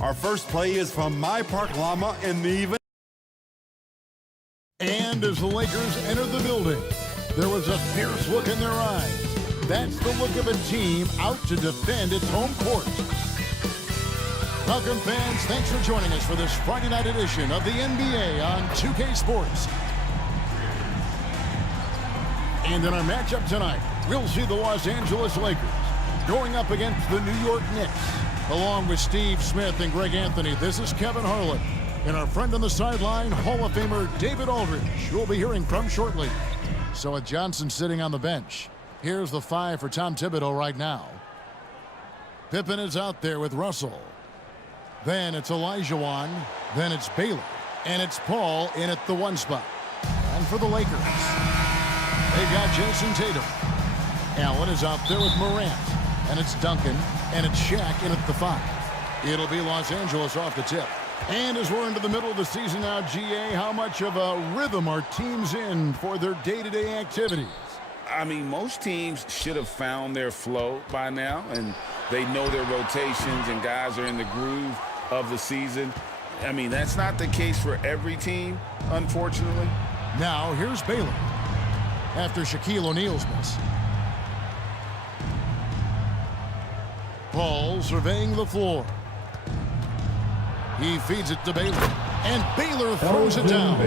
Our first play is from My Park Llama in the event. And as the Lakers entered the building, there was a fierce look in their eyes. That's the look of a team out to defend its home court. Welcome, fans. Thanks for joining us for this Friday night edition of the NBA on 2K Sports. And in our matchup tonight, we'll see the Los Angeles Lakers going up against the New York Knicks. Along with Steve Smith and Greg Anthony, this is Kevin Harlan. And our friend on the sideline, Hall of Famer David Aldridge, who we'll be hearing from shortly. So with Johnson sitting on the bench, here's the 5 for Tom Thibodeau right now. Pippen is out there with Russell. Then it's Olajuwon. Then it's Baylor. And it's Paul in at the 1 spot. And for the Lakers, they've got Jason Tatum. Allen is out there with Morant. And it's Duncan. And it's Shaq in at the 5. It'll be Los Angeles off the tip. And as we're into the middle of the season now, GA, how much of a rhythm are teams in for their day-to-day activities? I mean, most teams should have found their flow by now, and they know their rotations, and guys are in the groove of the season. I mean, that's not the case for every team, unfortunately. Now, here's Baylor after Shaquille O'Neal's miss. Paul surveying the floor. He feeds it to Baylor, and Baylor throws it down.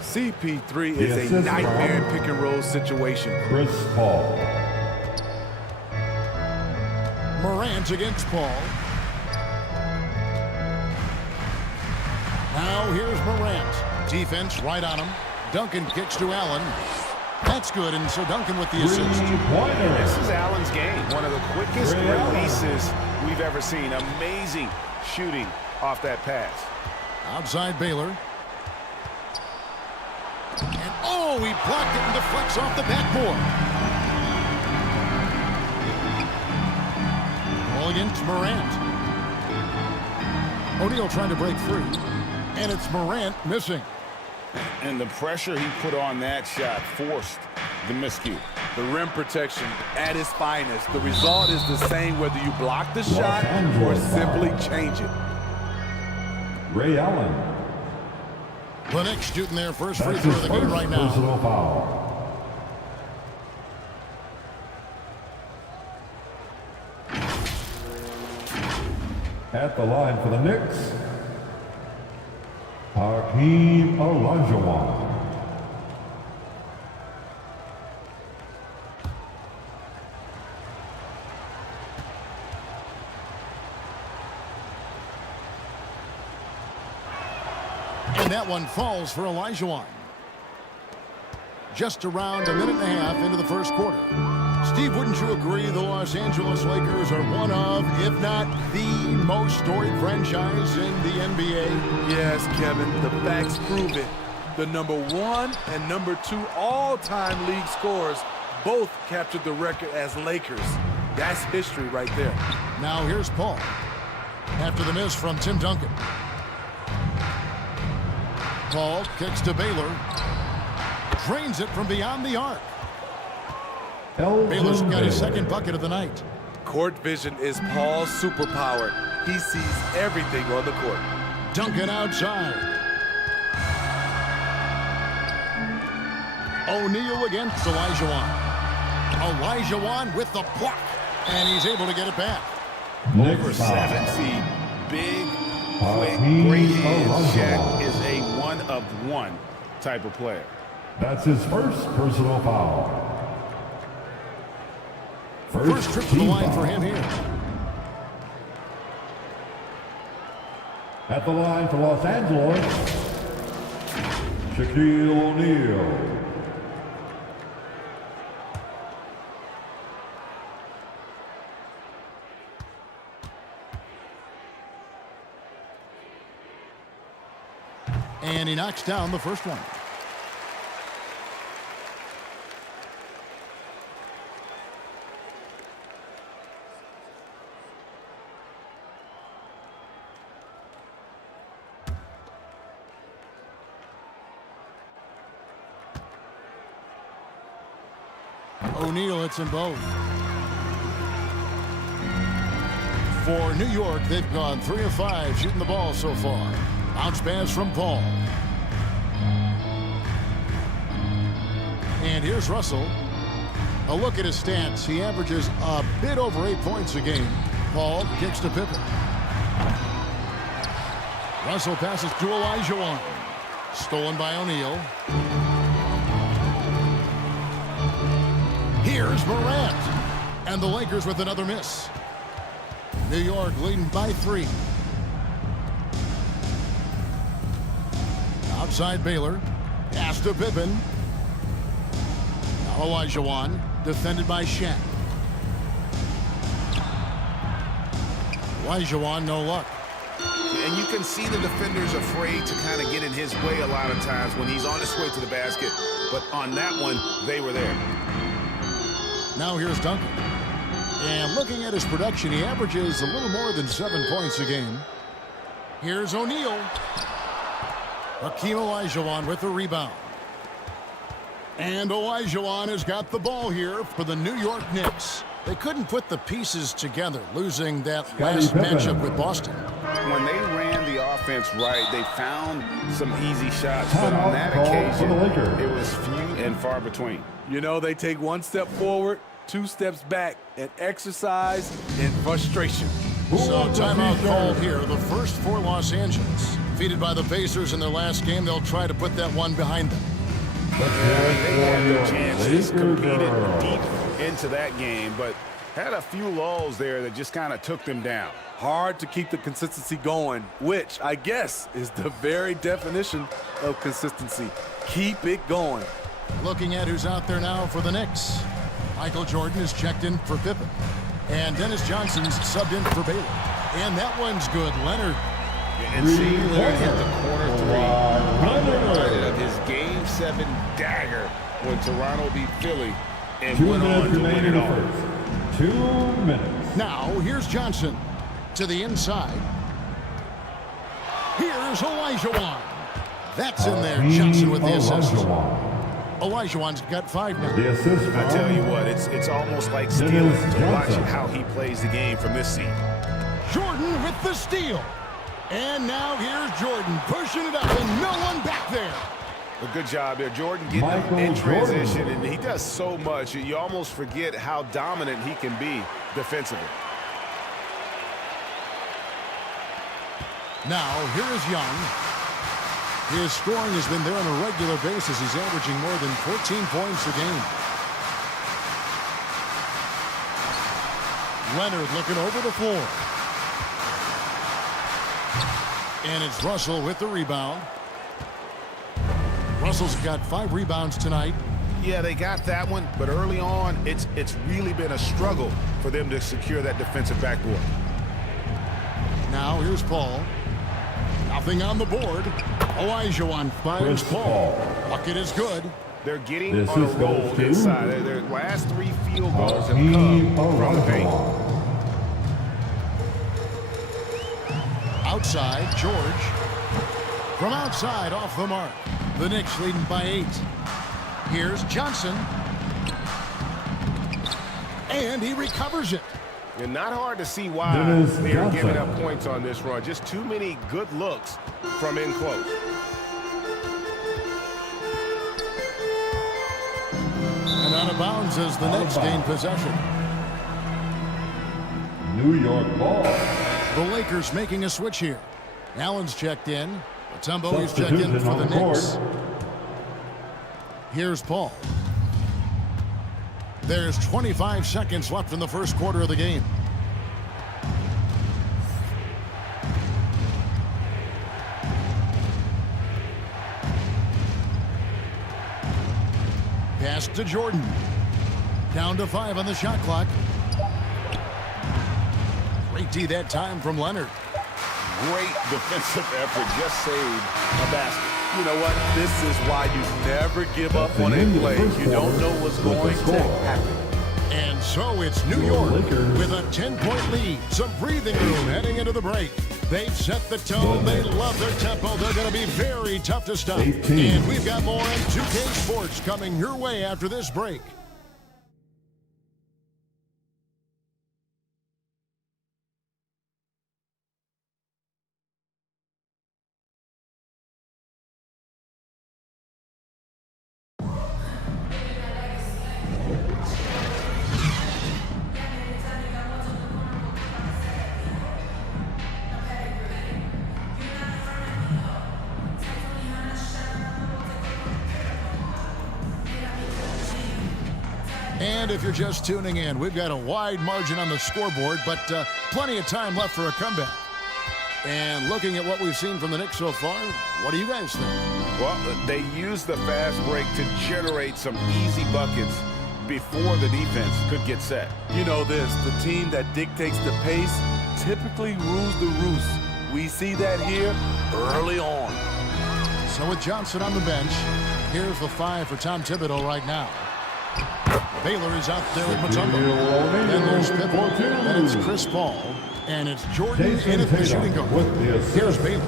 CP3 is a nightmare pick-and-roll situation. Chris Paul. Morant against Paul. Now here's Morant. Defense right on him. Duncan kicks to Allen. That's good, and so Duncan with the assist. This is Allen's game. One of the quickest releases we've ever seen. Amazing shooting off that pass. Outside Baylor. And oh, he blocked it and deflects off the backboard. Ball against Morant. O'Neal trying to break free. And it's Morant missing. And the pressure he put on that shot forced the miscue. The rim protection at its finest. The result is the same whether you block the shot or simply change it. Ray Allen. The Knicks shooting their first free throw of the game right now. Personal foul. At the line for the Knicks, Hakeem Olajuwon. And that one falls for Olajuwon. Just around a minute and a half into the first quarter. Steve, wouldn't you agree the Los Angeles Lakers are one of, if not the most storied franchise in the NBA? Yes, Kevin, the facts prove it. The #1 and #2 all-time league scorers both captured the record as Lakers. That's history right there. Now here's Paul. After the miss from Tim Duncan. Paul kicks to Baylor. Drains it from beyond the arc. Baylor's got his second bucket of the night. Court vision is Paul's superpower. He sees everything on the court. Duncan outside. O'Neal against Olajuwon. Olajuwon with the block. And he's able to get it back. Over 7 feet. Big, quick, great hands. Shaq is a one-of-one type of player. That's his first personal foul. First trip to the line for him here. At the line for Los Angeles, Shaquille O'Neal. And he knocks down the first one. O'Neal hits them both. For New York, they've gone 3 of 5 shooting the ball so far. Bounce pass from Paul. And here's Russell. A look at his stats. He averages a bit over 8 points a game. Paul kicks to Pippen. Russell passes to Olajuwon. Stolen by O'Neal. Here's Morant. And the Lakers with another miss. New York leading by 3. Outside Baylor. Pass to Pippen. Now Olajuwon. Defended by Shaq. Olajuwon, no luck. And you can see the defenders afraid to kind of get in his way a lot of times when he's on his way to the basket. But on that one, they were there. Now here's Duncan. And looking at his production, he averages a little more than 7 points a game. Here's O'Neal. Hakeem Olajuwon with the rebound. And Olajuwon has got the ball here for the New York Knicks. They couldn't put the pieces together, losing that last matchup with Boston. When they ran the offense right, they found some easy shots. But on that occasion, it was few and far between. You know, they take 1 step forward, 2 steps back, and exercise in frustration. So timeout called here, the first for Los Angeles. Defeated by the Pacers in their last game, they'll try to put that one behind them. They had their chances, competed deep into that game, but had a few lulls there that just kind of took them down. Hard to keep the consistency going, which I guess is the very definition of consistency. Keep it going. Looking at who's out there now for the Knicks. Michael Jordan is checked in for Pippen. And Dennis Johnson's subbed in for Baylor. And that one's good. Leonard. And see, Leonard hit the corner 3. I'm reminded of his Game 7 dagger when Toronto beat Philly and 2 went on minutes to win remaining it in all. the first. 2 minutes. Now, here's Johnson to the inside. Here's Olajuwon. That's in there. Johnson with the assist. Olajuwon's got 5 now. The assist. I tell you what, it's almost like stealing to watch how he plays the game from this seat. Jordan with the steal. And now here's Jordan pushing it up and no one back there. A good job there. Jordan getting him in transition, and he does so much. You almost forget how dominant he can be defensively. Now, here is Young. His scoring has been there on a regular basis. He's averaging more than 14 points a game. Leonard looking over the floor. And it's Russell with the rebound. Russell's got 5 rebounds tonight. Yeah, they got that one, but early on, it's really been a struggle for them to secure that defensive backboard. Now here's Paul. Nothing on the board. Olajuwon finds Paul. Bucket is good. They're getting on a roll inside. Their last 3 field goals have come from the paint. Outside, George. From outside, off the mark. The Knicks leading by 8. Here's Johnson. And he recovers it. And not hard to see why they're giving up points on this run. Just too many good looks from in close. And out of bounds as the Knicks gain possession. New York ball. The Lakers making a switch here. Allen's checked in. Mutombo is checked in for the Knicks. Here's Paul. There's 25 seconds left in the first quarter of the game. Pass to Jordan. Down to 5 on the shot clock. Great D that time from Leonard. Great defensive effort. Just saved a basket. You know what? This is why you never give up on a play. You don't know what's going to happen. And so it's New York with a 10-point lead. Some breathing room heading into the break. They've set the tone. They love their tempo. They're going to be very tough to stop. 18. And we've got more on 2K Sports coming your way after this break. And if you're just tuning in, we've got a wide margin on the scoreboard, but plenty of time left for a comeback. And looking at what we've seen from the Knicks so far, what do you guys think? Well, they used the fast break to generate some easy buckets before the defense could get set. You know this, the team that dictates the pace typically rules the roost. We see that here early on. So with Johnson on the bench, here's the 5 for Tom Thibodeau right now. Baylor is out there with Mutombo. Then there's Pippen. Then it's Chris Paul. And it's Jordan in at the shooting guard. Here's Baylor.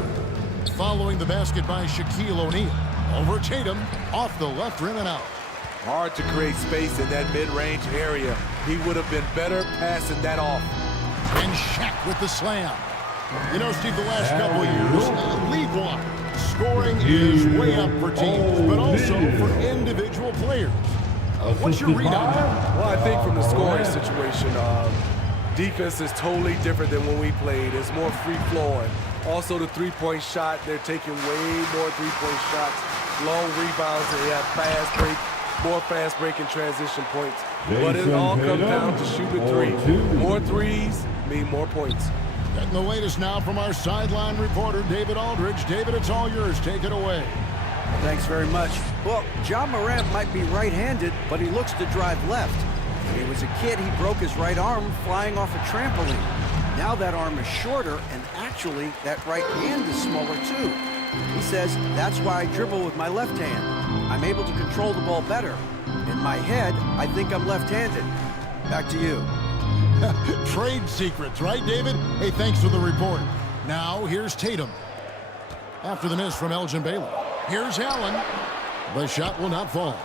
Following the basket by Shaquille O'Neal. Over Tatum, off the left rim and out. Hard to create space in that mid-range area. He would have been better passing that off. And Shaq with the slam. You know, Steve, the last couple of years, league-wide, scoring is way up for teams, but also for individual players. What's your read on that? Well, I think from the scoring situation, defense is totally different than when we played. It's more free-flowing. Also, the three-point shot, they're taking way more three-point shots, long rebounds, and they have fast break, more fast break and transition points. But it all comes down to shooting three. More threes mean more points. Getting the latest now from our sideline reporter, David Aldridge. David, it's all yours. Take it away. Thanks very much. Well, John Morant might be right-handed, but he looks to drive left. When he was a kid, he broke his right arm flying off a trampoline. Now that arm is shorter, and actually, that right hand is smaller too. He says, that's why I dribble with my left hand. I'm able to control the ball better. In my head, I think I'm left-handed. Back to you. Trade secrets, right, David? Hey, thanks for the report. Now, here's Tatum. After the miss from Elgin Baylor. Here's Allen. The shot will not fall.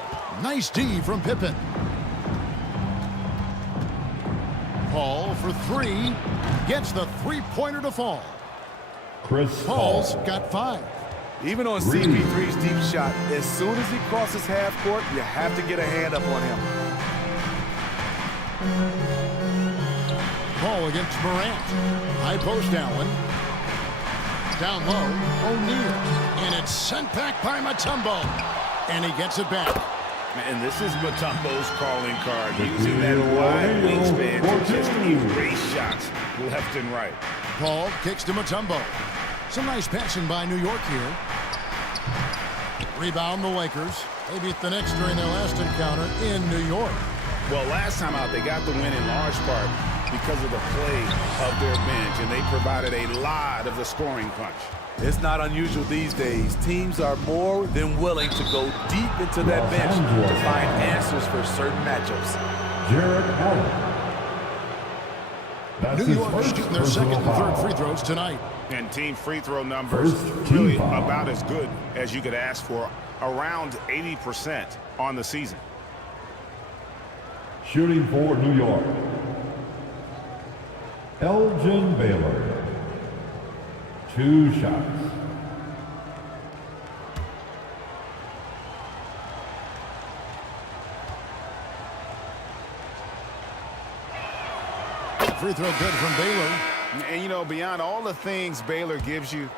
Nice D from Pippen. Paul for 3. Gets the three-pointer to fall. Chris Paul's Paul. got 5. Even on CP3's deep shot, as soon as he crosses half court, you have to get a hand up on him. Paul against Morant. High post Allen. Down low, O'Neal. And it's sent back by Mutombo. And he gets it back. And this is Mutombo's calling card, using that wide wingspan to just erase shots left and right. Paul kicks to Mutombo. Some nice passing by New York here. Rebound the Lakers. They beat the Knicks during their last encounter in New York. Well, last time out, they got the win in large part because of the play of their bench, and they provided a lot of the scoring punch. It's not unusual these days. Teams are more than willing to go deep into that bench to find answers for certain matchups. Jared Allen. That's New his York first shooting their second and personal third foul. free throws tonight. And team free throw numbers First team really foul. about as good as you could ask for, around 80% on the season. Shooting for New York. Elgin Baylor. 2 shots. Free throw good from Baylor. And, you know, beyond all the things Baylor gives you,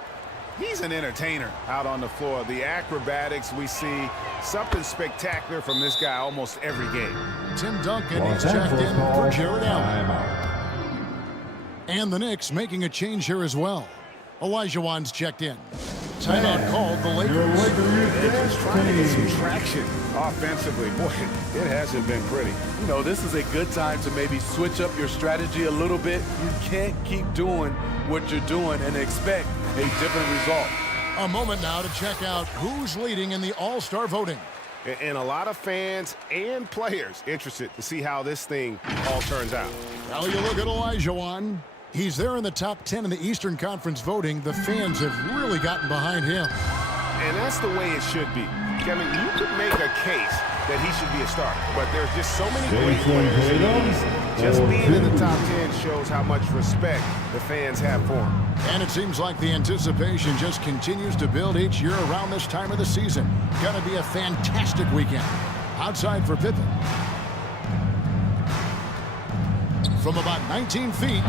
he's an entertainer out on the floor. The acrobatics we see, something spectacular from this guy almost every game. Tim Duncan Los is checked Angeles in for calls Jared Allen. timeout. And the Knicks making a change here as well. Elijah Wan's checked in. Timeout called the Your Lakers. They're just trying to get some team. traction offensively. Boy, it hasn't been pretty. You know, this is a good time to maybe switch up your strategy a little bit. You can't keep doing what you're doing and expect a different result. A moment now to check out who's leading in the All-Star voting. And a lot of fans and players interested to see how this thing all turns out. Now you look at Elijah Wan. He's there in the top 10 in the Eastern Conference voting. The fans have really gotten behind him. And that's the way it should be. Kevin, you could make a case that he should be a starter, but there's just so many great players in the East. Just being in the top 10 shows how much respect the fans have for him. And it seems like the anticipation just continues to build each year around this time of the season. Gonna be a fantastic weekend. Outside for Pippen. From about 19 feet,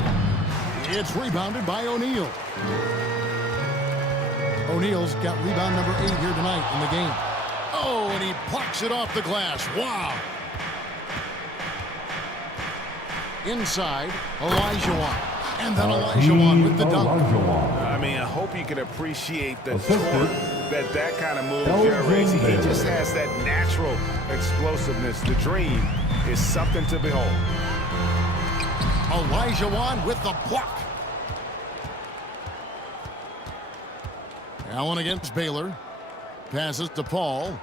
it's rebounded by O'Neal. O'Neal's got rebound number 8 here tonight in the game. Oh, and he plucks it off the glass. Wow. Inside, Olajuwon. And then Olajuwon with the dunk. I mean, I hope you can appreciate the torque that kind of move generates. He just has that natural explosiveness. The dream is something to behold. Olajuwon with the block. Allen against Baylor. Passes to Paul.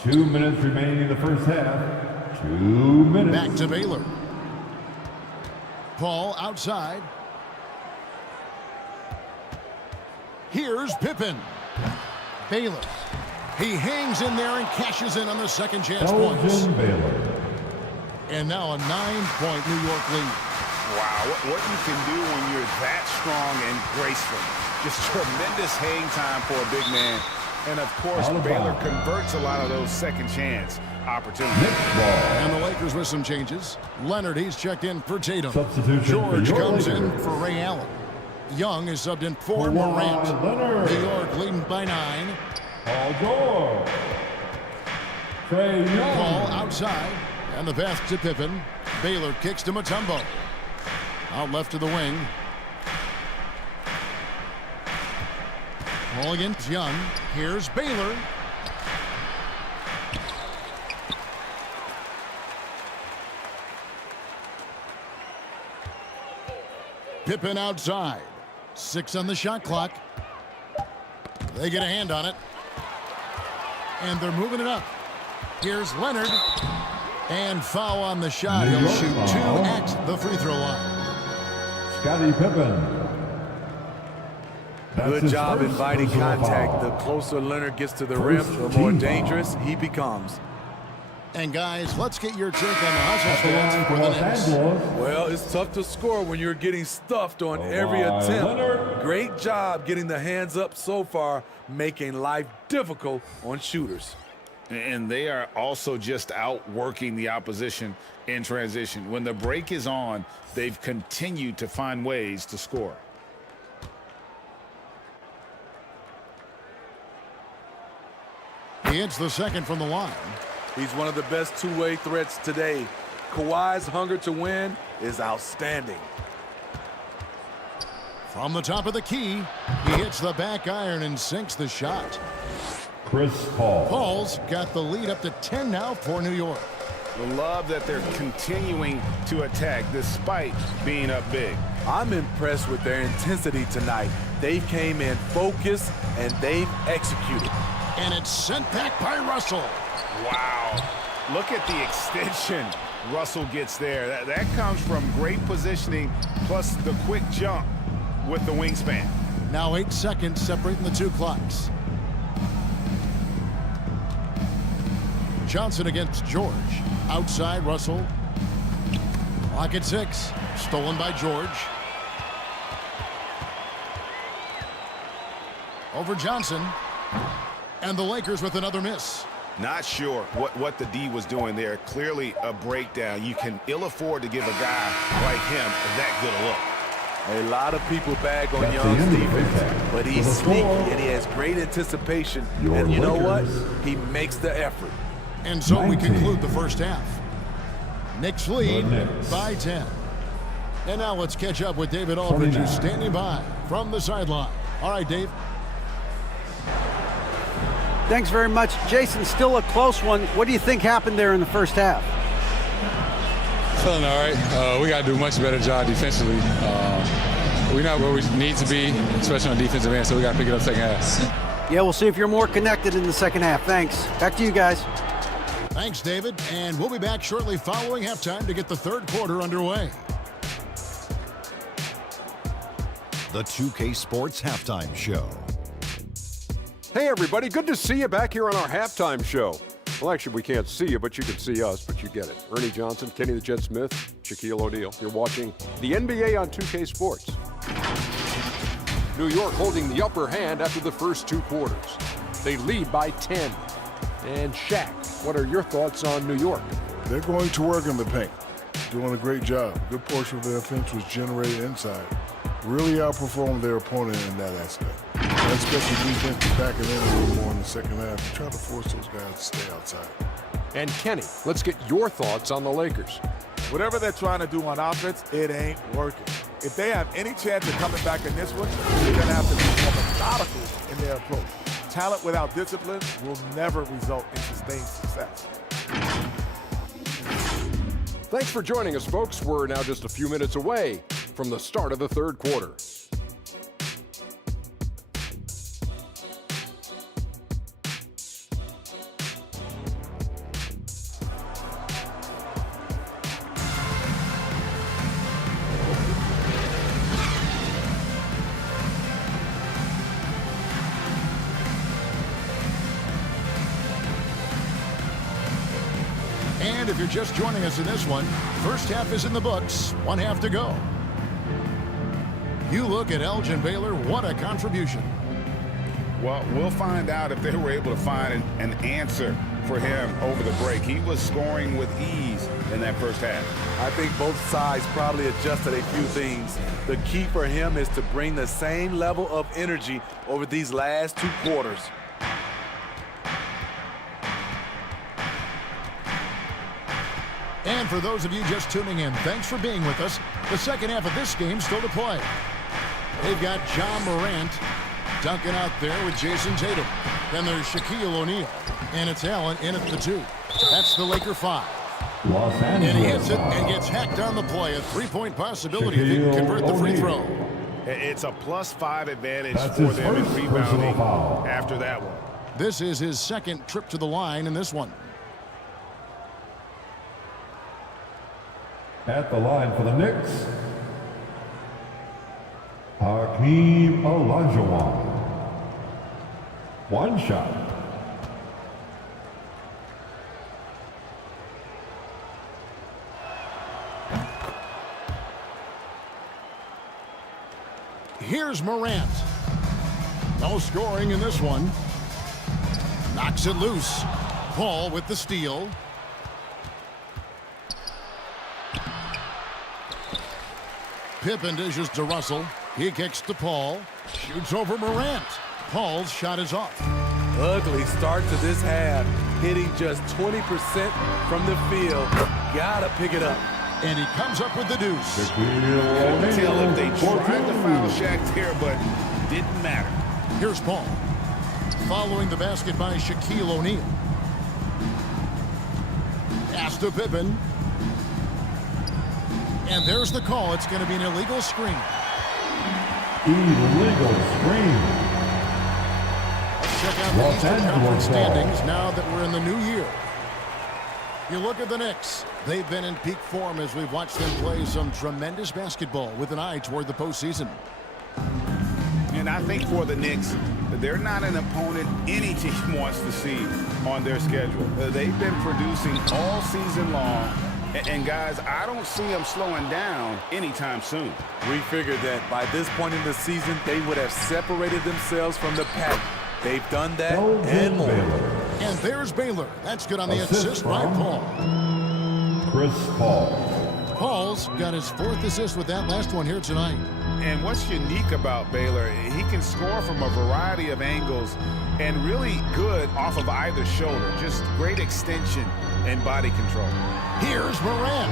2 minutes remaining in the first half. 2 minutes. Back to Baylor. Paul outside. Here's Pippen. Baylor. He hangs in there and cashes in on the second chance points. Baylor. And now a 9-point New York lead. Wow, what you can do when you're that strong and graceful. Just tremendous hang time for a big man. And, of course, Baylor converts a lot of those second chance opportunities. And the Lakers with some changes. Leonard, he's checked in for Tatum. Substitution George for your comes in Lakers. for Ray Allen. Young is subbed in for Morant. Leonard. New York leading by 9. Paul George. Trey Young. Paul outside. And the pass to Pippen. Baylor kicks to Mutombo. Out left to the wing. Paul against Young. Here's Baylor. Pippen outside. 6 on the shot clock. They get a hand on it. And they're moving it up. Here's Leonard. And foul on the shot. He'll shoot 2 at the free throw line. Scottie Pippen. Good job inviting contact. The closer Leonard gets to the rim, the more dangerous he becomes. And guys, let's get your take on the hustle stats for the Knicks. Well, it's tough to score when you're getting stuffed on every attempt. Great job getting the hands up so far, making life difficult on shooters. And they are also just outworking the opposition in transition. When the break is on, they've continued to find ways to score. He hits the second from the line. He's one of the best two-way threats today. Kawhi's hunger to win is outstanding. From the top of the key, he hits the back iron and sinks the shot. Chris Paul. Paul's got the lead up to 10 now for New York. Love that they're continuing to attack despite being up big. I'm impressed with their intensity tonight. They came in focused and they've executed. And it's sent back by Russell. Wow. Look at the extension Russell gets there. That comes from great positioning plus the quick jump with the wingspan. Now 8 seconds separating the 2 clocks. Johnson against George. Outside Russell. Clock at 6. Stolen by George. Over Johnson. And the Lakers with another miss. Not sure what the D was doing there. Clearly a breakdown. You can ill afford to give a guy like him that good a look. A lot of people bag on Young's defense, but he's sneaky and he has great anticipation. And you know what? He makes the effort. And so we conclude the first half. Knicks lead by 10. And now let's catch up with David Aldridge, who's standing by from the sideline. All right, Dave. Thanks very much. Jason, still a close one. What do you think happened there in the first half? Feeling all right. We got to do a much better job defensively. We're not where we need to be, especially on defensive end, so we got to pick it up second half. Yeah, we'll see if you're more connected in the second half. Thanks. Back to you guys. Thanks, David. And we'll be back shortly following halftime to get the third quarter underway. The 2K Sports Halftime Show. Hey everybody, good to see you back here on our halftime show. Well, actually, we can't see you, but you can see us, but you get it. Ernie Johnson, Kenny the Jet Smith, Shaquille O'Neal. You're watching the NBA on 2K Sports. New York holding the upper hand after the first 2 quarters. They lead by 10. And Shaq, what are your thoughts on New York? They're going to work in the paint, doing a great job. Good portion of their offense was generated inside. Really outperformed their opponent in that aspect. I expect the defense to back it in a little more in the second half to try to force those guys to stay outside. And Kenny, let's get your thoughts on the Lakers. Whatever they're trying to do on offense, it ain't working. If they have any chance of coming back in this one, they're going to have to be more methodical in their approach. Talent without discipline will never result in sustained success. Thanks for joining us, folks. We're now just a few minutes away from the start of the third quarter. And if you're just joining us in this one, first half is in the books, 1 half to go. You look at Elgin Baylor, what a contribution. Well, we'll find out if they were able to find an answer for him over the break. He was scoring with ease in that first half. I think both sides probably adjusted a few things. The key for him is to bring the same level of energy over these last 2 quarters. And for those of you just tuning in, thanks for being with us. The second half of this game still to play. They've got John Morant dunking out there with Jason Tatum. Then there's Shaquille O'Neal. And it's Allen in at the 2. That's the Laker 5. Los Angeles. And he hits it and gets hacked on the play. A 3-point possibility if he can convert the free throw. It's a +5 advantage That's for his them in first rebounding personal foul. after that one. This is his second trip to the line in this one. At the line for the Knicks, Hakeem Olajuwon. 1 shot. Here's Morant. No scoring in this one. Knocks it loose. Paul with the steal. Pippen dishes to Russell. He kicks to Paul. Shoots over Morant. Paul's shot is off. Ugly start to this half. Hitting just 20% from the field. Gotta pick it up. And he comes up with the deuce. Couldn't tell if they tried to foul Shaq there, but didn't matter. Here's Paul. Following the basket by Shaquille O'Neal. Pass to Pippen. And there's the call. It's going to be an illegal screen. Illegal screen. Let's check out the Eastern Conference standings now that we're in the new year. You look at the Knicks. They've been in peak form as we've watched them play some tremendous basketball with an eye toward the postseason. And I think for the Knicks, they're not an opponent any team wants to see on their schedule. They've been producing all season long. And guys, I don't see them slowing down anytime soon. We figured that by this point in the season, they would have separated themselves from the pack. They've done that and more. And there's Baylor. That's good on the assist by Paul. Chris Paul. Paul's got his 4th assist with that last one here tonight. And what's unique about Baylor, he can score from a variety of angles and really good off of either shoulder. Just great extension and body control. Here's Morant.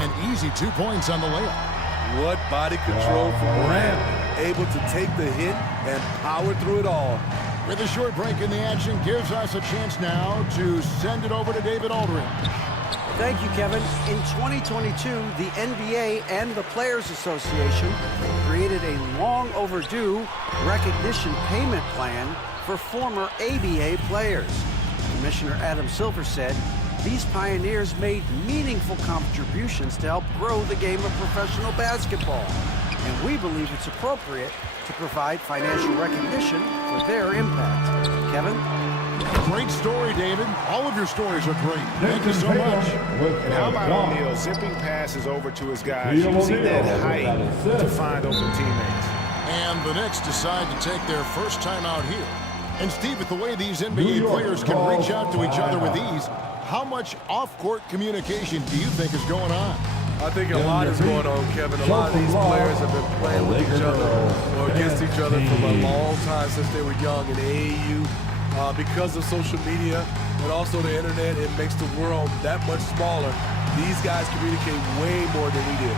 An easy 2 points on the layup. What body control from Morant. Able to take the hit and power through it all. With a short break in the action, gives us a chance now to send it over to David Aldridge. Thank you, Kevin. In 2022, the NBA and the Players Association created a long overdue recognition payment plan for former ABA players. Commissioner Adam Silver said, these pioneers made meaningful contributions to help grow the game of professional basketball. And we believe it's appropriate to provide financial recognition for their impact. Kevin? Great story, David. All of your stories are great. Thank you so much. And how about O'Neal zipping passes over to his guys using that height to find open teammates. And the Knicks decide to take their first time out here. And Steve, with the way these NBA players can reach out to each other with ease, how much off-court communication do you think is going on? I think a lot is going on, Kevin. A lot of these players have been playing with each other or against each other for a long time since they were young in AAU. Because of social media and also the internet, it makes the world that much smaller. These guys communicate way more than we did.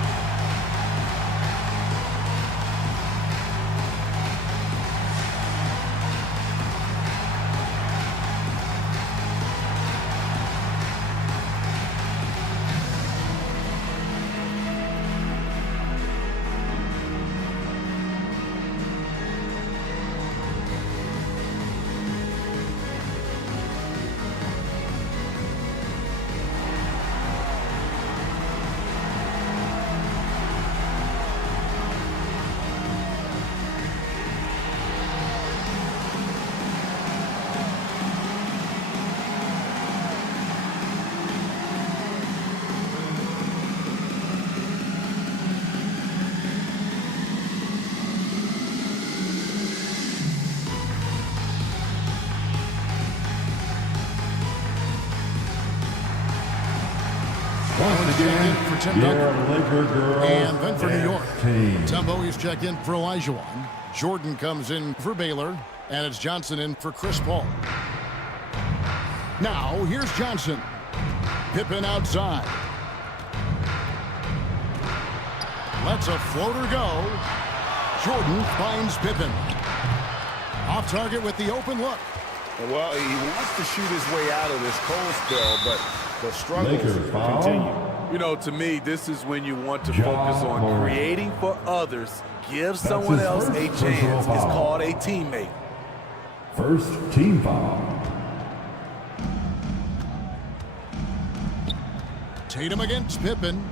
Again for Tim Duncan. Laker girl. And then for New York. Team. Tumbo is checked in for Olajuwon. Jordan comes in for Baylor. And it's Johnson in for Chris Paul. Now, here's Johnson. Pippen outside. Lets a floater go. Jordan finds Pippen. Off target with the open look. Well, he wants to shoot his way out of this cold spell, but the struggles continue. You know, to me, this is when you want to focus on creating for others. Give someone else a chance. It's called a teammate. First team foul. Tatum against Pippen.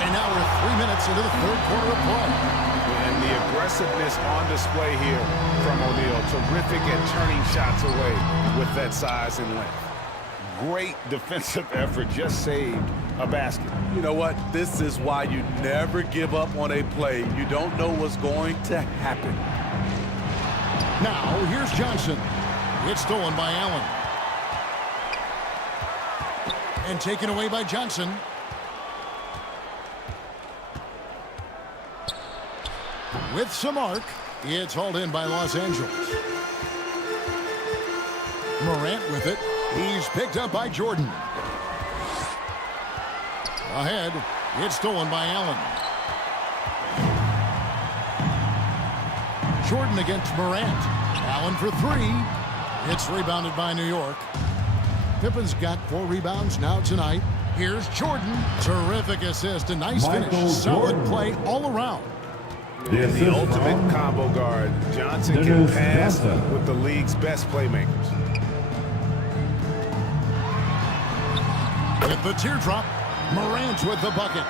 And now we're 3 minutes into the third quarter of play. And the aggressiveness on display here from O'Neal. Terrific at turning shots away with that size and length. Great defensive effort, just saved a basket. You know what? This is why you never give up on a play. You don't know what's going to happen. Now, here's Johnson. It's stolen by Allen. And taken away by Johnson. With some arc, it's hauled in by Los Angeles. Morant with it. He's picked up by Jordan. Ahead, it's stolen by Allen. Jordan against Morant. Allen for three. It's rebounded by New York. Pippen's got 4 rebounds now tonight. Here's Jordan. Terrific assist. A nice finish. Solid play all around. The ultimate combo guard. Johnson can pass with the league's best playmakers. With the teardrop, Morant with the bucket.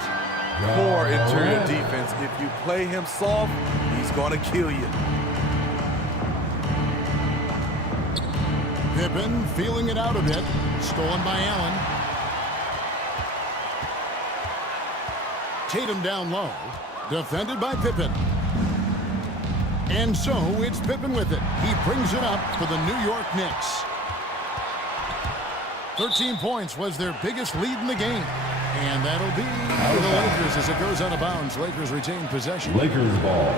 Poor interior defense. If you play him soft, he's going to kill you. Pippen feeling it out a bit. Stolen by Allen. Tatum down low. Defended by Pippen. And so it's Pippen with it. He brings it up for the New York Knicks. 13 points was their biggest lead in the game. And that'll be for the Lakers as it goes out of bounds. Lakers retain possession. Lakers ball.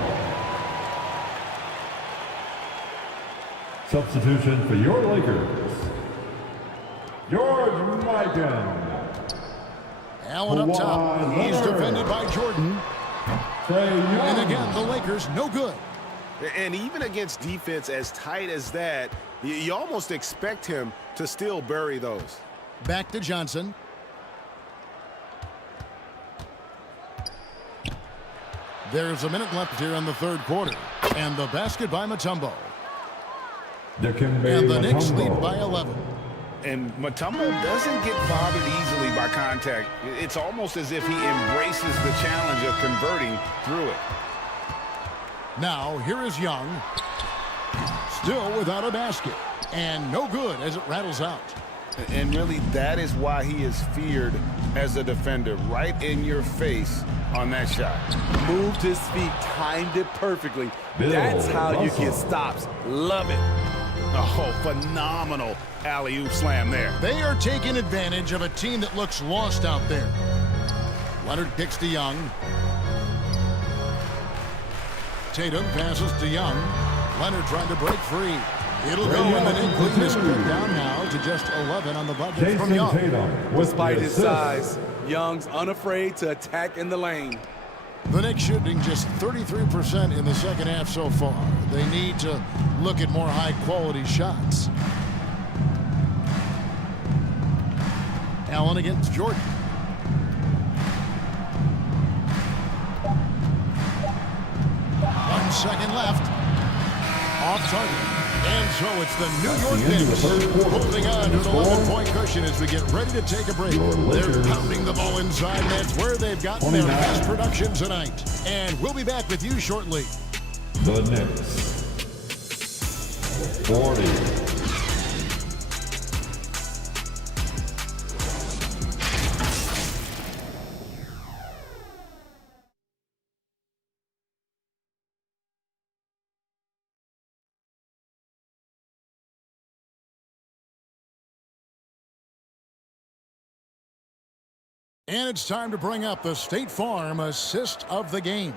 Substitution for your Lakers. George Mikan. Allen up top. He's defended by Jordan. And again, the Lakers no good. And even against defense as tight as that, you almost expect him to still bury those. Back to Johnson. There's a minute left here in the third quarter. And the basket by Mutombo. And the Knicks lead by 11. And Mutombo doesn't get bothered easily by contact. It's almost as if he embraces the challenge of converting through it. Now, here is Young. Still without a basket. And no good as it rattles out. And really, that is why he is feared as a defender. Right in your face on that shot. Moved his feet, timed it perfectly. That's how you get stops. Love it. Oh, phenomenal alley-oop slam there. They are taking advantage of a team that looks lost out there. Leonard kicks to Young. Tatum passes to Young. Leonard trying to break free. It'll go, and the Knicks lead is cut down now to just 11 on the budget from Young. Despite his size, Young's unafraid to attack in the lane. The Knicks shooting just 33% in the second half so far. They need to look at more high-quality shots. Allen against Jordan. One second left. Off target. And so it's the New York Knicks holding on to an 11-point cushion as we get ready to take a break. They're pounding the ball inside, and that's where they've gotten their best production tonight. And we'll be back with you shortly. The Knicks. 40. And it's time to bring up the State Farm assist of the game.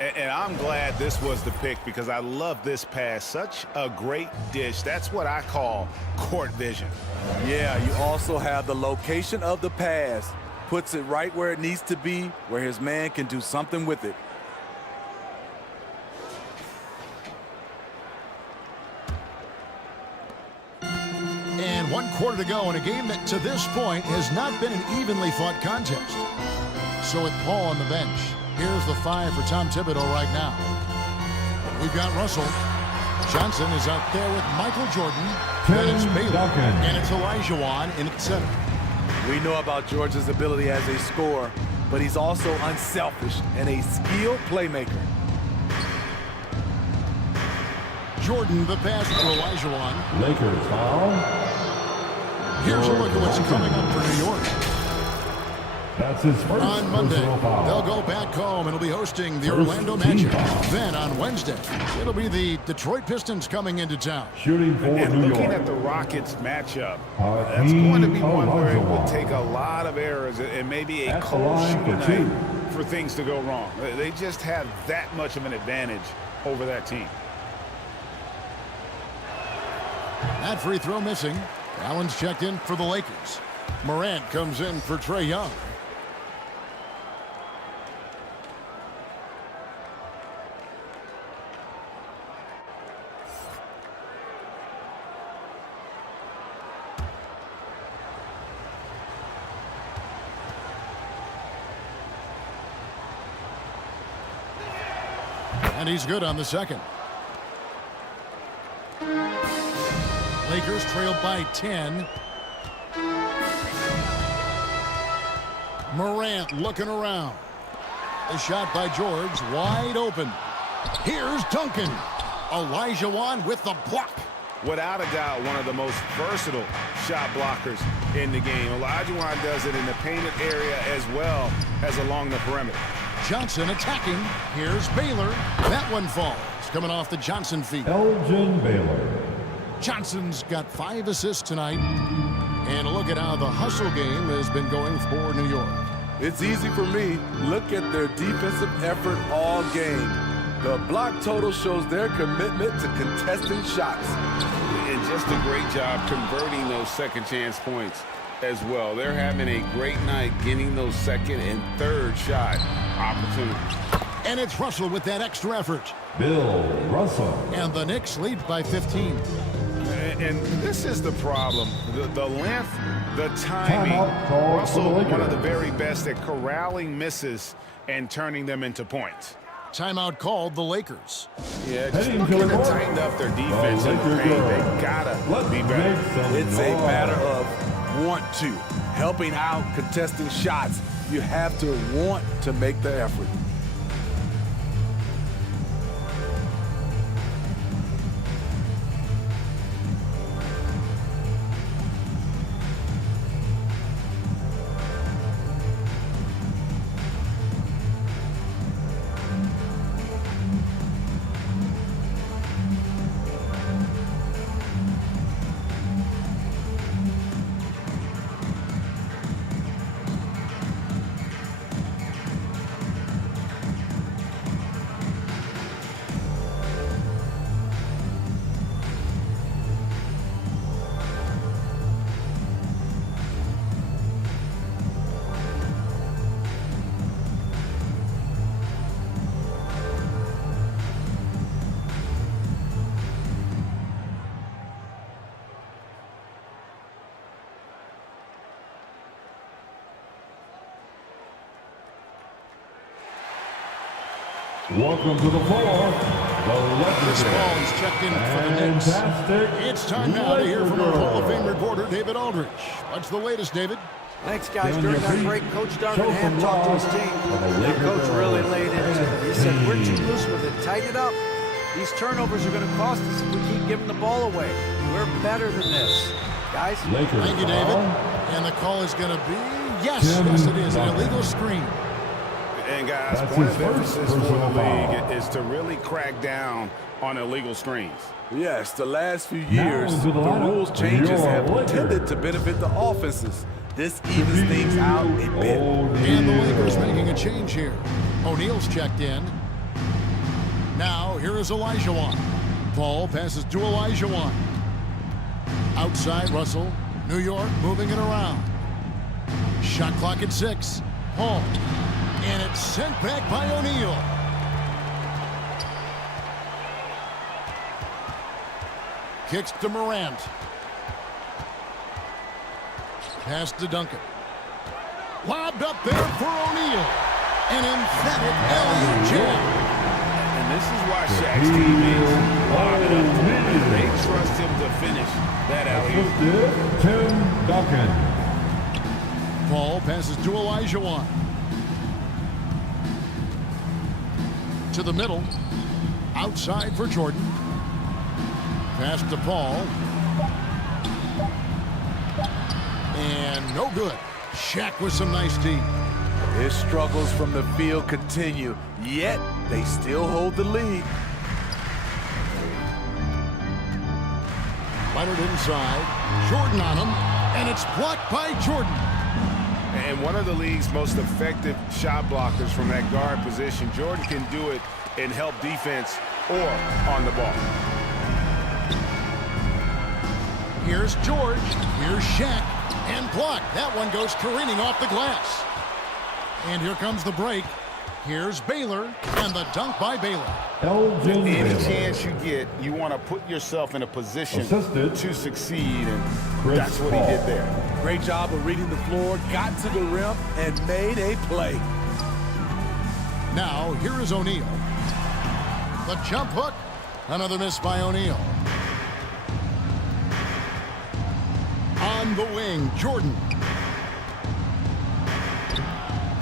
And I'm glad this was the pick because I love this pass. Such a great dish. That's what I call court vision. Yeah, you also have the location of the pass. Puts it right where it needs to be, where his man can do something with it. And 1 quarter to go in a game that to this point has not been an evenly fought contest. So with Paul on the bench, here's the 5 for Tom Thibodeau right now. We've got Russell. Johnson is out there with Michael Jordan. Then it's Baylor. And it's Olajuwon in the center. We know about George's ability as a scorer, but he's also unselfish and a skilled playmaker. Jordan, the pass to Olajuwon. Lakers foul. Here's a look at what's coming up for New York. That's his first on Monday, foul. they'll go back home and will be hosting the Orlando Magic. Then on Wednesday, it'll be the Detroit Pistons coming into town. Shooting for and New looking York. at the Rockets matchup, that's going to be one where it will take a lot of errors and maybe a cold shooting night for things to go wrong. They just have that much of an advantage over that team. That free throw missing. Allen's checked in for the Lakers. Morant comes in for Trae Young. And he's good on the second. Lakers trailed by 10. Morant looking around. The shot by George, wide open. Here's Duncan. Olajuwon with the block. Without a doubt, one of the most versatile shot blockers in the game. Olajuwon does it in the painted area as well as along the perimeter. Johnson attacking. Here's Baylor. That one falls. Coming off the Johnson feet. Elgin Baylor. Johnson's got 5 assists tonight. And a look at how the hustle game has been going for New York. It's easy for me. Look at their defensive effort all game. The block total shows their commitment to contesting shots. And just a great job converting those second chance points as well. They're having a great night getting those second and third shot opportunities. And it's Russell with that extra effort. Bill Russell. And the Knicks lead by 15. And this is the problem. The length, the timing. Russell, one of the very best at corralling misses and turning them into points. Timeout called the Lakers. Yeah, just looking to tighten up their defense in the paint. They gotta be better. It's a matter of want to. Helping out, contesting shots. You have to want to make the effort. Welcome to the floor, Chris Paul is checked in for the Knicks. fantastic It's time now to hear from our Hall of Fame reporter, David Aldridge. What's the latest, David? Thanks, guys. During that break, Coach Darvingham talked to his team. The coach really laid into it. He said, we're too loose with it. Tighten it up. These turnovers are going to cost us if we keep giving the ball away. We're better than this. Guys? Thank you, David. And the call is going to be, yes, it is, an illegal screen. And guys, point of emphasis for the league is to really crack down on illegal screens. Yes, the last few years, the rules changes have tended to benefit the offenses. This evens things out a bit. And the Lakers making a change here. O'Neal's checked in. Now, here is Olajuwon. Paul passes to Olajuwon. Outside, Russell. New York moving it around. Shot clock at 6. Paul. And it's sent back by O'Neal. Kicks to Morant. Pass to Duncan. Lobbed up there for O'Neal. An emphatic alley-oop jam. And this is why Shaq's teammates lob it up to him. They trust him to finish that alley-oop. Tim Duncan. Paul passes to Olajuwon. To the middle. Outside for Jordan. Pass to Paul. And no good. Shaq with some nice D. His struggles from the field continue, yet they still hold the lead. Leonard inside. Jordan on him. And it's blocked by Jordan. And one of the league's most effective shot blockers from that guard position. Jordan can do it and help defense or on the ball. Here's George. Here's Shaq. And blocked. That one goes careening off the glass. And here comes the break. Here's Baylor. And the dunk by Baylor. Any chance you get, you want to put yourself in a position to succeed. And that's what he did there. Great job of reading the floor, got to the rim, and made a play. Now, here is O'Neal. The jump hook. Another miss by O'Neal. On the wing, Jordan.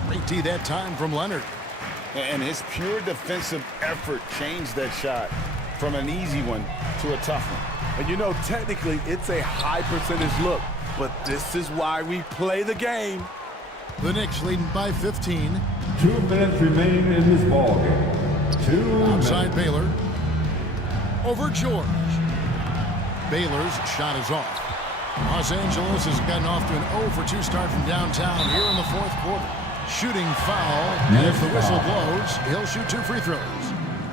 Great D that time from Leonard. And his pure defensive effort changed that shot from an easy one to a tough one. And you know, technically, it's a high percentage look, but this is why we play the game. The Knicks leading by 15. 2 minutes remaining in this ball game. Outside Baylor. Over George. Baylor's shot is off. Los Angeles has gotten off to an 0 for 2 start from downtown here in the 4th quarter. Shooting foul, and if the whistle blows, he'll shoot 2 free throws.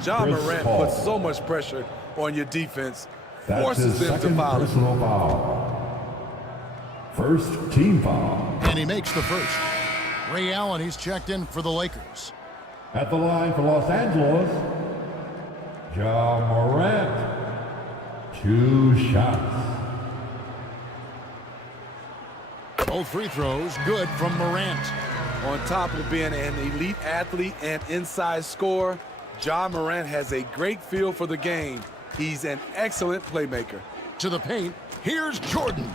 Ja Morant puts so much pressure on your defense, forces them to foul. Personal foul. First team foul. And he makes the first. Ray Allen, he's checked in for the Lakers. At the line for Los Angeles, Ja Morant. 2 shots. Both free throws good from Morant. On top of being an elite athlete and inside scorer, Ja Morant has a great feel for the game. He's an excellent playmaker. To the paint, here's Jordan.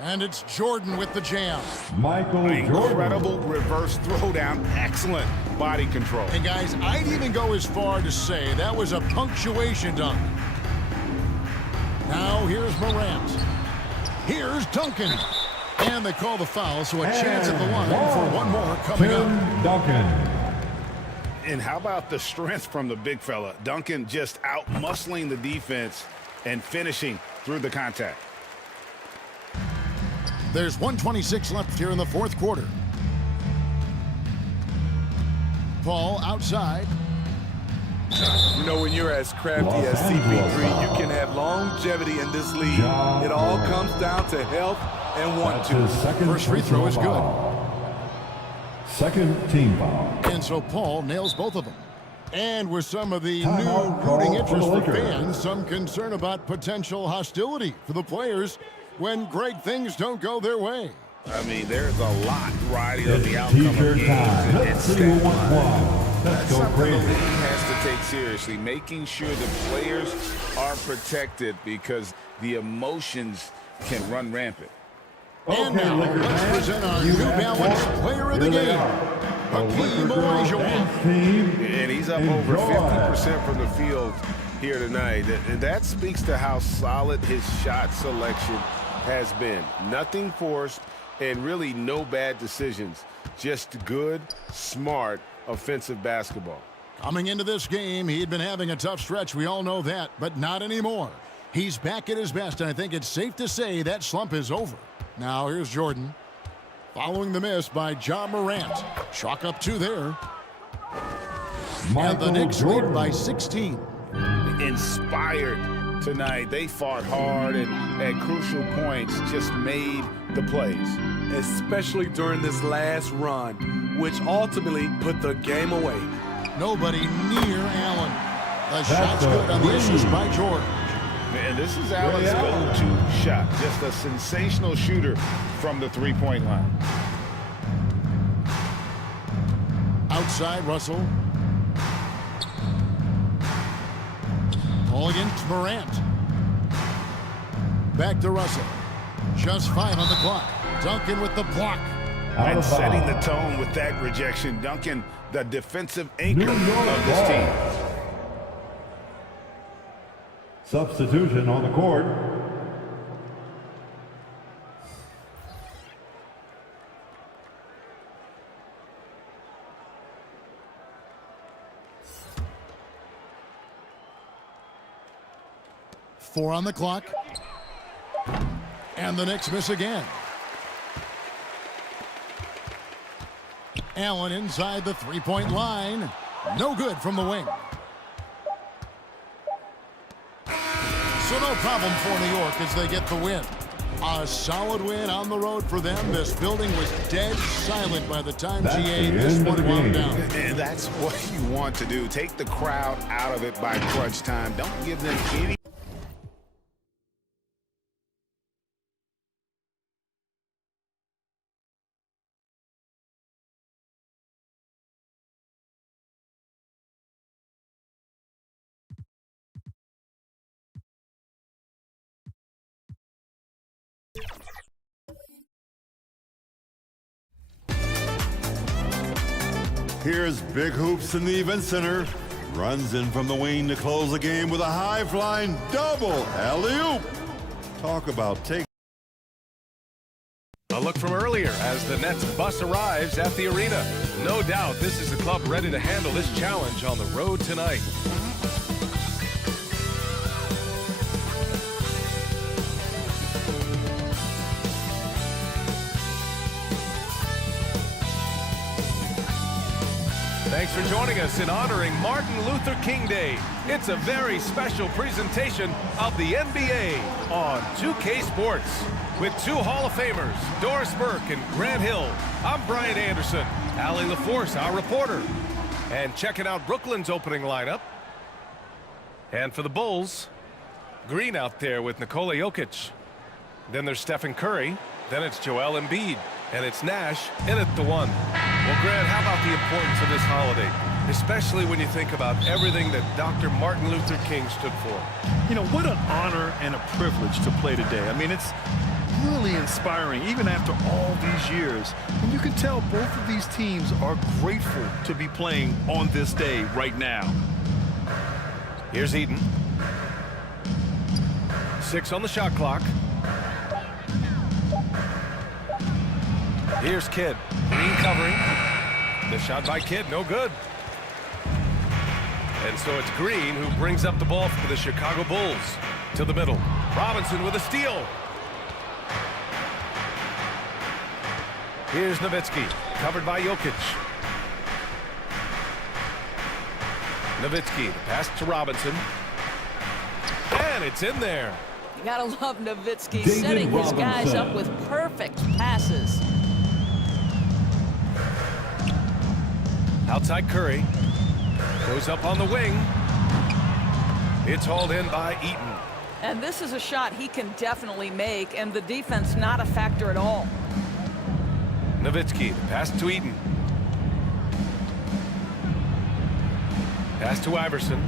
And it's Jordan with the jam. Michael Jordan. Incredible reverse throwdown. Excellent body control. And guys, I'd even go as far to say that was a punctuation dunk. Now here's Morant. Here's Duncan. And they call the foul, so a chance at the line for one more coming up. Duncan. And how about the strength from the big fella? Duncan just out-muscling the defense and finishing through the contact. There's 1:26 left here in the 4th quarter. Paul outside. You know, when you're as crafty as CP3, you can have longevity in this league. It all comes down to health and want to. First free throw is good. Second team foul. And so Paul nails both of them. And with some of the new rooting interest for fans, some concern about potential hostility for the players when great things don't go their way. I mean, there's a lot riding on the outcome of games. Let's see who wants one. That's something the league has to take seriously, making sure the players are protected because the emotions can run rampant. And now, let's present our New Balance Player of the Game, Hakeem Olajuwon. And he's up over 50% from the field here tonight. And that speaks to how solid his shot selection has been. Nothing forced and really no bad decisions. Just good, smart, offensive basketball. Coming into this game, he had been having a tough stretch. We all know that, but not anymore. He's back at his best, and I think it's safe to say that slump is over. Now, here's Jordan. Following the miss by Ja Morant. Chalk up 2 there. And the Knicks lead by 16. Inspired tonight. They fought hard and at crucial points just made the plays. Especially during this last run, which ultimately put the game away. Nobody near Allen. The shot's good on the assist by George. And this is Allen's go-to shot. Just a sensational shooter from the three-point line. Outside, Russell. All against Morant. Back to Russell. Just 5 on the clock. Duncan with the block. And setting the tone with that rejection. Duncan, the defensive anchor of this team. Substitution on the court. Four on the clock. And the Knicks miss again. Allen inside the three-point line. No good from the wing. So no problem for New York as they get the win. A solid win on the road for them. This building was dead silent by the time GA this one wound down. And that's what you want to do. Take the crowd out of it by crunch time. Don't give them any. Here's Big Hoops in the Event Center. Runs in from the wing to close the game with a high-flying double alley-oop. Talk about take. A look from earlier as the Nets bus arrives at the arena. No doubt this is the club ready to handle this challenge on the road tonight. Thanks for joining us in honoring Martin Luther King Day. It's a very special presentation of the NBA on 2K Sports. With 2 Hall of Famers, Doris Burke and Grant Hill, I'm Brian Anderson, Allie LaForce, our reporter. And checking out Brooklyn's opening lineup. And for the Bulls, Green out there with Nikola Jokic. Then there's Stephen Curry. Then it's Joel Embiid. And it's Nash in at the 1. Well, Grant, how about the importance of this holiday? Especially when you think about everything that Dr. Martin Luther King stood for. You know, what an honor and a privilege to play today. I mean, it's really inspiring, even after all these years. And you can tell both of these teams are grateful to be playing on this day right now. Here's Eden. 6 on the shot clock. Here's Kidd. Green covering. The shot by Kidd, no good. And so it's Green who brings up the ball for the Chicago Bulls. To the middle. Robinson with a steal. Here's Nowitzki, covered by Jokic. Nowitzki, the pass to Robinson. And it's in there. You gotta love Nowitzki setting his guys up with perfect passes. Outside Curry. Goes up on the wing. It's hauled in by Eaton. And this is a shot he can definitely make, and the defense not a factor at all. Nowitzki, the pass to Eaton. Pass to Iverson.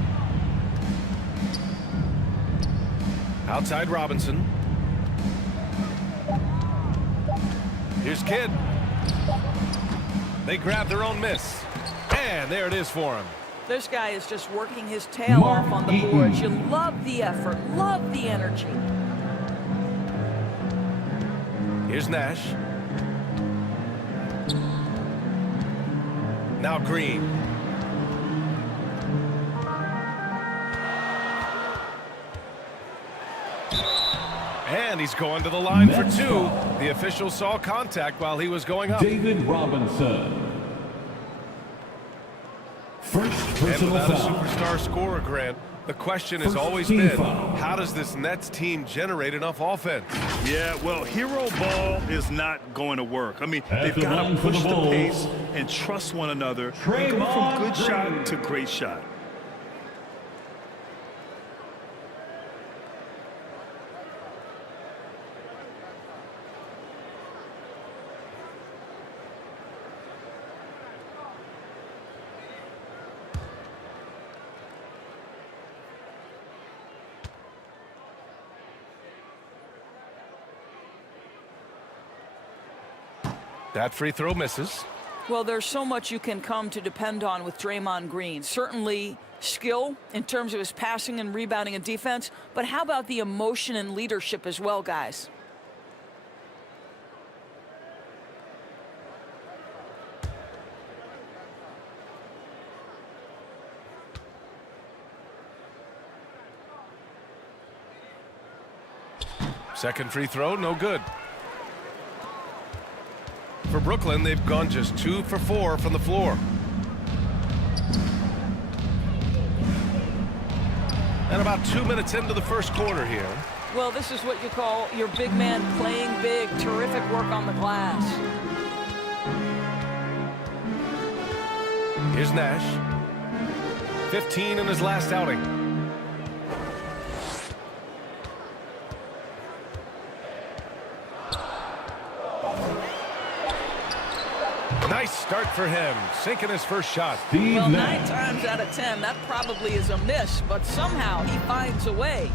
Outside Robinson. Here's Kidd. They grab their own miss. And there it is for him. This guy is just working his tail off on the boards. You love the effort, love the energy. Here's Nash. Now Green. And he's going to the line for two. The official saw contact while he was going up. David Robinson. First personal and without foul. a superstar scorer, Grant, the question has always been, how does this Nets team generate enough offense? Yeah, well, hero ball is not going to work. I mean, At they've got to push the Bulls, pace and trust one another and go from good shot to great shot. That free throw misses. Well, there's so much you can come to depend on with Draymond Green. Certainly skill in terms of his passing and rebounding and defense, but how about the emotion and leadership as well, guys? Second free throw, no good. For Brooklyn, they've gone just 2 for 4 from the floor. And about 2 minutes into the first quarter here. Well, this is what you call your big man playing big. Terrific work on the glass. Here's Nash. 15 in his last outing. Nice start for him, sinking his first shot. Well, 9 times out of 10, that probably is a miss, but somehow he finds a way.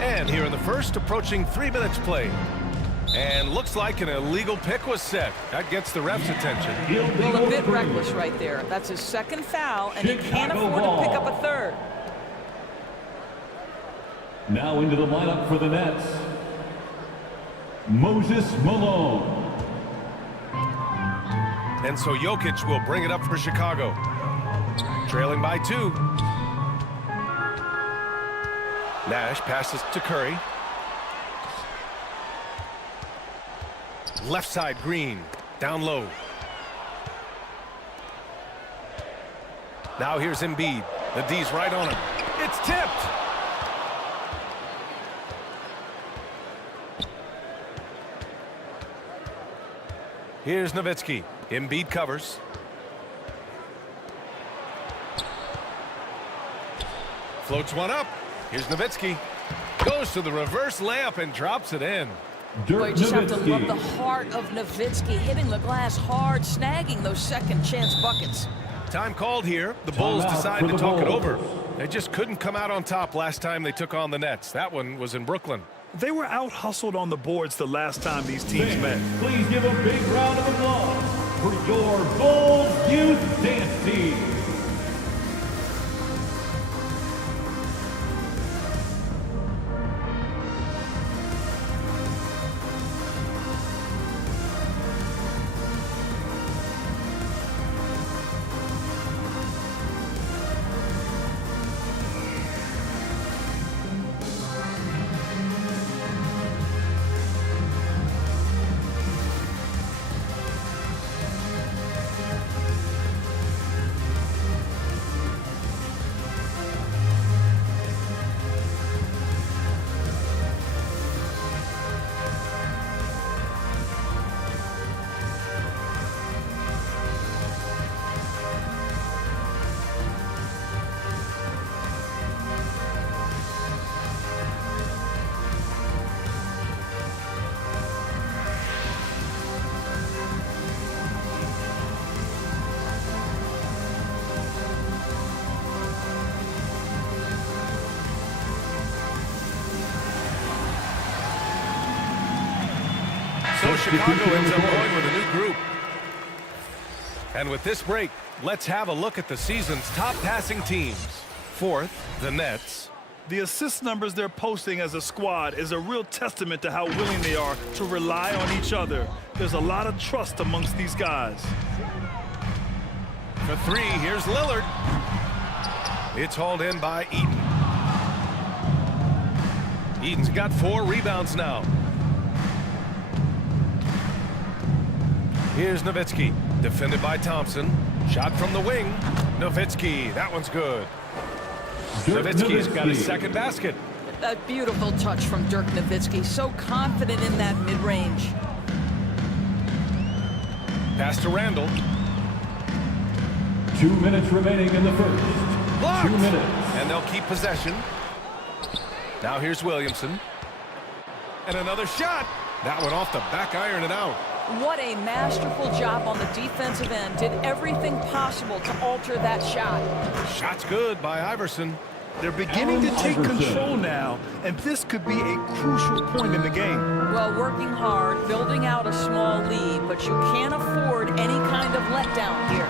And here in the first, approaching 3 minutes played. And looks like an illegal pick was set. That gets the ref's attention. Well, a bit reckless right there. That's his second foul, and he can't afford to pick up a third. Now into the lineup for the Nets, Moses Malone. And so Jokic will bring it up for Chicago. Trailing by 2. Nash passes to Curry. Left side, Green. Down low. Now here's Embiid. The D's right on him. It's tipped. Here's Nowitzki. Embiid covers. Floats one up. Here's Nowitzki. Goes to the reverse layup and drops it in. Boy, you just have to love the heart of Nowitzki, hitting the glass hard, snagging those second chance buckets. Time called here. The Bulls decide to talk it over. They just couldn't come out on top last time they took on the Nets. That one was in Brooklyn. They were out-hustled on the boards the last time these teams met. Please give a big round of applause for your Bulls Youth Dance Team. Chicago ends up going with a new group. And with this break, let's have a look at the season's top passing teams. Fourth, the Nets. The assist numbers they're posting as a squad is a real testament to how willing they are to rely on each other. There's a lot of trust amongst these guys. For three, here's Lillard. It's hauled in by Eaton. Eaton's got 4 rebounds now. Here's Nowitzki, defended by Thompson. Shot from the wing. Nowitzki, that one's good. Nowitzki's got his second basket. A beautiful touch from Dirk Nowitzki. So confident in that mid-range. Pass to Randall. 2 minutes remaining in the first. Blocked. 2 minutes. And they'll keep possession. Now here's Williamson. And another shot. That one off the back iron and out. What a masterful job on the defensive end. Did everything possible to alter that shot. Shot's good by Iverson. They're beginning to take control now, and this could be a crucial point in the game. Well, working hard, building out a small lead, but you can't afford any kind of letdown here.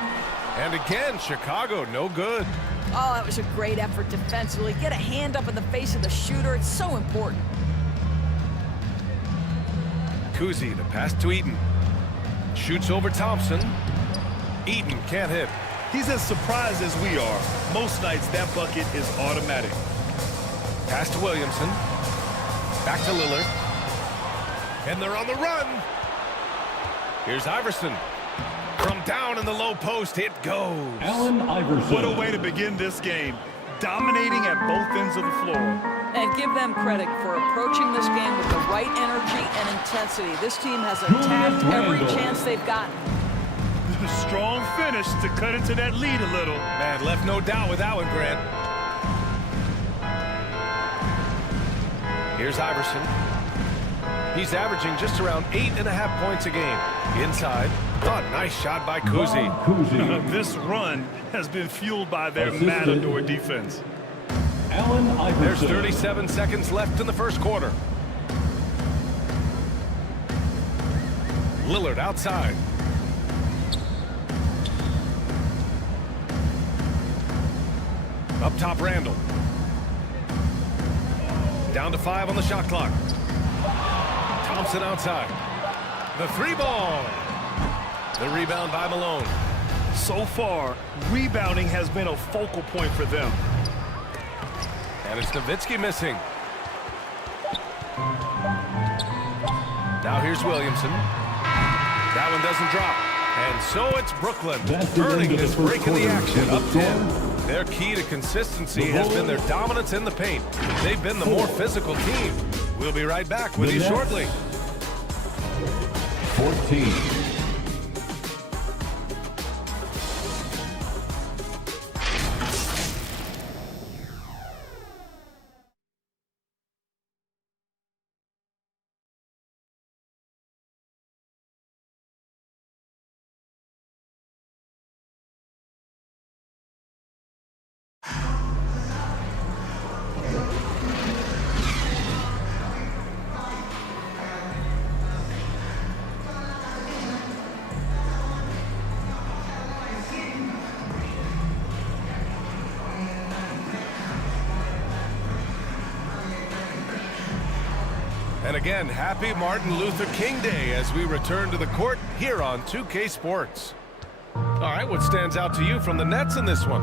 And again, Chicago, no good. Oh, that was a great effort defensively. Get a hand up in the face of the shooter. It's so important. Kuzi, the pass to Eaton. Shoots over Thompson. Eaton can't hit. He's as surprised as we are. Most nights, that bucket is automatic. Pass to Williamson. Back to Lillard. And they're on the run. Here's Iverson. From down in the low post, it goes. Allen Iverson. What a way to begin this game. Dominating at both ends of the floor. And give them credit for approaching this game with the right energy and intensity. This team has attacked every chance they've gotten. Strong finish to cut into that lead a little. Man, left no doubt with that one, Grant. Here's Iverson. He's averaging just around 8.5 points a game. Inside. Oh, nice shot by Kuzi. This run has been fueled by their matador defense. Allen Iverson. There's 37 seconds left in the first quarter. Lillard outside. Up top, Randall. Down to 5 on the shot clock. Thompson outside. The 3 ball. The rebound by Malone. So far, rebounding has been a focal point for them. And it's Nowitzki missing. Now here's Williamson. That one doesn't drop. And so it's Brooklyn earning this break in the action. Up 10. Their key to consistency has been their dominance in the paint. They've been the more physical team. We'll be right back with you shortly. 14. And again, happy Martin Luther King Day as we return to the court here on 2K Sports. All right, what stands out to you from the Nets in this one?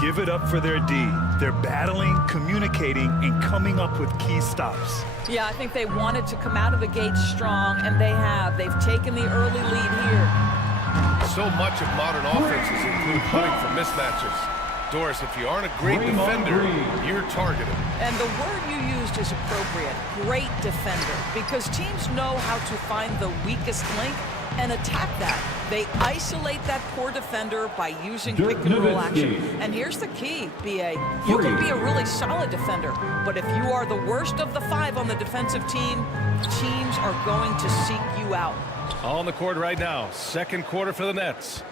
Give it up for their D. They're battling, communicating, and coming up with key stops. Yeah, I think they wanted to come out of the gate strong, and they have. They've taken the early lead here. So much of modern offenses include hunting for mismatches. Doris, if you aren't a great defender, you're targeted. And the word you used is appropriate, great defender, because teams know how to find the weakest link and attack that. They isolate that poor defender by using pick-and-roll action. And here's the key, B.A. You can be a really solid defender, but if you are the worst of the 5 on the defensive team, teams are going to seek you out. On the court right now, second quarter for the Nets.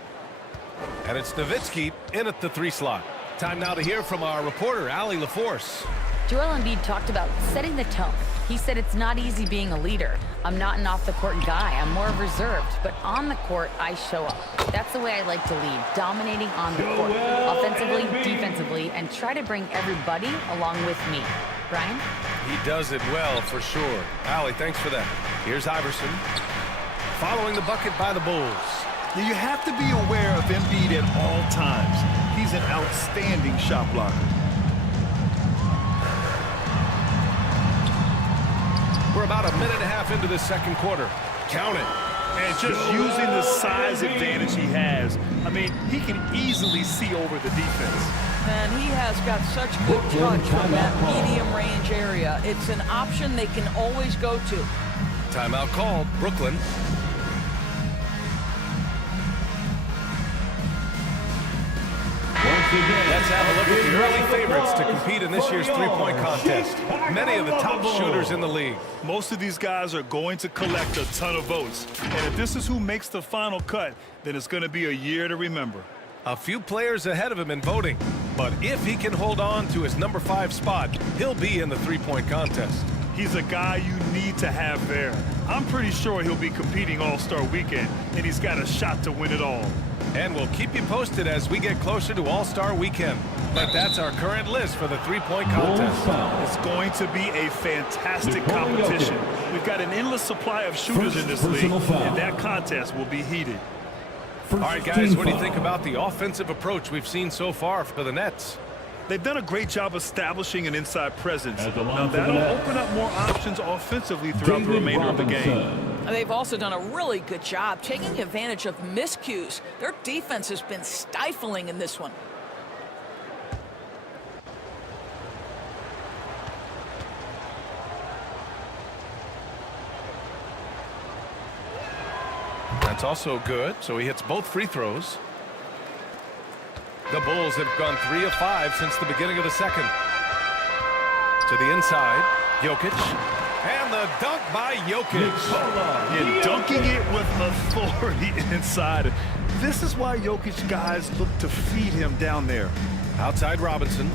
And it's Nowitzki in at the 3 slot. Time now to hear from our reporter, Allie LaForce. Joel Embiid talked about setting the tone, He said it's not easy being a leader. I'm not an off-the-court guy. I'm more reserved. But on the court, I show up. That's the way I like to lead, dominating on the court, offensively, defensively, and try to bring everybody along with me. Brian? He does it well, for sure. Allie, thanks for that. Here's Iverson. Following the bucket by the Bulls. You have to be aware of Embiid at all times. He's an outstanding shot blocker. We're about a minute and a half into the second quarter. Count it. And just using the size advantage he has, I mean, he can easily see over the defense. And he has got such good touch from that medium range area. It's an option they can always go to. Timeout called. Brooklyn. Let's have a look at the early favorites to compete in this year's three-point contest. Many of the top shooters in the league. Most of these guys are going to collect a ton of votes. And if this is who makes the final cut, then it's going to be a year to remember. A few players ahead of him in voting. But if he can hold on to his number 5 spot, he'll be in the three-point contest. He's a guy you need to have there. I'm pretty sure he'll be competing All-Star Weekend, and he's got a shot to win it all. And we'll keep you posted as we get closer to All-Star Weekend. But that's our current list for the three-point contest. It's going to be a fantastic competition. We've got an endless supply of shooters in this league, and that contest will be heated. All right, guys, what do you think about the offensive approach we've seen so far for the Nets? They've done a great job establishing an inside presence. Now, that'll open up more options offensively throughout the remainder of the game. They've also done a really good job taking advantage of miscues. Their defense has been stifling in this one. That's also good, so he hits both free throws. The Bulls have gone 3 of 5 since the beginning of the second. To the inside, Jokic. And the dunk by Jokic. Yeah, dunking it with authority inside. This is why Jokic guys look to feed him down there. Outside Robinson.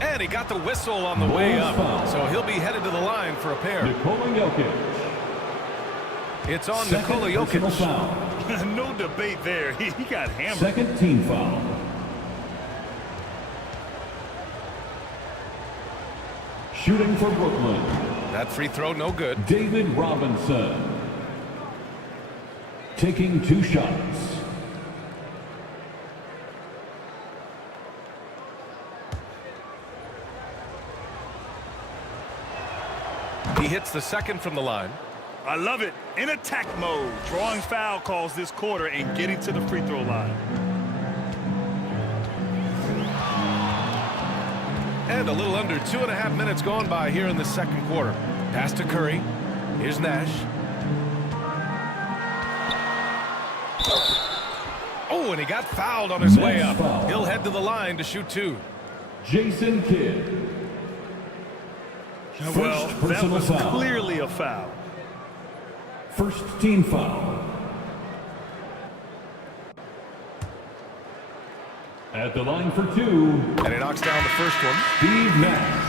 And he got the whistle on the way up. So he'll be headed to the line for a pair. It's on Nikola Jokic. No debate there. He got hammered. Second team foul. Shooting for Brooklyn. That free throw no good. David Robinson. Taking 2 shots. He hits the second from the line. I love it. In attack mode. Drawing foul calls this quarter and getting to the free throw line. And a little under 2.5 minutes gone by here in the second quarter. Pass to Curry. Here's Nash. Oh, and he got fouled on his way up. He'll head to the line to shoot 2. Jason Kidd. Well, that was clearly a foul. First team foul. At the line for 2. And he knocks down the first one. Steve Nash.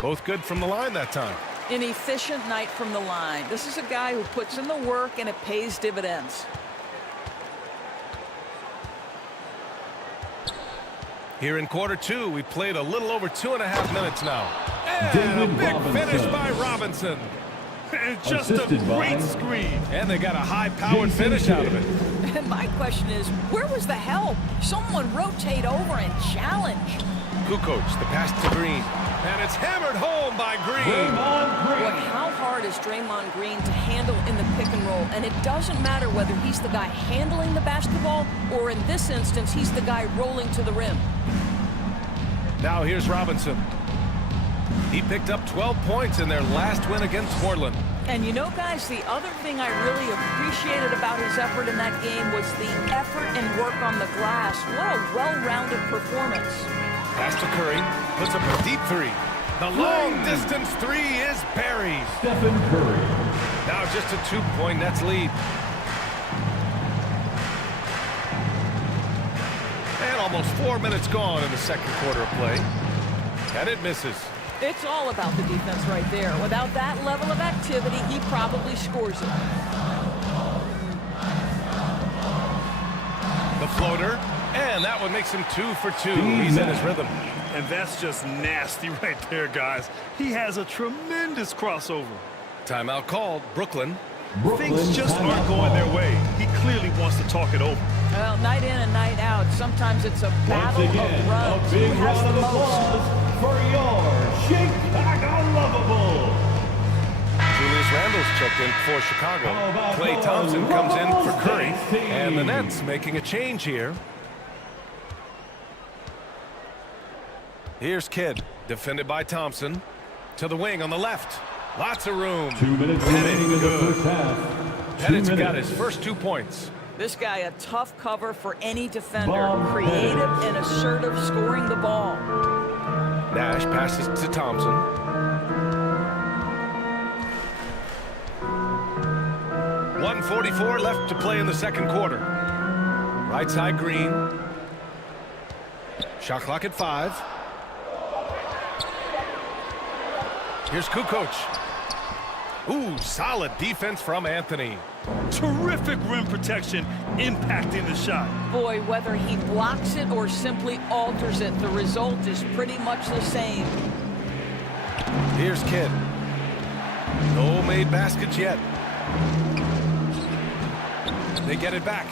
Both good from the line that time. An efficient night from the line. This is a guy who puts in the work and it pays dividends. Here in quarter 2, we played a little over 2.5 minutes now. And a big finish by Robinson. And just a great screen. And they got a high-powered finish out of it. And my question is, where was the help? Someone rotate over and challenge. Kukoc, the pass to Green. And it's hammered home by Green. Boy, how hard is Draymond Green to handle in the pick and roll? And it doesn't matter whether he's the guy handling the basketball or in this instance, he's the guy rolling to the rim. Now here's Robinson. He picked up 12 points in their last win against Portland. And you know, guys, the other thing I really appreciated about his effort in that game was the effort and work on the glass. What a well-rounded performance. Pass to Curry, puts up a deep three. The long-distance three is buried. Stephen Curry. Now just a 2-point Nets lead. And almost 4 minutes gone in the second quarter of play. And it misses. It's all about the defense right there. Without that level of activity, he probably scores it. The floater, and that one makes him 2 for 2. He's in his rhythm. And that's just nasty right there, guys. He has a tremendous crossover. Timeout called. Brooklyn. Things just aren't going their way. He clearly wants to talk it over. Well, night in and night out, sometimes it's a battle of runs. A big Who has round the of applause most? for your Chicago Lovable. Julius Randle's checked in for Chicago. Klay Thompson comes in for Curry. And the Nets making a change here. Here's Kidd, defended by Thompson. To the wing on the left. Lots of room. 2 minutes remaining in the first half. Pettit's got his first 2 points. This guy, a tough cover for any defender. Creative and assertive scoring the ball. Nash passes to Thompson. .144 left to play in the second quarter. Right side Green. Shot clock at 5. Here's Kukoc. Ooh, solid defense from Anthony. Terrific rim protection impacting the shot. Boy, whether he blocks it or simply alters it, the result is pretty much the same. Here's Kidd. No made baskets yet. They get it back.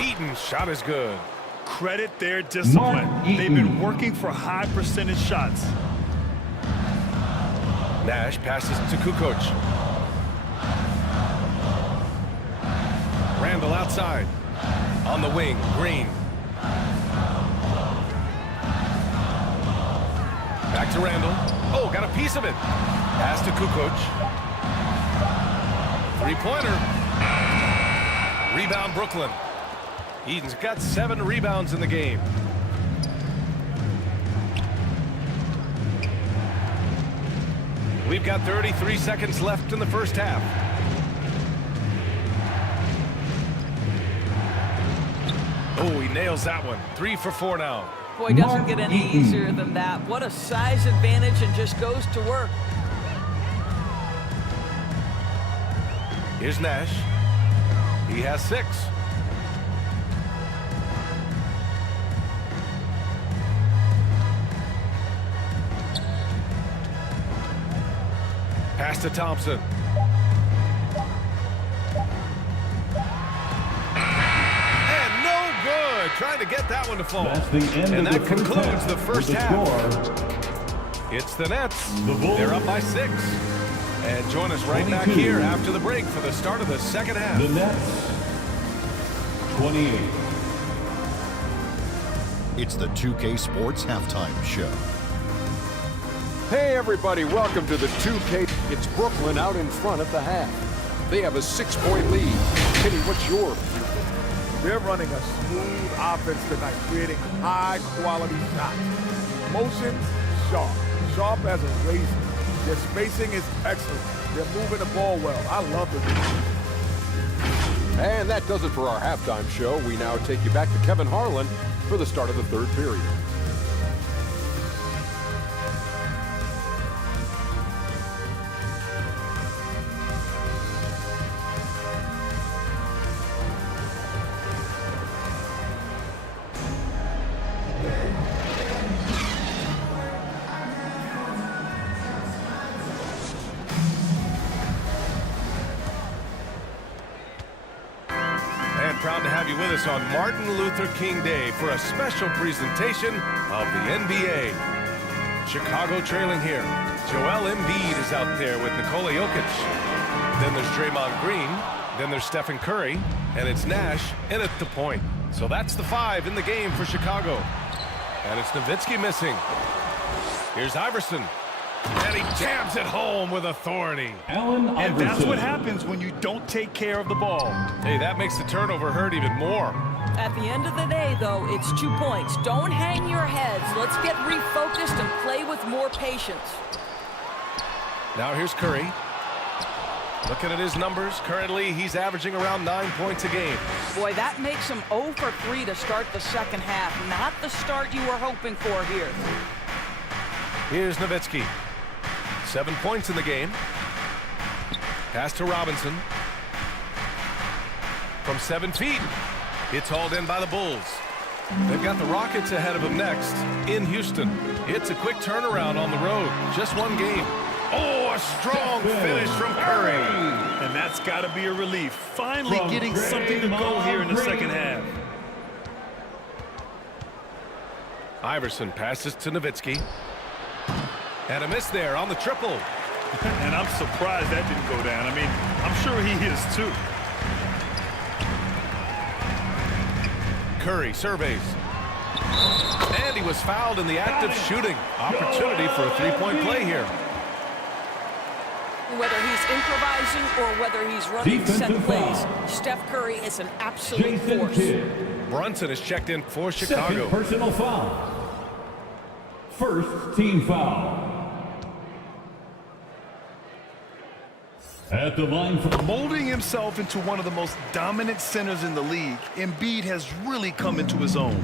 Eaton's shot is good. Credit their discipline. They've been working for high percentage shots. Nash passes to Kukoc. Randle outside. On the wing, Green. Back to Randle. Oh, got a piece of it. Pass to Kukoc. Three-pointer. Rebound, Brooklyn. Eden's got 7 rebounds in the game. We've got 33 seconds left in the first half. Oh, he nails that one. 3 for 4 now. Boy, doesn't get any easier than that. What a size advantage, and just goes to work. Here's Nash. He has 6. Pass to Thompson. And no good. Trying to get that one to fall. That's the end and of that the first concludes half the first with the half. score. It's the Nets. The Bulls. They're up by 6. And join us right back 22. here after the break for the start of the second half. The Nets, 28. It's the 2K Sports Halftime Show. Hey everybody, welcome to the 2K. It's Brooklyn out in front at the half. They have a 6-point lead. Kenny, what's your view? They're running a smooth offense tonight, creating high-quality shots. Motion, sharp. Sharp as a razor. Their spacing is excellent. They're moving the ball well. I love the defense. And that does it for our halftime show. We now take you back to Kevin Harlan for the start of the third period. Proud to have you with us on Martin Luther King Day for a special presentation of the NBA. Chicago trailing here. Joel Embiid is out there with Nikola Jokic. Then there's Draymond Green. Then there's Stephen Curry. And it's Nash in at the point. So that's the 5 in the game for Chicago. And it's Nowitzki missing. Here's Iverson. And he jams it home with authority. And that's what happens when you don't take care of the ball. Hey, that makes the turnover hurt even more. At the end of the day, though, it's 2 points. Don't hang your heads. Let's get refocused and play with more patience. Now here's Curry. Looking at his numbers, currently he's averaging around 9 points a game. Boy, that makes him 0 for 3 to start the second half. Not the start you were hoping for here. Here's Nowitzki. 7 points in the game. Pass to Robinson. From 7 feet. It's hauled in by the Bulls. They've got the Rockets ahead of them next in Houston. It's a quick turnaround on the road. Just one game. Oh, a strong finish from Curry. And that's got to be a relief. Finally getting something to go here in the second half. Iverson passes to Nowitzki. And a miss there on the triple. And I'm surprised that didn't go down. I mean, I'm sure he is too. Curry surveys. And he was fouled in the act of shooting. Opportunity for a three-point play here. Whether he's improvising or whether he's running set plays, Steph Curry is an absolute force. Brunson is checked in for Chicago. Second personal foul. First team foul. At the line for molding himself into one of the most dominant centers in the league, Embiid has really come into his own.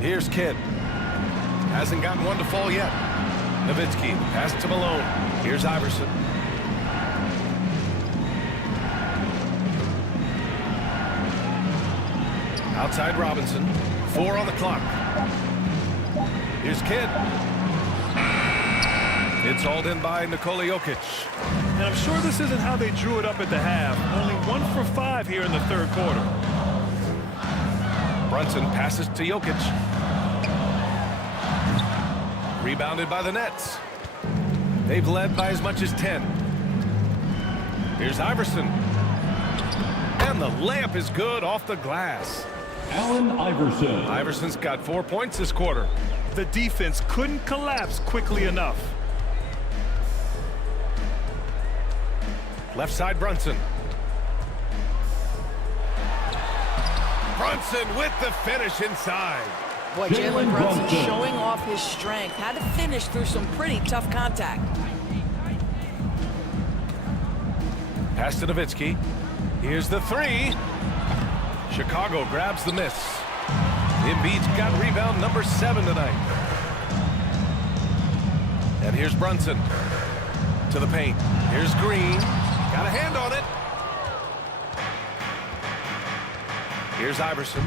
Here's Kidd. Hasn't gotten one to fall yet. Nowitzki, pass to Malone. Here's Iverson. Outside Robinson. 4 on the clock. Here's Kidd. It's hauled in by Nikola Jokic. And I'm sure this isn't how they drew it up at the half. Only 1 for 5 here in the third quarter. Brunson passes to Jokic. Rebounded by the Nets. They've led by as much as 10. Here's Iverson. And the layup is good off the glass. Allen Iverson. Iverson's got 4 points this quarter. The defense couldn't collapse quickly enough. Left side, Brunson. Brunson with the finish inside. Boy, Jalen Brunson showing off his strength. Had to finish through some pretty tough contact. Pass to Nowitzki. Here's the 3. Chicago grabs the miss. Embiid's got rebound number 7 tonight. And here's Brunson to the paint. Here's Green. Got a hand on it. Here's Iverson.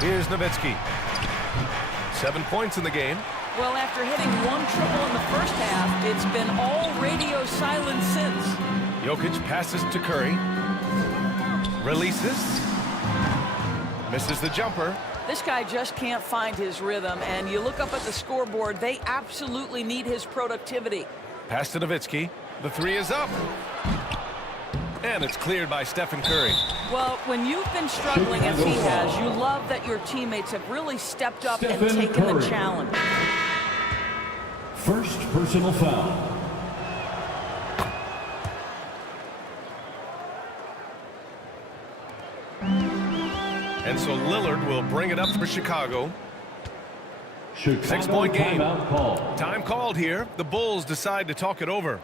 Here's Nowitzki. 7 points in the game. Well, after hitting 1 triple in the first half, it's been all radio silence since. Jokic passes to Curry. Releases. Misses the jumper. This guy just can't find his rhythm, and you look up at the scoreboard, they absolutely need his productivity. Pass to Nowitzki. The 3 is up. And it's cleared by Stephen Curry. Well, when you've been struggling as he has, you love that your teammates have really stepped up and taken the challenge. First personal foul. And so Lillard will bring it up for Chicago. 6-point game. Time called here. The Bulls decide to talk it over.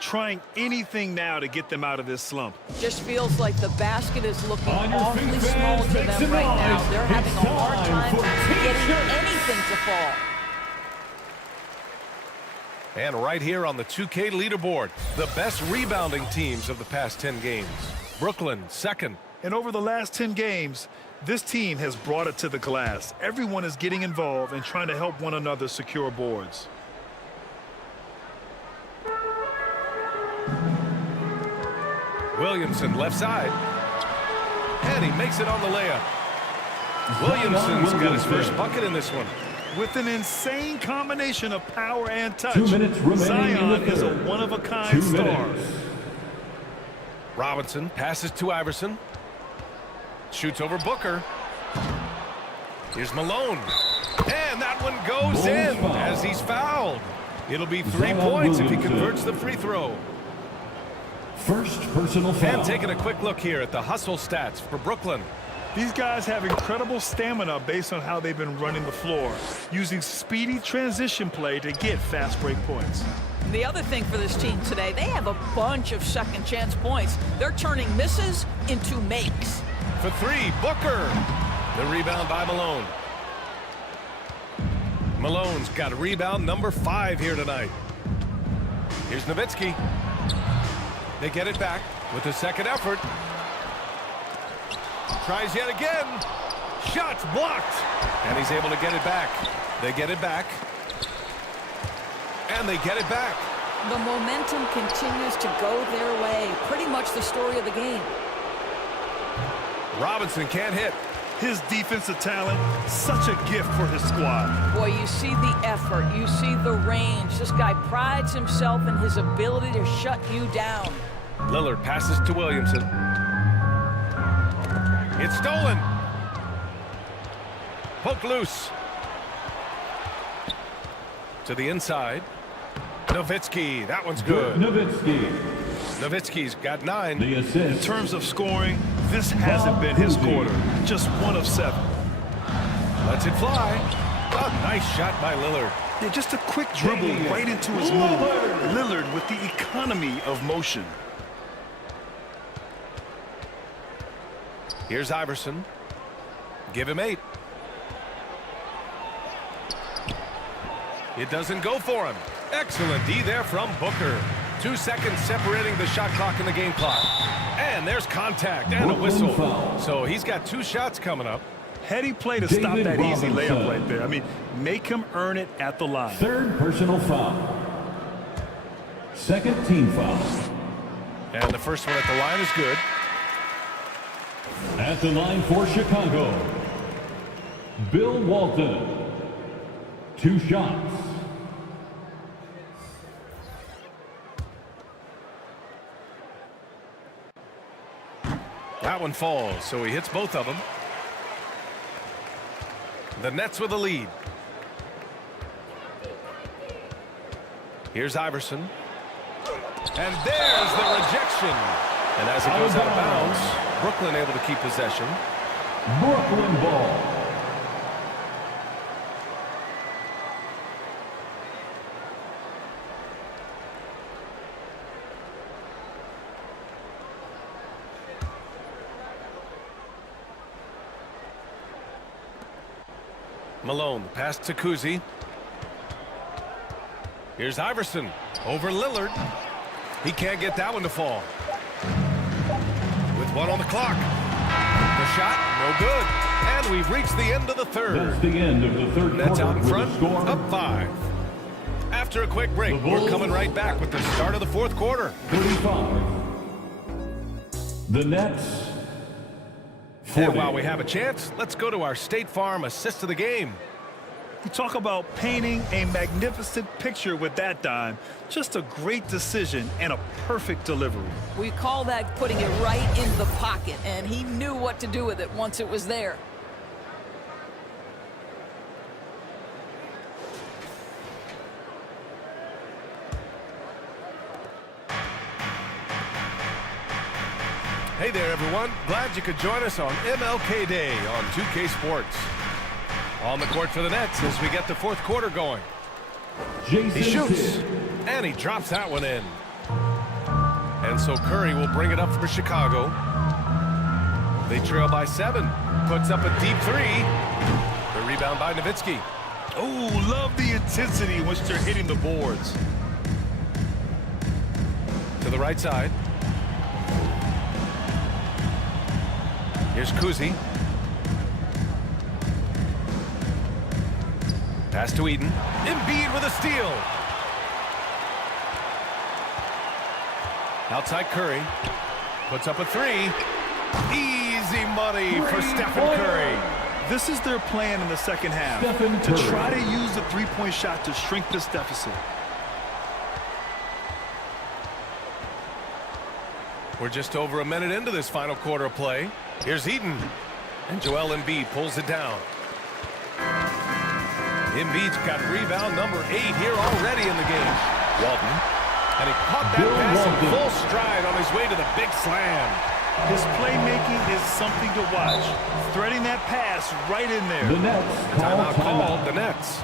Trying anything now to get them out of this slump. Just feels like the basket is looking awfully small to them right now. They're having a hard time getting anything to fall. And right here on the 2K leaderboard, the best rebounding teams of the past 10 games. Brooklyn, second. And over the last 10 games, this team has brought it to the glass. Everyone is getting involved and trying to help one another secure boards. Williamson left side. And he makes it on the layup. Williamson's got his first bucket in this one. With an insane combination of power and touch, 2 minutes remaining Zion in the is a third. one-of-a-kind 2 star. minutes. Robinson passes to Iverson. Shoots over Booker. Here's Malone. And that one goes in as he's fouled. It'll be 3 points if he converts the free throw. First personal foul. And taking a quick look here at the hustle stats for Brooklyn. These guys have incredible stamina based on how they've been running the floor, using speedy transition play to get fast break points. The other thing for this team today, they have a bunch of second chance points. They're turning misses into makes. For three, Booker. The rebound by Malone. Malone's got a rebound number 5 here tonight. Here's Nowitzki. They get it back with a second effort. Tries yet again. Shots blocked. And he's able to get it back. They get it back. And they get it back. The momentum continues to go their way. Pretty much the story of the game. Robinson can't hit. His defensive talent, such a gift for his squad. Boy, you see the effort. You see the range. This guy prides himself in his ability to shut you down. Lillard passes to Williamson. It's stolen. Poke loose. To the inside. Nowitzki, that one's good. Nowitzki's got 9. The assist. In terms of scoring, this hasn't been his quarter. Just 1 of 7. Lets it fly. A nice shot by Lillard. Yeah, just a quick dribble right into his move. Lillard with the economy of motion. Here's Iverson. Give him 8. It doesn't go for him. Excellent D there from Booker. 2 seconds separating the shot clock and the game clock. And there's contact and a whistle. So he's got 2 shots coming up. Heady play to stop that easy layup right there. I mean, make him earn it at the line. Third personal foul. Second team foul. And the first one at the line is good. At the line for Chicago, Bill Walton. 2 shots. That one falls, so he hits both of them. The Nets with a lead. Here's Iverson. And there's the rejection. And as it goes out of bounds, Brooklyn able to keep possession. Brooklyn ball. Malone, pass to Kuzi. Here's Iverson over Lillard. He can't get that one to fall. With 1 on the clock. The shot, no good. And we've reached the end of the third. That's the end of the third Nets quarter out in front, score. up 5. After a quick break, we're coming right back with the start of the fourth quarter. 35. The Nets. 40. And while we have a chance, let's go to our State Farm assist of the game. You talk about painting a magnificent picture with that dime. Just a great decision and a perfect delivery. We call that putting it right in the pocket, and he knew what to do with it once it was there. Hey there, everyone. Glad you could join us on MLK Day on 2K Sports. On the court for the Nets as we get the fourth quarter going. He shoots, and he drops that one in. And so Curry will bring it up for Chicago. They trail by 7. Puts up a deep 3. The rebound by Nowitzki. Oh, love the intensity once they're hitting the boards. To the right side. Here's Kuzi. Pass to Eden. Embiid with a steal. Outside Curry. Puts up a 3. Easy money for Stephen Curry. This is their plan in the second half. To try to use the three-point shot to shrink this deficit. We're just over a minute into this final quarter of play. Here's Eden. And Joel Embiid pulls it down. Embiid's got rebound number 8 here already in the game. Walton. And he caught that pass in full stride on his way to the big slam. His playmaking is something to watch. Threading that pass right in there. The Nets Timeout called. The Nets.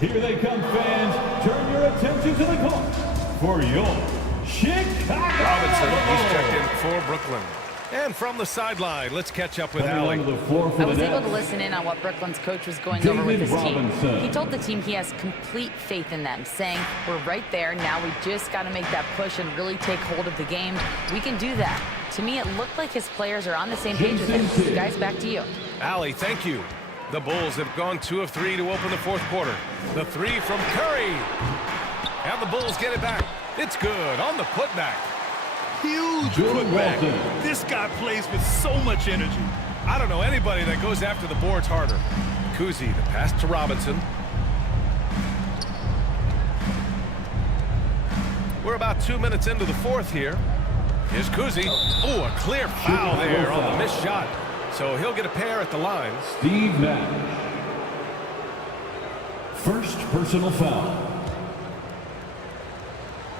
Here they come, fans. Turn your attention to the court for your Chicago Robinson, he's checked in Bulls. for Brooklyn. And from the sideline, let's catch up with Coming Allie. on the floor for I the was able Nets. to listen in on what Brooklyn's coach was going over with David his team. Robinson. He told the team he has complete faith in them, saying, we're right there. Now we just got to make that push and really take hold of the game. We can do that. To me, it looked like his players are on the same page with him. Guys, back to you. Allie, thank you. The Bulls have gone 2 of 3 to open the fourth quarter. The 3 from Curry. And the Bulls get it back. It's good on the putback. Huge putback. This guy plays with so much energy. I don't know anybody that goes after the boards harder. Kuzi, the pass to Robinson. We're about 2 minutes into the fourth here. Here's Kuzi. Oh, a clear foul there on the missed shot. So he'll get a pair at the line. Steve Nash. First personal foul.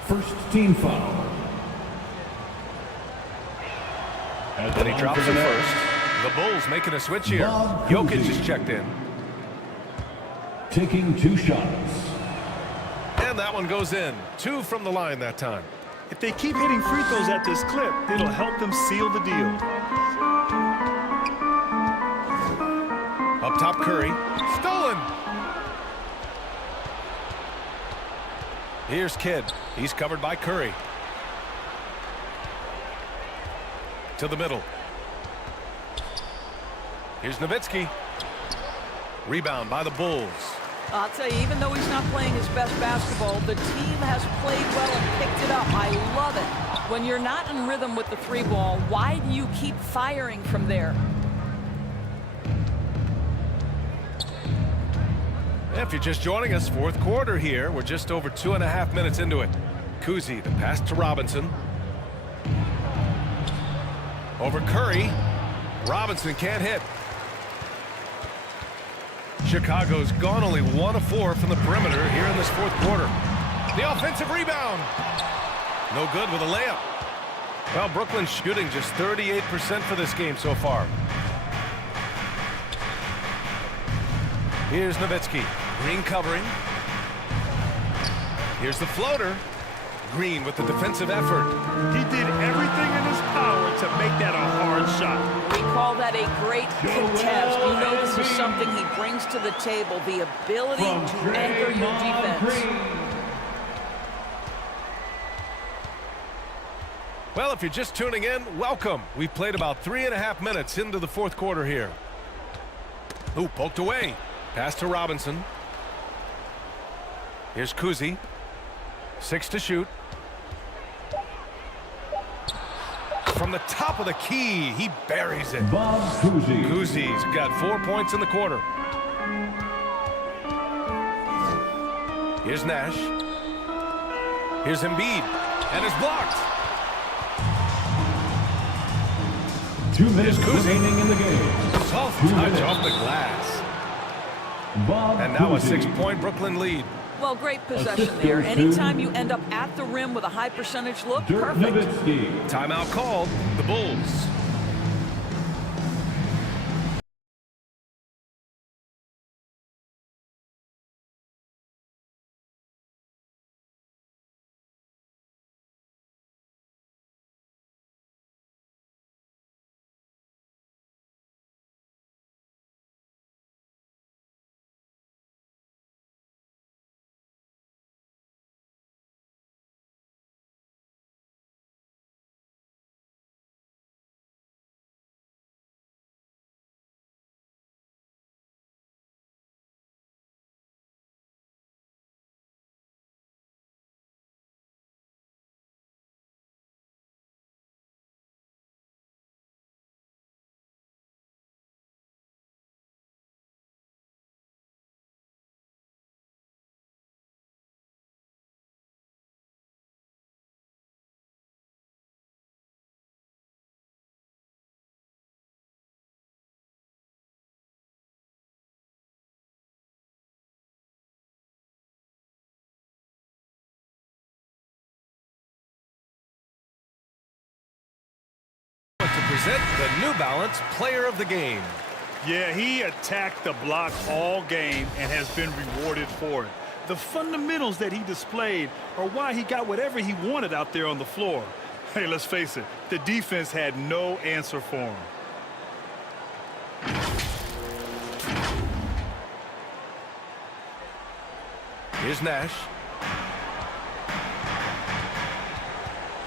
First team foul. And he drops it first. The Bulls making a switch here. Jokic is checked in. Taking 2 shots. And that one goes in. 2 from the line that time. If they keep hitting free throws at this clip, it'll help them seal the deal. Up top, Curry. Stolen. Here's Kidd. He's covered by Curry. To the middle. Here's Nowitzki. Rebound by the Bulls. I'll tell you, even though he's not playing his best basketball, the team has played well and picked it up. I love it. When you're not in rhythm with the 3-ball, why do you keep firing from there? If you're just joining us, fourth quarter here. We're just over 2.5 minutes into it. Kuzi, the pass to Robinson. Over Curry. Robinson can't hit. Chicago's gone only 1 of 4 from the perimeter here in this fourth quarter. The offensive rebound. No good with a layup. Well, Brooklyn's shooting just 38% for this game so far. Here's Nowitzki. Green covering. Here's the floater. Green with the defensive effort. He did everything in his power to make that a hard shot. We call that a great contest. You know this is something he brings to the table, the ability to anchor your defense. Well, if you're just tuning in, welcome. We've played about 3.5 minutes into the fourth quarter here. Ooh, poked away. Pass to Robinson. Here's Kuzi. 6 to shoot. From the top of the key, he buries it. Bob Cousy. Kuzi's got 4 points in the quarter. Here's Nash. Here's Embiid. And it's blocked. 2 minutes remaining in the game. Soft touch off the glass. Bob And now a Cousy. 6-point Brooklyn lead. Well, great possession there. Anytime you end up at the rim with a high percentage look, perfect. Timeout called. The Bulls. present the New Balance Player of the Game. Yeah, he attacked the block all game and has been rewarded for it. The fundamentals that he displayed are why he got whatever he wanted out there on the floor. Hey, let's face it, the defense had no answer for him. Here's Nash.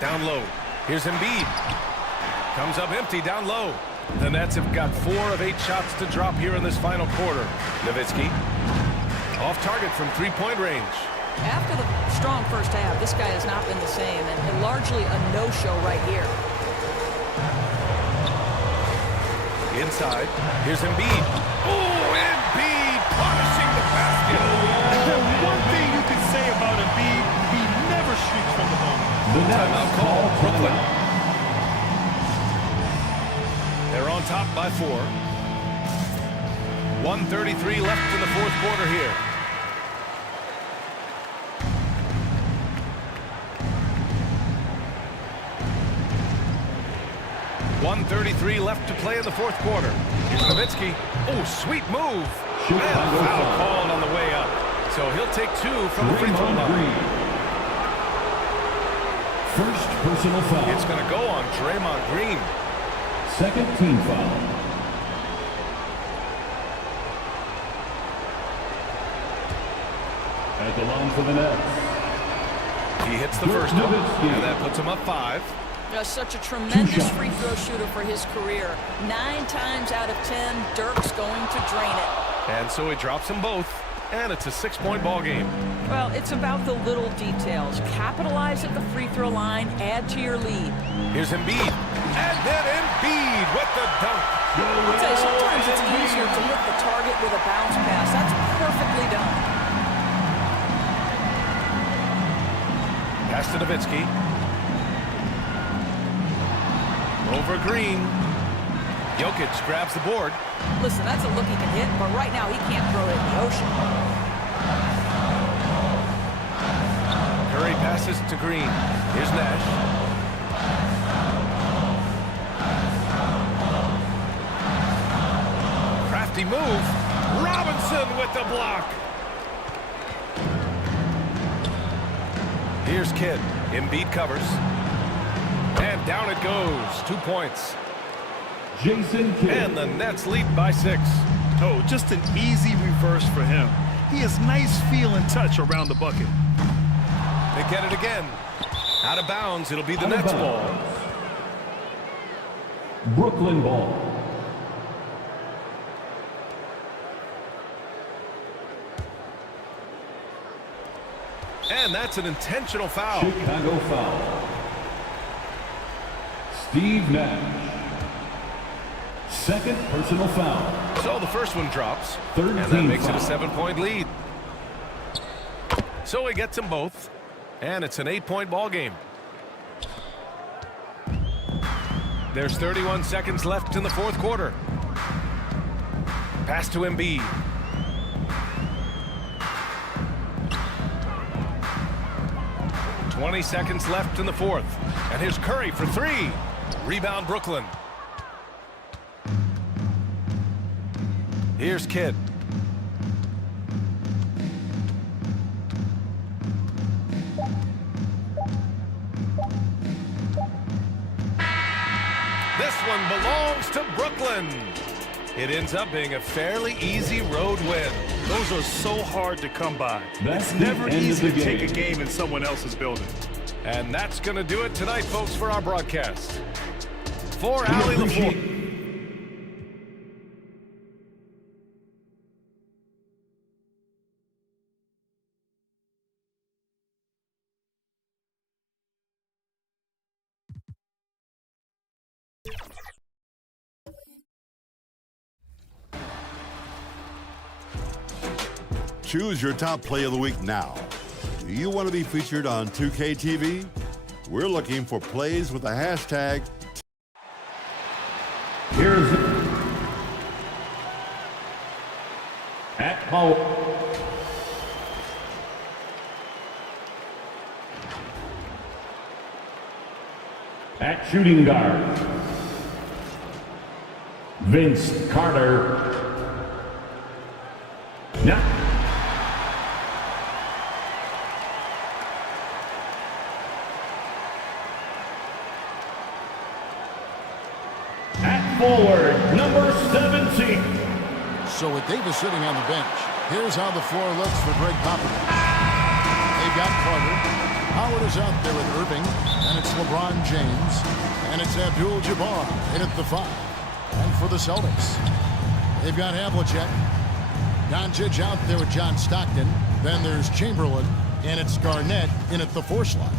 Down low. Here's Embiid. Comes up empty down low. The Nets have got 4 of 8 shots to drop here in this final quarter. Nowitzki. Off target from three-point range. After the strong first half, this guy has not been the same, and largely a no-show right here. Inside. Here's Embiid. Oh, Embiid punishing the basket. One thing you can say about Embiid, he never shrinks from the moment. Timeout call, Brooklyn. They're on top by 4. 1:33 left in the fourth quarter here. .133 left to play in the fourth quarter. Here's Nowitzki. Oh, sweet move. And foul called on the way up. So he'll take 2 from the free throw line. First personal foul. It's going to go on Draymond Green. Second team foul. At the line for the Nets. He hits the first one, and that puts him up 5. Just such a tremendous free throw shooter for his career. 9 times out of 10, Dirk's going to drain it. And so he drops them both, and it's a 6-point ball game. Well, it's about the little details. Capitalize at the free throw line, add to your lead. Here's Embiid. And then Embiid with the dunk. I'll tell you, sometimes it's easier to hit the target with a bounce pass. That's perfectly done. Pass to Nowitzki. Over Green. Jokic grabs the board. Listen, that's a look he can hit, but right now he can't throw it in the ocean. Curry passes to Green. Here's Nash. Crafty move. Robinson with the block. Here's Kidd. Embiid covers. And down it goes. 2 points. Jason Kidd. And the Nets lead by 6. Oh, just an easy reverse for him. He has nice feel and touch around the bucket. They get it again. Out of bounds. It'll be the Nets ball. Brooklyn ball. And that's an intentional foul. Chicago foul. Steve Nash. Second personal foul. So the first one drops. Third and that team makes foul. it a 7-point lead. So he gets them both. And it's an 8-point ball game. There's 31 seconds left in the fourth quarter. Pass to Embiid. .20 seconds left in the fourth. And here's Curry for 3. Rebound Brooklyn. Here's Kidd. This one belongs to Brooklyn. It ends up being a fairly easy road win. Those are so hard to come by. That's it's never the end easy of the to take game. a game in someone else's building. And that's going to do it tonight, folks, for our broadcast. For Allie LaFleur. Choose your top play of the week now. Do you want to be featured on 2K TV? We're looking for plays with the hashtag. Here's at Howard. At shooting guard. Vince Carter. Now, at forward, number 17. So with Davis sitting on the bench, here's how the floor looks for Greg Popovich. They've got Carter. Howard is out there with Irving. And it's LeBron James. And it's Abdul-Jabbar in at the 5. And for the Celtics, they've got Havlicek. Doncic out there with John Stockton. Then there's Chamberlain. And it's Garnett in at the 4 slot.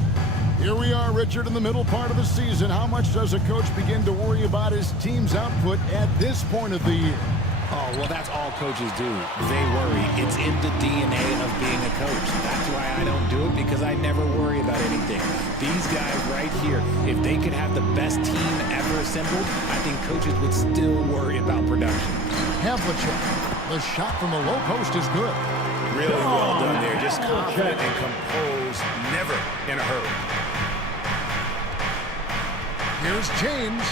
Here we are, Richard, in the middle part of the season. How much does a coach begin to worry about his team's output at this point of the year? Oh, well, that's all coaches do. They worry. It's in the DNA of being a coach. That's why I don't do it, because I never worry about anything. These guys right here, if they could have the best team ever assembled, I think coaches would still worry about production. Havlicek, the shot from the low post is good. Really well done there. Just confident and composed, never in a hurry. Here's James.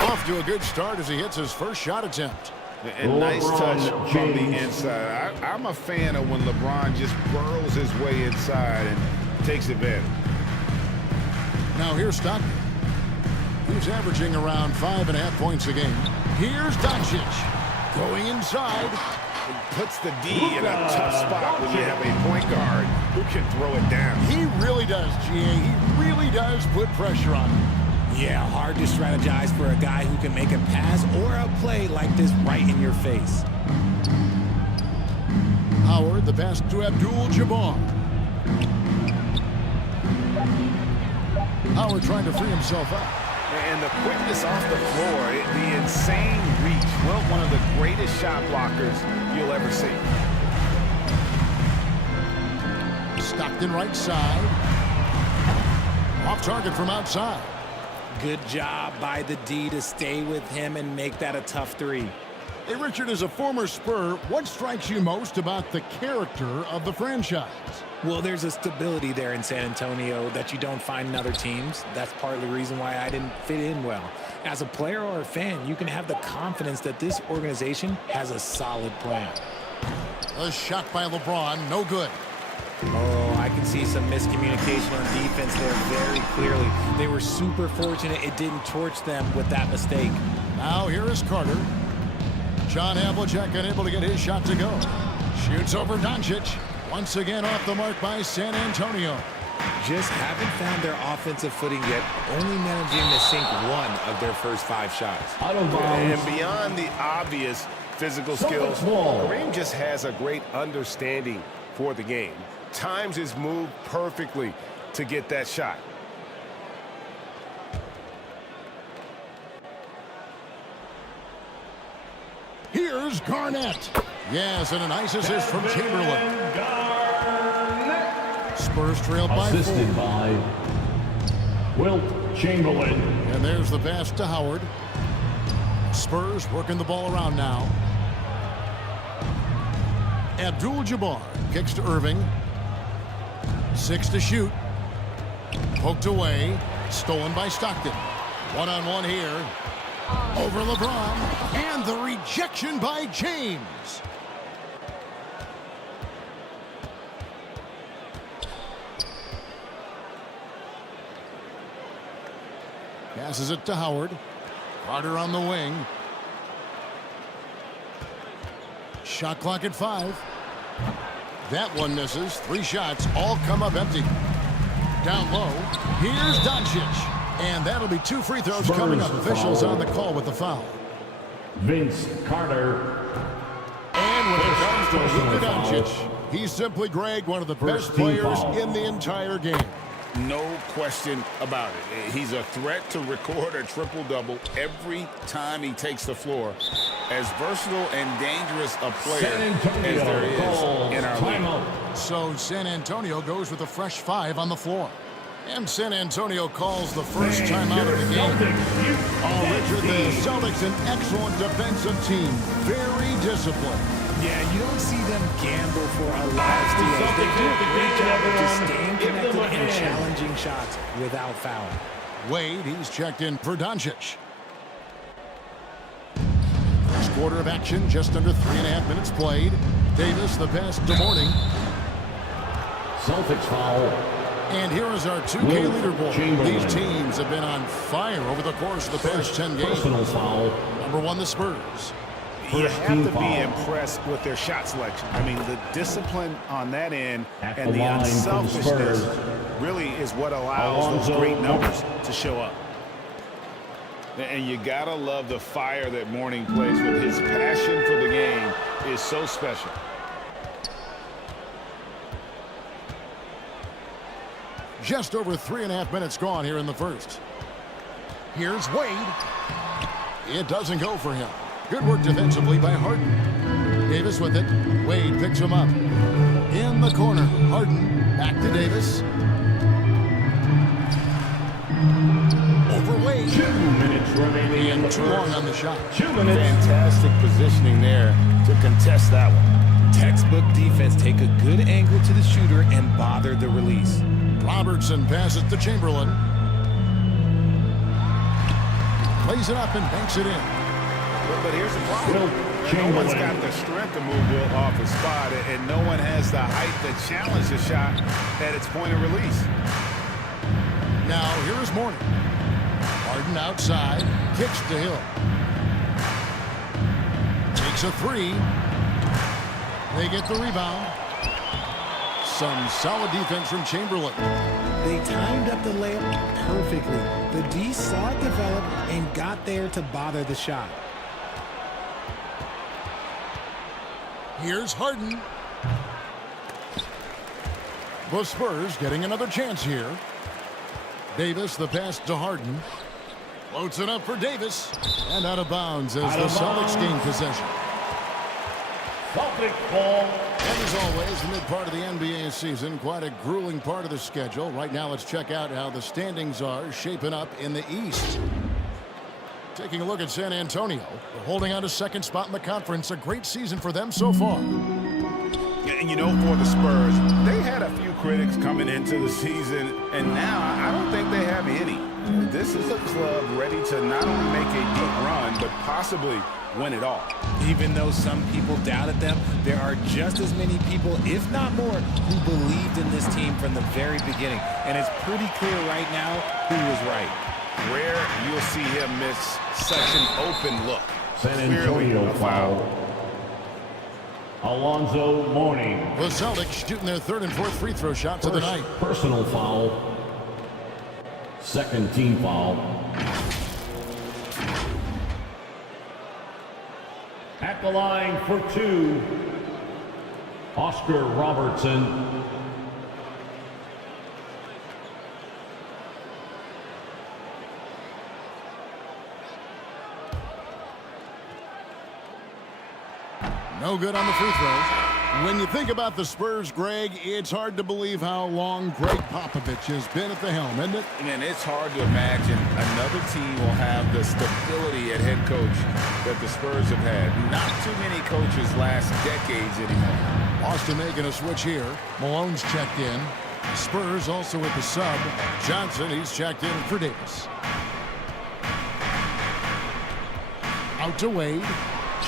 Off to a good start as he hits his first shot attempt. And nice touch from the inside. I'm a fan of when LeBron just burrows his way inside and takes advantage. Now here's Stockton. He's averaging around 5.5 points a game. Here's Doncic going inside. It puts the D in a tough spot when you have a point guard who can throw it down. He really does, GA. He really does put pressure on him. Yeah, hard to strategize for a guy who can make a pass or a play like this right in your face. Howard, the pass to Abdul-Jabbar. Howard trying to free himself up. And the quickness off the floor, the insane reach. Well, one of the greatest shot blockers you'll ever see. Stockton right side. Off target from outside. Good job by the D to stay with him and make that a tough 3. Hey, Richard, as a former Spur, what strikes you most about the character of the franchise? Well, there's a stability there in San Antonio that you don't find in other teams. That's part of the reason why I didn't fit in well. As a player or a fan, you can have the confidence that this organization has a solid plan. A shot by LeBron, no good. Oh, I can see some miscommunication on defense there very clearly. They were super fortunate it didn't torch them with that mistake. Now here is Carter. John Havlicek unable to get his shot to go. Shoots over Doncic. Once again off the mark by San Antonio. Just haven't found their offensive footing yet, only managing to sink 1 of their first 5 shots. And beyond the obvious physical skills, Kareem just has a great understanding for the game. Times his move perfectly to get that shot. Here's Garnett. Yes, and a nice assist from Chamberlain. Spurs trailed by 4. Assisted by Wilt Chamberlain. And there's the pass to Howard. Spurs working the ball around now. Abdul-Jabbar kicks to Irving. 6 to shoot. Poked away. Stolen by Stockton. One-on-one here. Over LeBron. And the rejection by James. Passes it to Howard. Carter on the wing. Shot clock at 5. That one misses. 3 shots all come up empty. Down low. Here's Doncic. And that'll be 2 free throws Spurs coming up. Officials foul. on the call with the foul. Vince Carter. And when it comes to Personal Luka foul. Doncic, he's simply, Greg, one of the First best team players foul. in the entire game. No question about it. He's a threat to record a triple-double every time he takes the floor. As versatile and dangerous a player as there is in our league. So San Antonio goes with a fresh 5 on the floor. And San Antonio calls the first timeout of the game. Oh, Richard, the Celtics, an excellent defensive team. Very disciplined. Yeah, you don't see them gamble for a lot of steals. They do a great job of just staying connected and challenging shots without fouling. Wade, he's checked in for Doncic. quarter of action, just under 3.5 minutes played. Davis, the pass to Mourning. Celtics foul. And here is our 2K leaderboard. These teams have been on fire over the course of the past 10 games. Personal foul. Number 1, the Spurs. You have to be impressed with their shot selection. I mean, the discipline on that end and the unselfishness really is what allows those great numbers to show up. And you got to love the fire that Mourning plays with. His passion for the game is so special. Just over 3.5 minutes gone here in the first. Here's Wade. It doesn't go for him. Good work defensively by Harden. Davis with it. Wade picks him up. In the corner. Harden back to Davis. Over Wade. 2 minutes remaining in the too long on the shot. 2 minutes. Fantastic positioning there to contest that one. Textbook defense. Take a good angle to the shooter and bother the release. Robertson passes to Chamberlain. Plays it up and banks it in. But here's the problem. No one's got the strength to move Wilt off his spot, and no one has the height to challenge the shot at its point of release. Now here is Mourning. Harden outside. Kicks to Hill. Takes a 3. They get the rebound. Some solid defense from Chamberlain. They timed up the layup perfectly. The D saw it develop and got there to bother the shot. Here's Harden. The Spurs getting another chance here. Davis, the pass to Harden. Floats it up for Davis. And out of bounds as the Celtics gain possession. Celtics ball. And as always, the mid part of the NBA season, quite a grueling part of the schedule. Right now, let's check out how the standings are shaping up in the East. Taking a look at San Antonio. They're holding on to second spot in the conference. A great season for them so far. And you know, for the Spurs, they had a few critics coming into the season, and now I don't think they have any. This is a club ready to not only make a deep run, but possibly win it all. Even though some people doubted them, there are just as many people, if not more, who believed in this team from the very beginning. And it's pretty clear right now who was right. Rare you'll see him miss such an open look. San Antonio foul. Alonzo Mourning. The Celtics shooting their third and fourth free throw shots of the night. Personal foul. Second team foul. At the line for 2, Oscar Robertson. No good on the free throws. When you think about the Spurs, Greg, it's hard to believe how long Greg Popovich has been at the helm, isn't it? And it's hard to imagine another team will have the stability at head coach that the Spurs have had. Not too many coaches last decades anymore. Boston making a switch here. Malone's checked in. The Spurs also with the sub. Johnson, he's checked in for Davis. Out to Wade.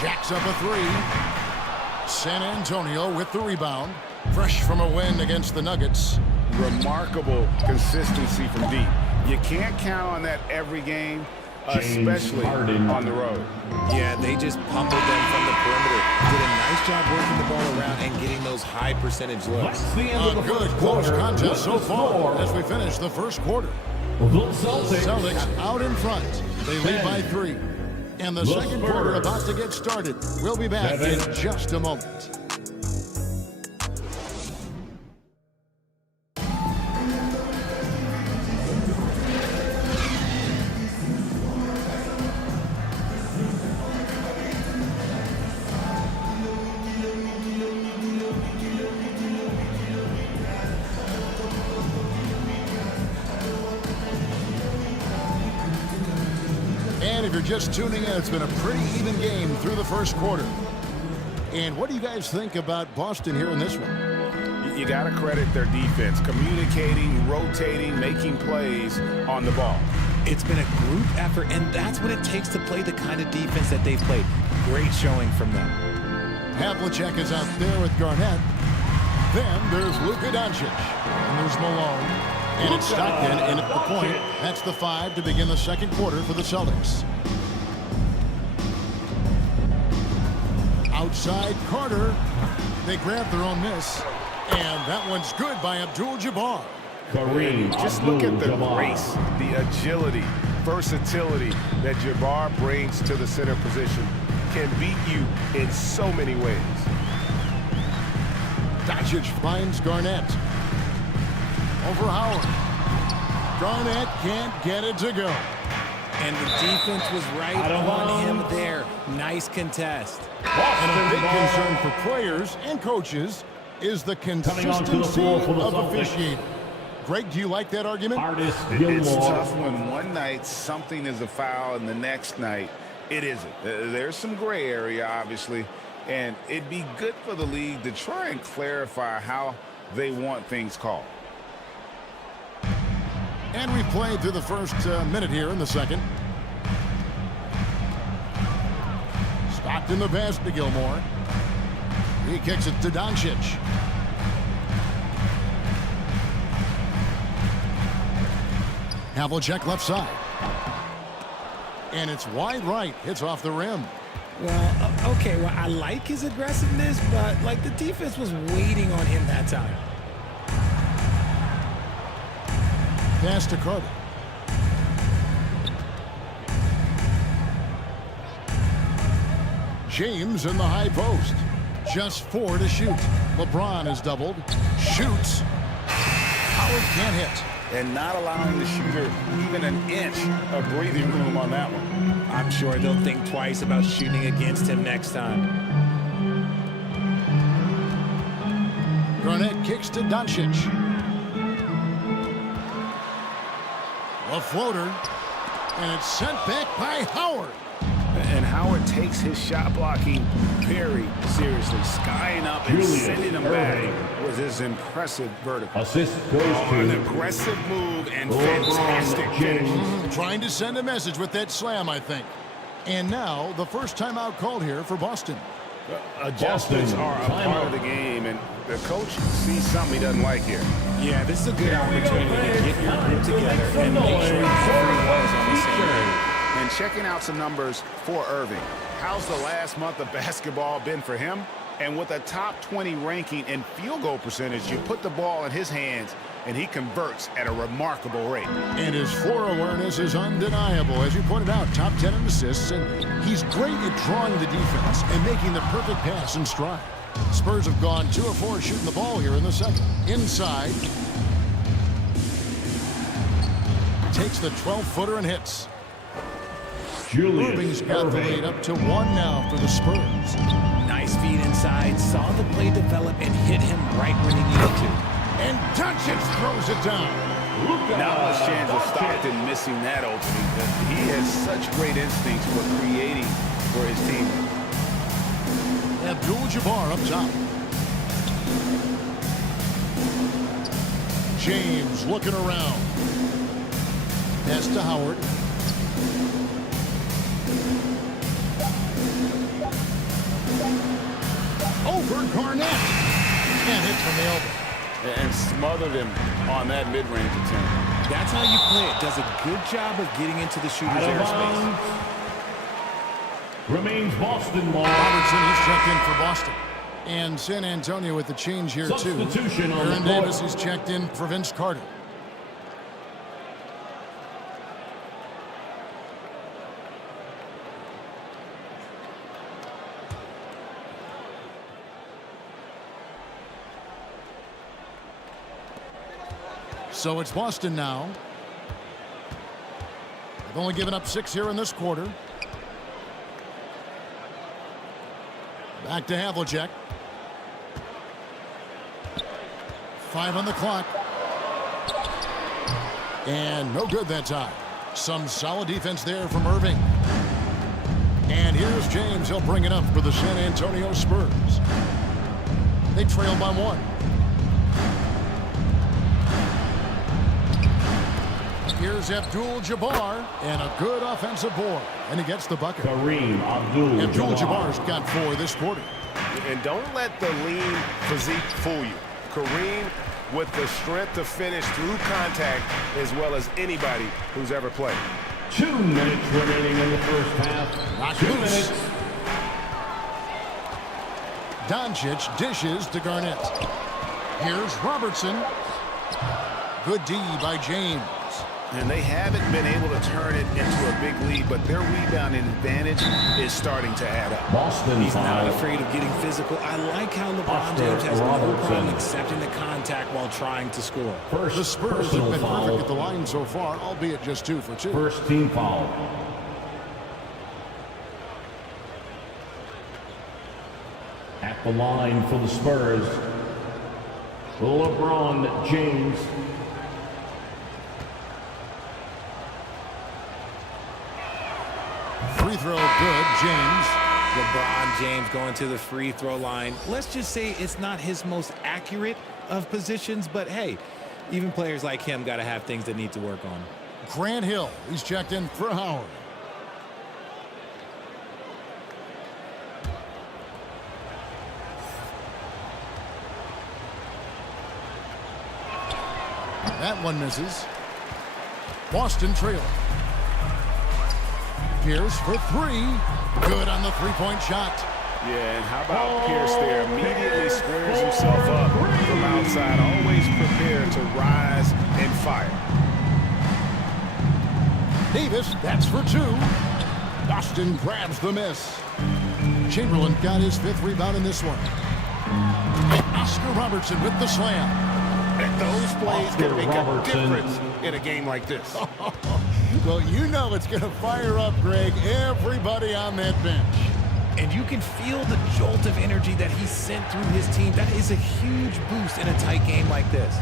Jacks up a 3. San Antonio with the rebound. Fresh from a win against the Nuggets. Remarkable consistency from deep. You can't count on that every game, especially on the road. Yeah, they just pummeled them from the perimeter. Did a nice job working the ball around and getting those high percentage looks. A good close contest so far as we finish the first quarter. Celtics out in front. They lead by 3. And the second quarter about to get started. We'll be back in just a moment. If you're just tuning in, it's been a pretty even game through the first quarter. And what do you guys think about Boston here in this one? You got to credit their defense, communicating, rotating, making plays on the ball. It's been a group effort, and that's what it takes to play the kind of defense that they've played. Great showing from them. Havlicek is out there with Garnett. Then there's Luka Doncic. And there's Malone. And it's Stockton in at the point. That's the 5 to begin the second quarter for the Celtics. Outside Carter. They grab their own miss. And that one's good by Abdul-Jabbar. Just look at the grace, the agility, versatility that Jabbar brings to the center position. Can beat you in so many ways. Doncic finds Garnett. Over Howard. Garnett can't get it to go. And the defense was right on him there. Nice contest. And a big concern for players and coaches is the consistency of officiating. Greg, do you like that argument? It's tough when one night something is a foul and the next night it isn't. There's some gray area, obviously, and it'd be good for the league to try and clarify how they want things called. And we've played through the first minute here in the second. Stockton the pass to Gilmore. He kicks it to Doncic. Havlicek left side. And it's wide right. Hits off the rim. Well, okay, well, I like his aggressiveness, but, like, the defense was waiting on him that time. Pass to Carter. James in the high post. Just 4 to shoot. LeBron is doubled. Shoots. Howard can't hit. And not allowing the shooter even an inch of breathing room on that one. I'm sure they'll think twice about shooting against him next time. Garnett kicks to Doncic. A floater. And it's sent back by Howard. And Howard takes his shot blocking very seriously. Skying up and sending him back was his impressive vertical. Assist goes to an aggressive move and fantastic finish. Trying to send a message with that slam, I think. And now the first timeout called here for Boston. Adjustments are a part of the game, and the coach sees something he doesn't like here. Yeah, this is a good opportunity to get your group together and make sure everyone is on the same page. And checking out some numbers for Irving. How's the last month of basketball been for him? And with a top 20 ranking in field goal percentage, you put the ball in his hands, and he converts at a remarkable rate. And his floor awareness is undeniable. As you pointed out, top 10 in assists, and he's great at drawing the defense and making the perfect pass in stride. Spurs have gone 2 of 4 shooting the ball here in the second. Inside. Takes the 12-footer and hits. Irving's got the lead up to 1 now for the Spurs. Nice feed inside, saw the play develop and hit him right when he needed to. And Doncic throws it down. Not much chance of Stockton missing that opening. He has such great instincts for creating for his team. Abdul-Jabbar up top. James looking around. Pass to Howard. Over Garnett. Can't hit from the elbow. And smothered him on that mid-range attempt. That's how you play it. Does a good job of getting into the shooter's airspace. Remains Boston ball. Robertson, he's checked in for Boston. And San Antonio with the change here, too. Substitution on Aaron the court. Davis is checked in for Vince Carter. So it's Boston now. They've only given up 6 here in this quarter. Back to Havlicek. 5 on the clock. And no good that time. Some solid defense there from Irving. And here's James. He'll bring it up for the San Antonio Spurs. They trail by 1. Here's Abdul-Jabbar, and a good offensive board. And he gets the bucket. Kareem Abdul-Jabbar. Abdul-Jabbar's got 4 this quarter. And don't let the lean physique fool you. Kareem with the strength to finish through contact as well as anybody who's ever played. 2 minutes remaining in the first half. Knocked 2 loose. minutes. Doncic dishes to Garnett. Here's Robertson. Good D by James. And they haven't been able to turn it into a big lead, but their rebounding advantage is starting to add up. Boston He's not foul. afraid of getting physical. I like how LeBron James has no problem accepting the contact while trying to score. The Spurs have been perfect at the line so far, albeit just 2 for 2. First team foul. At the line for the Spurs, LeBron James. Free throw good, James. LeBron James going to the free throw line. Let's just say it's not his most accurate of positions, but hey, even players like him got to have things that need to work on. Grant Hill, he's checked in for Howard. That one misses. Boston trailing. Pierce for 3. Good on the three-point shot. Yeah, and how about Pierce there? Immediately squares himself up from outside, always prepared to rise and fire. Davis, that's for 2. Boston grabs the miss. Chamberlain got his 5th rebound in this one. Oscar Robertson with the slam. And those plays can make a difference in a game like this. Well, you know it's going to fire up, Greg, everybody on that bench. And you can feel the jolt of energy that he sent through his team. That is a huge boost in a tight game like this.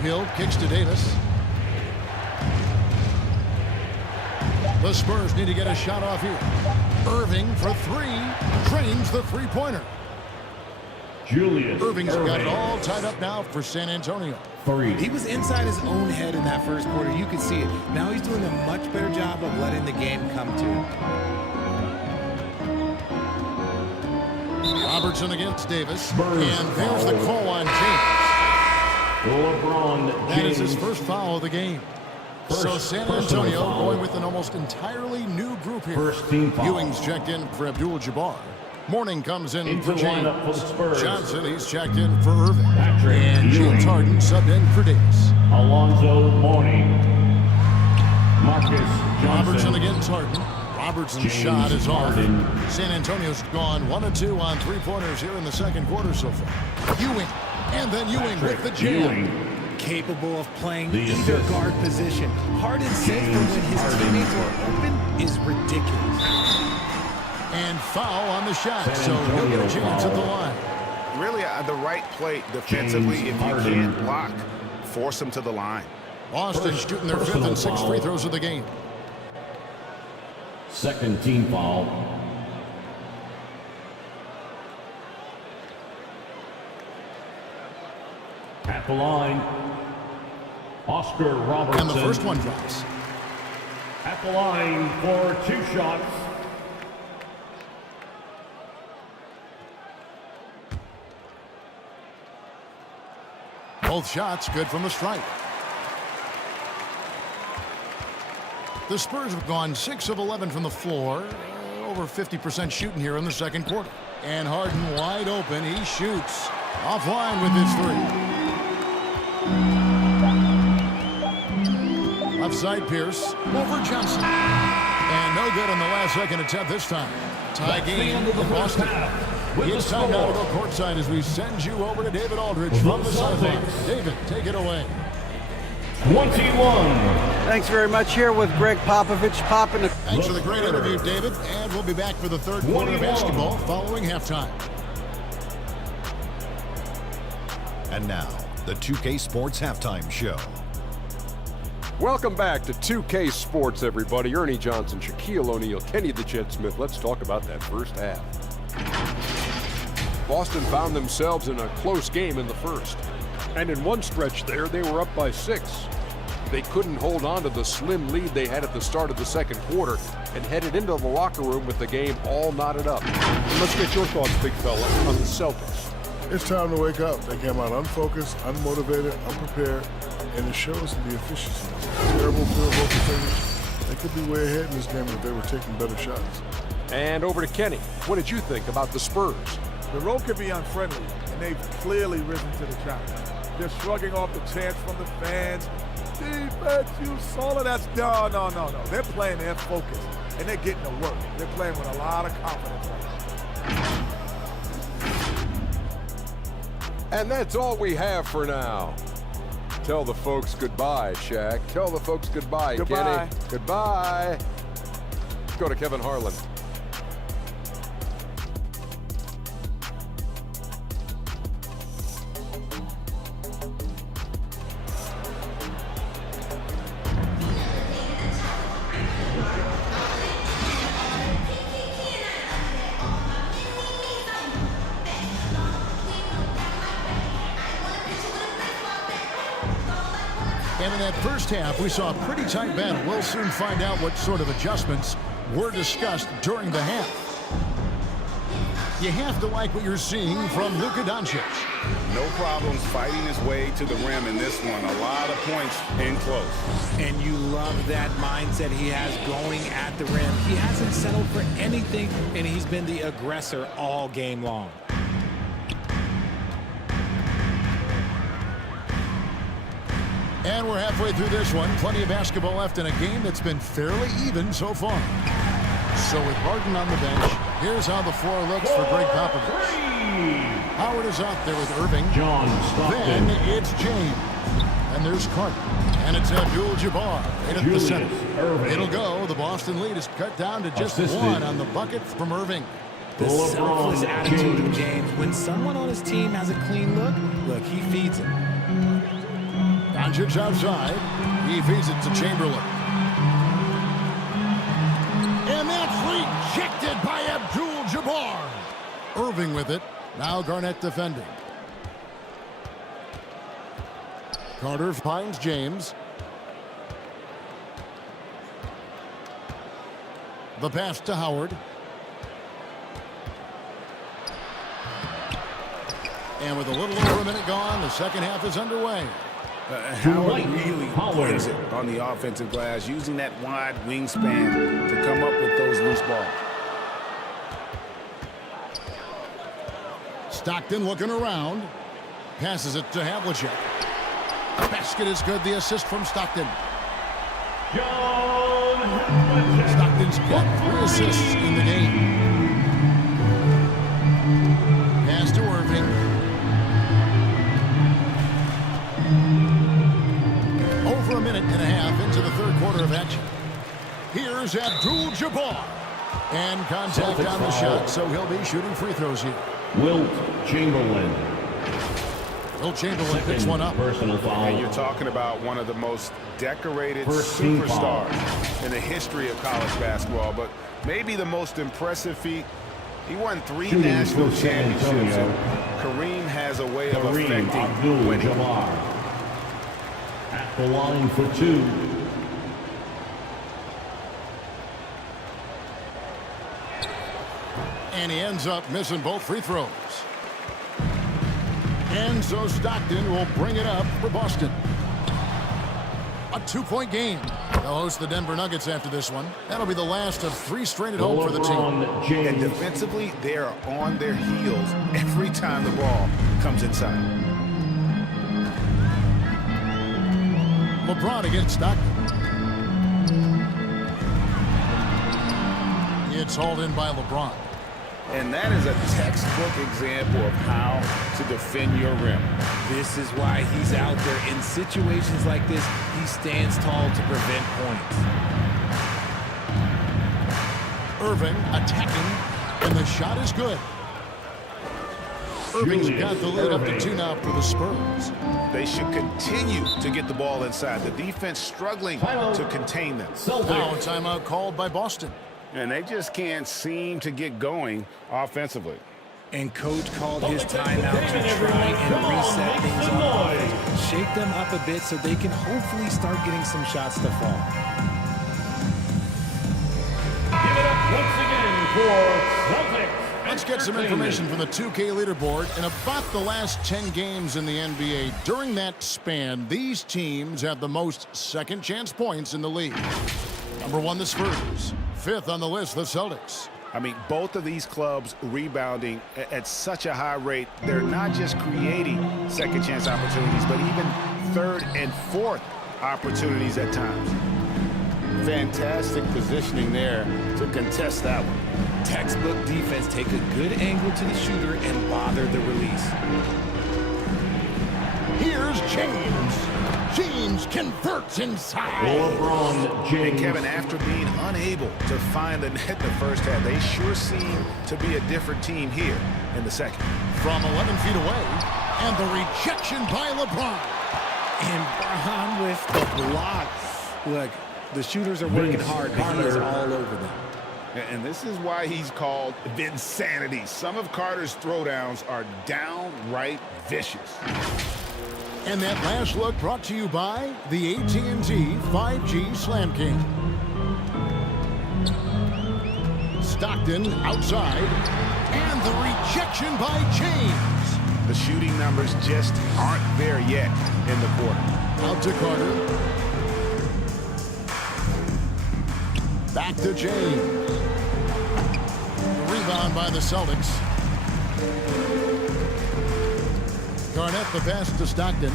Hill kicks to Davis. The Spurs need to get a shot off here. Irving for 3. Drains the three-pointer. Julius Irving's got it all tied up now for San Antonio. 3. He was inside his own head in that first quarter. You could see it. Now he's doing a much better job of letting the game come to him. Robertson against Davis. Spurs and there's the call on James. LeBron James. That is his first foul of the game. So San Antonio going with an almost entirely new group here. First team foul. Ewing's checked in for Abdul-Jabbar. Morning comes in for James. For the Spurs. Johnson, he's checked in for Irving. Patrick and Ewing. James Harden subbed in for Davis. Alonzo Mourning. Marcus Johnson. Robertson against Harden. Robertson's James shot is off. Harden. San Antonio's gone 1 of 2 on three-pointers here in the second quarter so far. Ewing, and then Ewing with the jam. Ewing. Capable of playing The either assist. guard position. Harden's safe for when his teammates are open is ridiculous. And foul on the shot, San so he'll get a Antonio chance at the foul. line. Really, the right play defensively. James If you Harden. can't block, force them to the line. Boston shooting their 5th and 6th free throws of the game. Second team foul. At the line, Oscar Robertson. And the first one drops. At the line for 2 shots. Both shots good from the stripe. The Spurs have gone 6 of 11 from the floor. Over 50% shooting here in the second quarter. And Harden wide open. He shoots. Offline with his 3. Left side Pierce. Over Johnson. And no good on the last second attempt this time. Tie game in Boston. It's time now to go courtside as we send you over to David Aldridge from the sideline. David, take it away. 21. Thanks very much. Here with Greg Popovich. Popping. Thanks for the great interview, David. And we'll be back for the third quarter of basketball following halftime. And now, the 2K Sports Halftime Show. Welcome back to 2K Sports, everybody. Ernie Johnson, Shaquille O'Neal, Kenny the Jet Smith. Let's talk about that first half. Boston found themselves in a close game in the first. And in one stretch there, they were up by 6. They couldn't hold on to the slim lead they had at the start of the second quarter and headed into the locker room with the game all knotted up. And let's get your thoughts, big fella, on the Celtics. It's time to wake up. They came out unfocused, unmotivated, unprepared, and it shows in the efficiency. Terrible field goal percentage. They could be way ahead in this game if they were taking better shots. And over to Kenny. What did you think about the Spurs? The road can be unfriendly, and they've clearly risen to the challenge. They're shrugging off the chants from the fans. Defense, you solid. That's no. They're playing their focus, and they're getting to work. They're playing with a lot of confidence right now. And that's all we have for now. Tell the folks goodbye, Shaq. Tell the folks goodbye, Goodbye. Kenny. Goodbye. Let's go to Kevin Harlan. And in that first half, we saw a pretty tight battle. We'll soon find out what sort of adjustments were discussed during the half. You have to like what you're seeing from Luka Doncic. No problems fighting his way to the rim in this one. A lot of points in close. And you love that mindset he has going at the rim. He hasn't settled for anything, and he's been the aggressor all game long. And we're halfway through this one. Plenty of basketball left in a game that's been fairly even so far. So with Harden on the bench, here's how the floor looks for Greg Popovich. Howard is out there with Irving. Then it's James. And there's Carter. And it's Abdul-Jabbar right at the center. It'll go. The Boston lead is cut down to just one on the bucket from Irving. The selfless attitude of James. When someone on his team has a clean look, he feeds him. Doncic outside. He feeds it to Chamberlain. And that's rejected by Abdul-Jabbar. Irving with it. Now Garnett defending. Carter finds James. The pass to Howard. And with a little over a minute gone, the second half is underway. Howard really plays it on the offensive glass, using that wide wingspan to come up with those loose balls. Stockton looking around. Passes it to Havlicek. Basket is good. The assist from Stockton. Stockton's got 3 assists in the game. Pass to Irving. Over a minute and a half into the third quarter of action. Here's Abdul-Jabbar. And contact on the shot, so he'll be shooting free throws here. Wilt Chamberlain. Wilt Chamberlain picks one up. Personal foul. And you're talking about one of the most decorated superstars in the history of college basketball, but maybe the most impressive feat. He won 3 national championships, and Kareem has a way of affecting winning. At the line for 2. And he ends up missing both free throws. And so Stockton will bring it up for Boston. A 2-point game. They'll host the Denver Nuggets after this one. That'll be the last of 3 straight at home for the team. And defensively, they are on their heels every time the ball comes inside. LeBron against Stockton. It's hauled in by LeBron. And that is a textbook example of how to defend your rim. This is why he's out there. In situations like this, he stands tall to prevent points. Irving attacking, and the shot is good. Irving's got the lead up to 2 now for the Spurs. They should continue to get the ball inside. The defense struggling to contain them. Now a timeout called by Boston. And they just can't seem to get going offensively. And coach called his timeout to try and reset things on offense. shake them up a bit so they can hopefully start getting some shots to fall. Give it up once again for Celtics. Let's get some information from the 2K leaderboard. In about the last 10 games in the NBA, during that span, these teams have the most second chance points in the league. Number 1, the Spurs. 5th on the list, the Celtics. I mean, both of these clubs rebounding at such a high rate. They're not just creating second chance opportunities, but even third and fourth opportunities at times. Fantastic positioning there to contest that one. Textbook defense. Take a good angle to the shooter and bother the release. Here's James. James converts inside. LeBron James. And Kevin, after being unable to find the net in the first half, they sure seem to be a different team here in the second. From 11 feet away, and the rejection by LeBron. And Bron with the block. Look, the shooters are working hard, but he is all over them. And this is why he's called Vinsanity. Some of Carter's throwdowns are downright vicious. And that last look brought to you by the AT&T 5G Slam King. Stockton outside, and the rejection by James. The shooting numbers just aren't there yet in the quarter. Out to Carter. Back to James. The rebound by the Celtics. Garnett the pass to Stockton.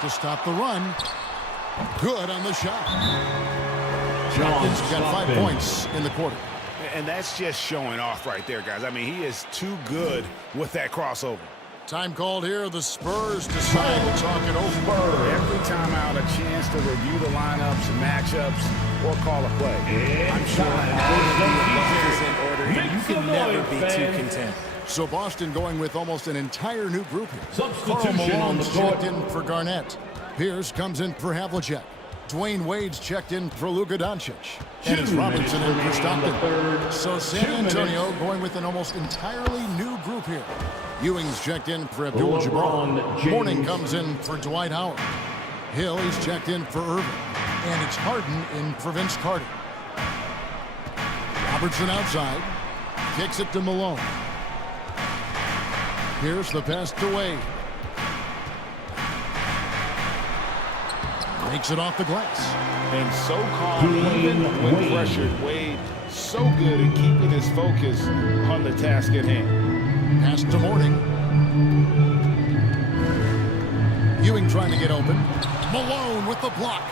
To stop the run. Good on the shot. Stockton's got 5 points in the quarter. And that's just showing off right there, guys. I mean, he is too good with that crossover. Time called here. The Spurs decide to talk it over. Every time out, a chance to review the lineups, matchups, or call a play. I'm sure all is in order, and you can never be too content. So Boston going with almost an entire new group here. Substitution Karl on the Malone's court. checked in for Garnett. Pierce comes in for Havlicek. Dwayne Wade's checked in for Luka Doncic. And it's Robinson in for Stockton. So San Antonio going with an almost entirely new group here. Ewing's checked in for Abdul-Jabbar. Mourning comes in for Dwight Howard. Hill, he's checked in for Irving. And it's Harden in for Vince Carter. Robertson outside. Kicks it to Malone. Here's the pass to Wade. Makes it off the glass. And so calm, even when pressured. Wade so good at keeping his focus on the task at hand. Pass to Mourning. Ewing trying to get open. Malone with the block.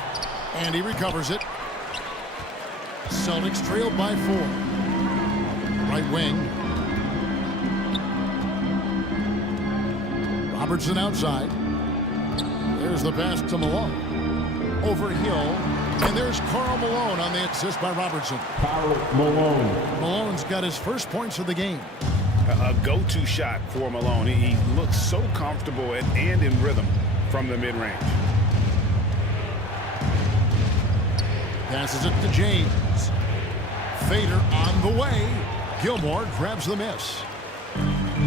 And he recovers it. Celtics trailed by 4. Right wing. Robertson outside. There's the pass to Malone. Over Hill. And there's Karl Malone on the assist by Robertson. Karl Malone. Malone's got his first points of the game. A go-to shot for Malone. He looks so comfortable and in rhythm from the mid-range. Passes it to James. Fader on the way. Gilmore grabs the miss.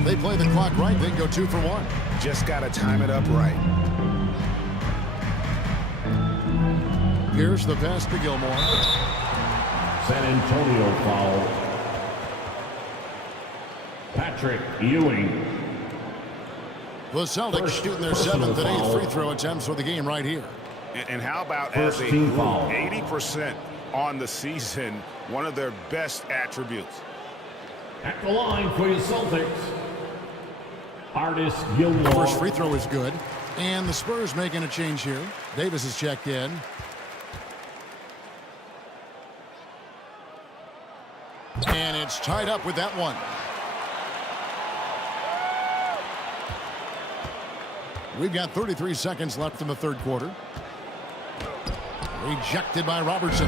They play the clock right. They go 2 for 1. Just got to time it up right. Here's the pass to Gilmore. San Antonio foul. Patrick Ewing. The Celtics shooting their 7th and 8th free throw attempts for the game right here. And how about as a group, 80% on the season, one of their best attributes. At the line for your Celtics, Artis Gilmore. First free throw is good. And the Spurs making a change here. Davis is checked in. And it's tied up with that one. We've got 33 seconds left in the third quarter. Rejected by Robertson.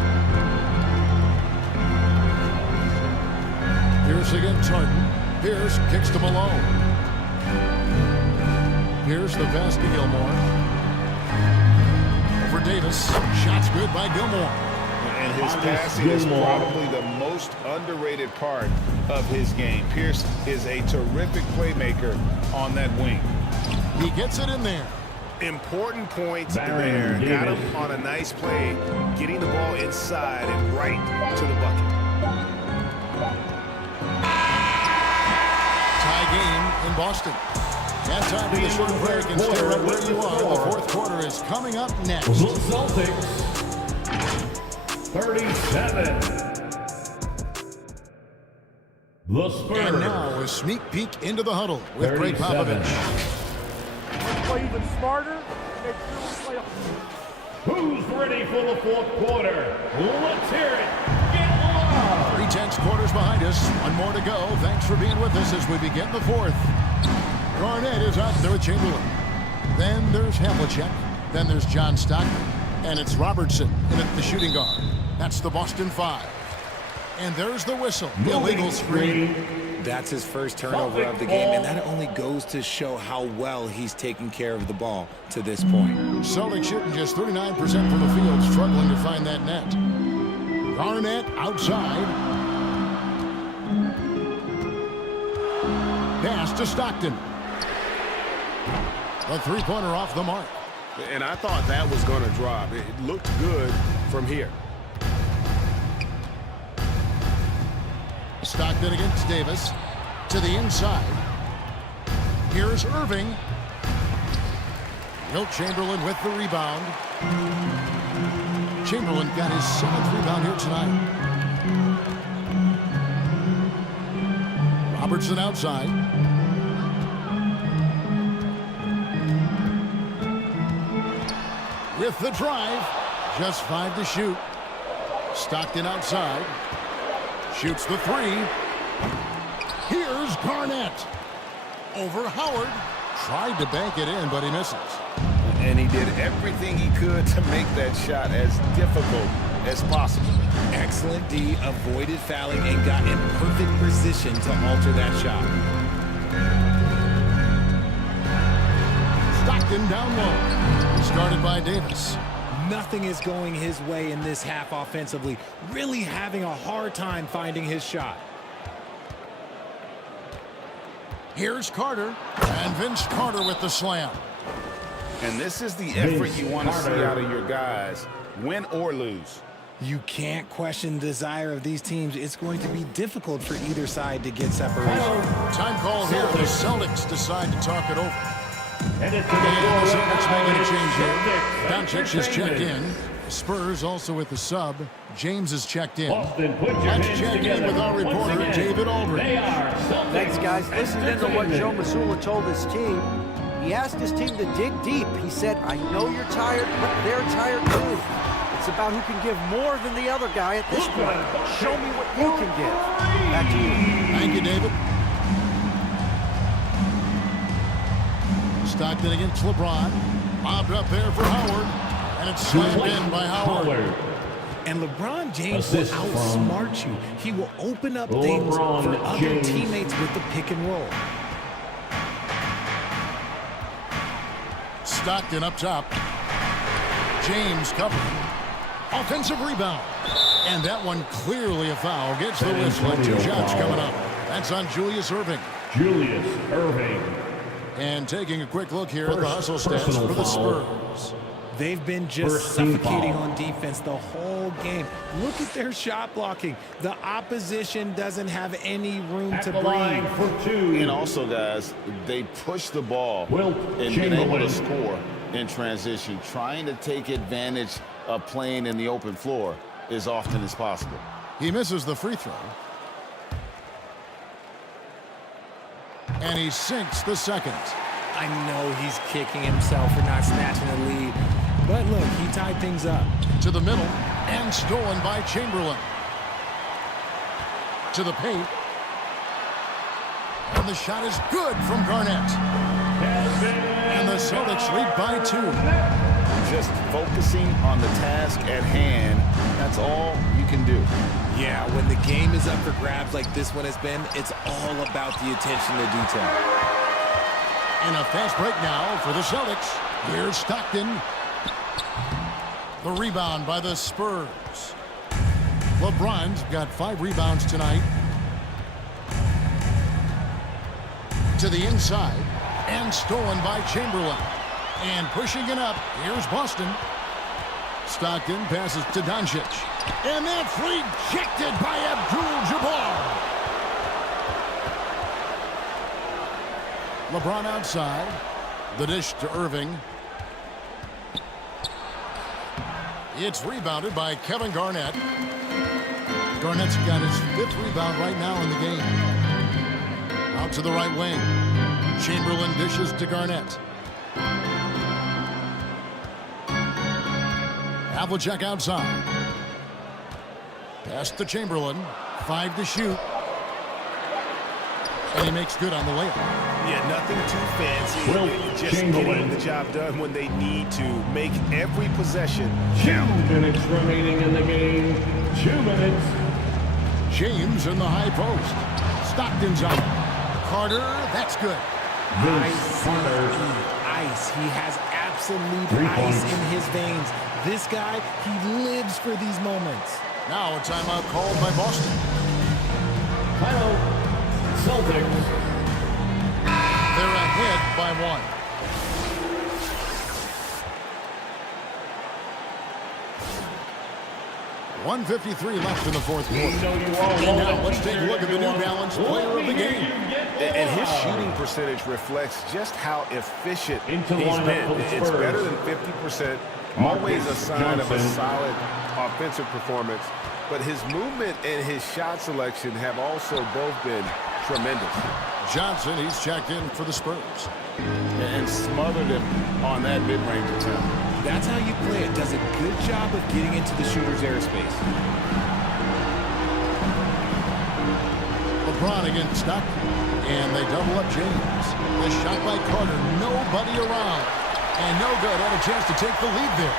Pierce against Harden. Pierce kicks to Malone. Pierce the pass to Gilmore. Over Davis. Shots good by Gilmore. And his passing is probably the most most underrated part of his game. Pierce is a terrific playmaker on that wing. He gets it in there. Important points there. Got him on a nice play, getting the ball inside and right to the bucket. Tie game in Boston. And time for the short break, and stay right where you are. The fourth quarter is coming up next. The Celtics, 37. The Spurs. And now a sneak peek into the huddle with Greg Popovich. Play even smarter. Make sure we play. Who's ready for the fourth quarter? Let's hear it. Get loud. 3 tenths quarters behind us. One more to go. Thanks for being with us as we begin the fourth. Garnett is out there with Chamberlain. Then there's Havlicek. Then there's John Stockton. And it's Robertson in at the shooting guard. That's the Boston 5. And there's the whistle. Illegal screen. That's his first turnover of the game, and that only goes to show how well he's taking care of the ball to this point. Celtics shooting just 39% from the field, struggling to find that net. Garnett outside. Pass to Stockton. A three-pointer off the mark. And I thought that was going to drop. It looked good from here. Stockton against Davis. To the inside. Here's Irving. Wilt Chamberlain with the rebound. Chamberlain got his 7th rebound here tonight. Robertson outside. With the drive. Just 5 to shoot. Stockton outside. Shoots the 3. Here's Garnett. Over Howard. Tried to bank it in, but he misses. And he did everything he could to make that shot as difficult as possible. Excellent D, avoided fouling, and got in perfect position to alter that shot. Stockton down low. Started by Davis. Nothing is going his way in this half offensively. Really having a hard time finding his shot. Here's Carter. And Vince Carter with the slam. And this is the effort you want to see out of your guys, win or lose. You can't question the desire of these teams. It's going to be difficult for either side to get separation. Time call here. The Celtics decide to talk it over. And it's the Celtics making a change here. Doncic is checked in. Spurs also with the sub. James is checked in. Let's check in with our reporter, David Aldridge. Thanks, guys. Listening to what Joe Mazzulla told his team, he asked his team to dig deep. He said, I know you're tired, but they're tired too. It's about who can give more than the other guy at this point. Show me what you can give. Back to you. Thank you, David. Stockton against LeBron. Lobbed up there for Howard. And it's slammed in by Howard. And LeBron James will outsmart you. He will open up things for other teammates with the pick and roll. Stockton up top. James covering. Offensive rebound. And that one clearly a foul. Gets the whistle. 2 shots coming up. That's on Julius Irving. Julius Irving. And taking a quick look here at the hustle stats for the Spurs. They've been just suffocating on defense the whole game. Look at their shot blocking. The opposition doesn't have any room to breathe. And also, guys, they push the ball and been able to score in transition. Trying to take advantage of playing in the open floor as often as possible. He misses the free throw. And he sinks the second. I know he's kicking himself for not snatching the lead. But look, he tied things up. To the middle, and stolen by Chamberlain. To the paint. And the shot is good from Garnett. And the Celtics lead by 2. Just focusing on the task at hand, that's all you can do. Yeah, when the game is up for grabs like this one has been, it's all about the attention to detail. And a fast break now for the Celtics. Here's Stockton. The rebound by the Spurs. LeBron's got 5 rebounds tonight. To the inside, and stolen by Chamberlain. And pushing it up, here's Boston. Stockton passes to Doncic. And that's rejected by Abdul-Jabbar. LeBron outside. The dish to Irving. It's rebounded by Kevin Garnett. Garnett's got his 5th rebound right now in the game. Out to the right wing. Chamberlain dishes to Garnett. Havlicek outside. Pass to Chamberlain. 5 to shoot. And he makes good on the layup. Yeah, nothing too fancy. Just getting the job done when they need to. Make every possession 2 minutes remaining in the game. 2 minutes. James in the high post. Stockton's on. Carter, that's good. Ice. He has absolute ice in his veins. This guy, he lives for these moments. Now a timeout called by Boston. Timeout. Celtics. They're ahead by 1. .153 left in the 4th quarter. And now let's take a look at the New Balance player of the game. And his shooting percentage reflects just how efficient he's been. It's better than 50%. Always a sign of a solid offensive performance. But his movement and his shot selection have also both been tremendous. Johnson, he's checked in for the Spurs. And smothered him on that mid-range attempt. That's how you play it. Does a good job of getting into the shooter's airspace. LeBron against Stockton. And they double up James. The shot by Carter. Nobody around. And no good. Had a chance to take the lead there.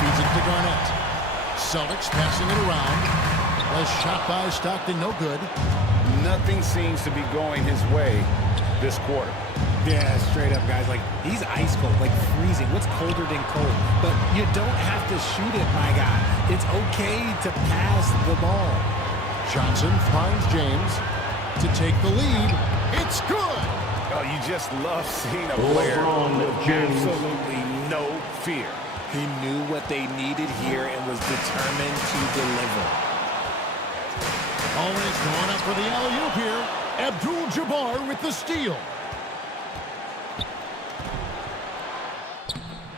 Feeds it to Garnett. Celtics passing it around. A shot by Stockton. No good. Nothing seems to be going his way this quarter. Yeah, straight up, guys. Like, he's ice cold, like freezing. What's colder than cold? But you don't have to shoot it, my guy. It's okay to pass the ball. Johnson finds James to take the lead. It's good. Oh, you just love seeing a player with absolutely no fear. He knew what they needed here and was determined to deliver. Always going up for the alley-oop here. Abdul-Jabbar with the steal.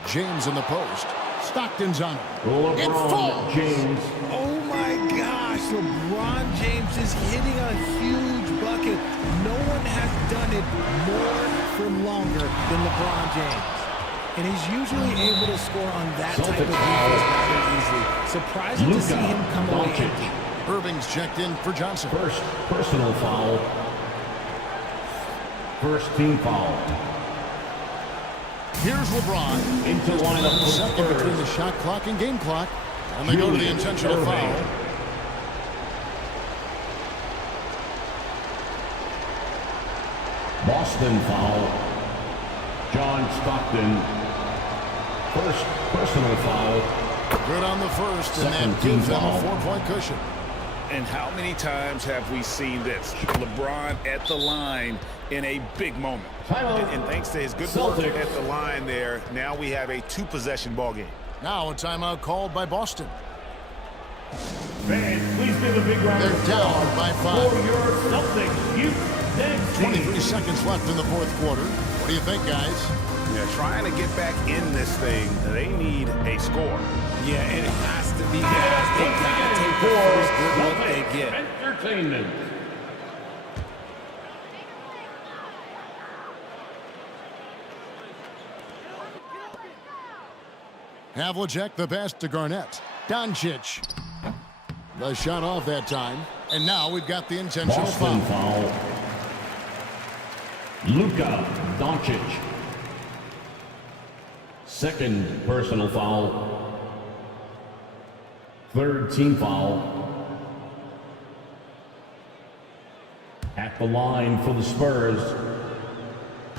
James in the post. Stockton's on it. It falls. James. Oh my gosh, LeBron James is hitting a huge bucket. No one has done it more for longer than LeBron James. And he's usually able to score on that type of defense rather easily. Surprising to see him come away empty. Irving's checked in for Johnson. First personal foul. First team foul. Here's LeBron. Into lineup for second Spurs. between the shot clock and game clock. And they go to the intentional foul. Boston foul. John Stockton. First personal foul. Good on the first, and Second that team gives them a foul. 4-point cushion. And how many times have we seen this? LeBron at the line in a big moment. And thanks to his good work Celtics. at the line there, now we have a 2-possession ball game. Now a timeout called by Boston. Fans, please give a big round They're of down applause by 5. for your Celtics youth next 23 seconds left in the 4th quarter. What do you think, guys? Yeah, trying to get back in this thing, they need a score. Yeah, and it has to be guys. They gotta take the first good look they get. Entertainment. Havlicek, the pass to Garnett. Doncic. The shot off that time. And now we've got the intentional Boston foul. foul. Luka Doncic. Second personal foul. Third team foul. At the line for the Spurs,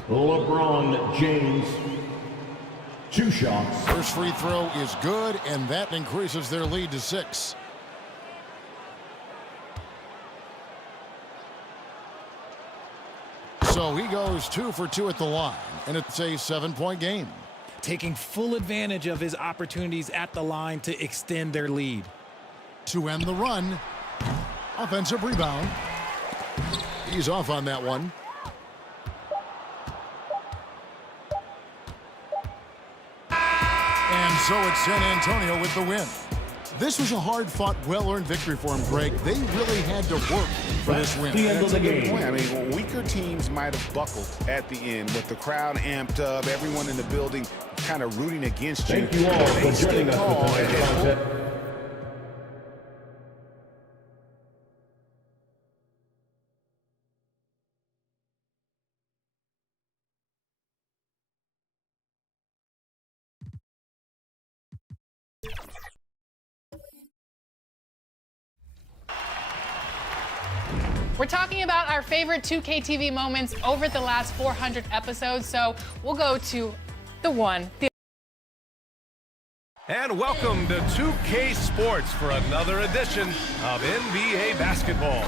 LeBron James. 2 shots. First free throw is good, and that increases their lead to 6. So he goes 2 for 2 at the line, and it's a 7-point game. Taking full advantage of his opportunities at the line to extend their lead. To end the run, offensive rebound. He's off on that one. And so it's San Antonio with the win. This was a hard-fought, well-earned victory for him, Greg. They really had to work for this win. That's a good point. I mean, weaker teams might have buckled at the end with the crowd amped up, everyone in the building kind of rooting against you. Thank you all for joining us for tonight's content. We're talking about our favorite 2K TV moments over the last 400 episodes, so we'll go to the one. And welcome to 2K Sports for another edition of NBA basketball.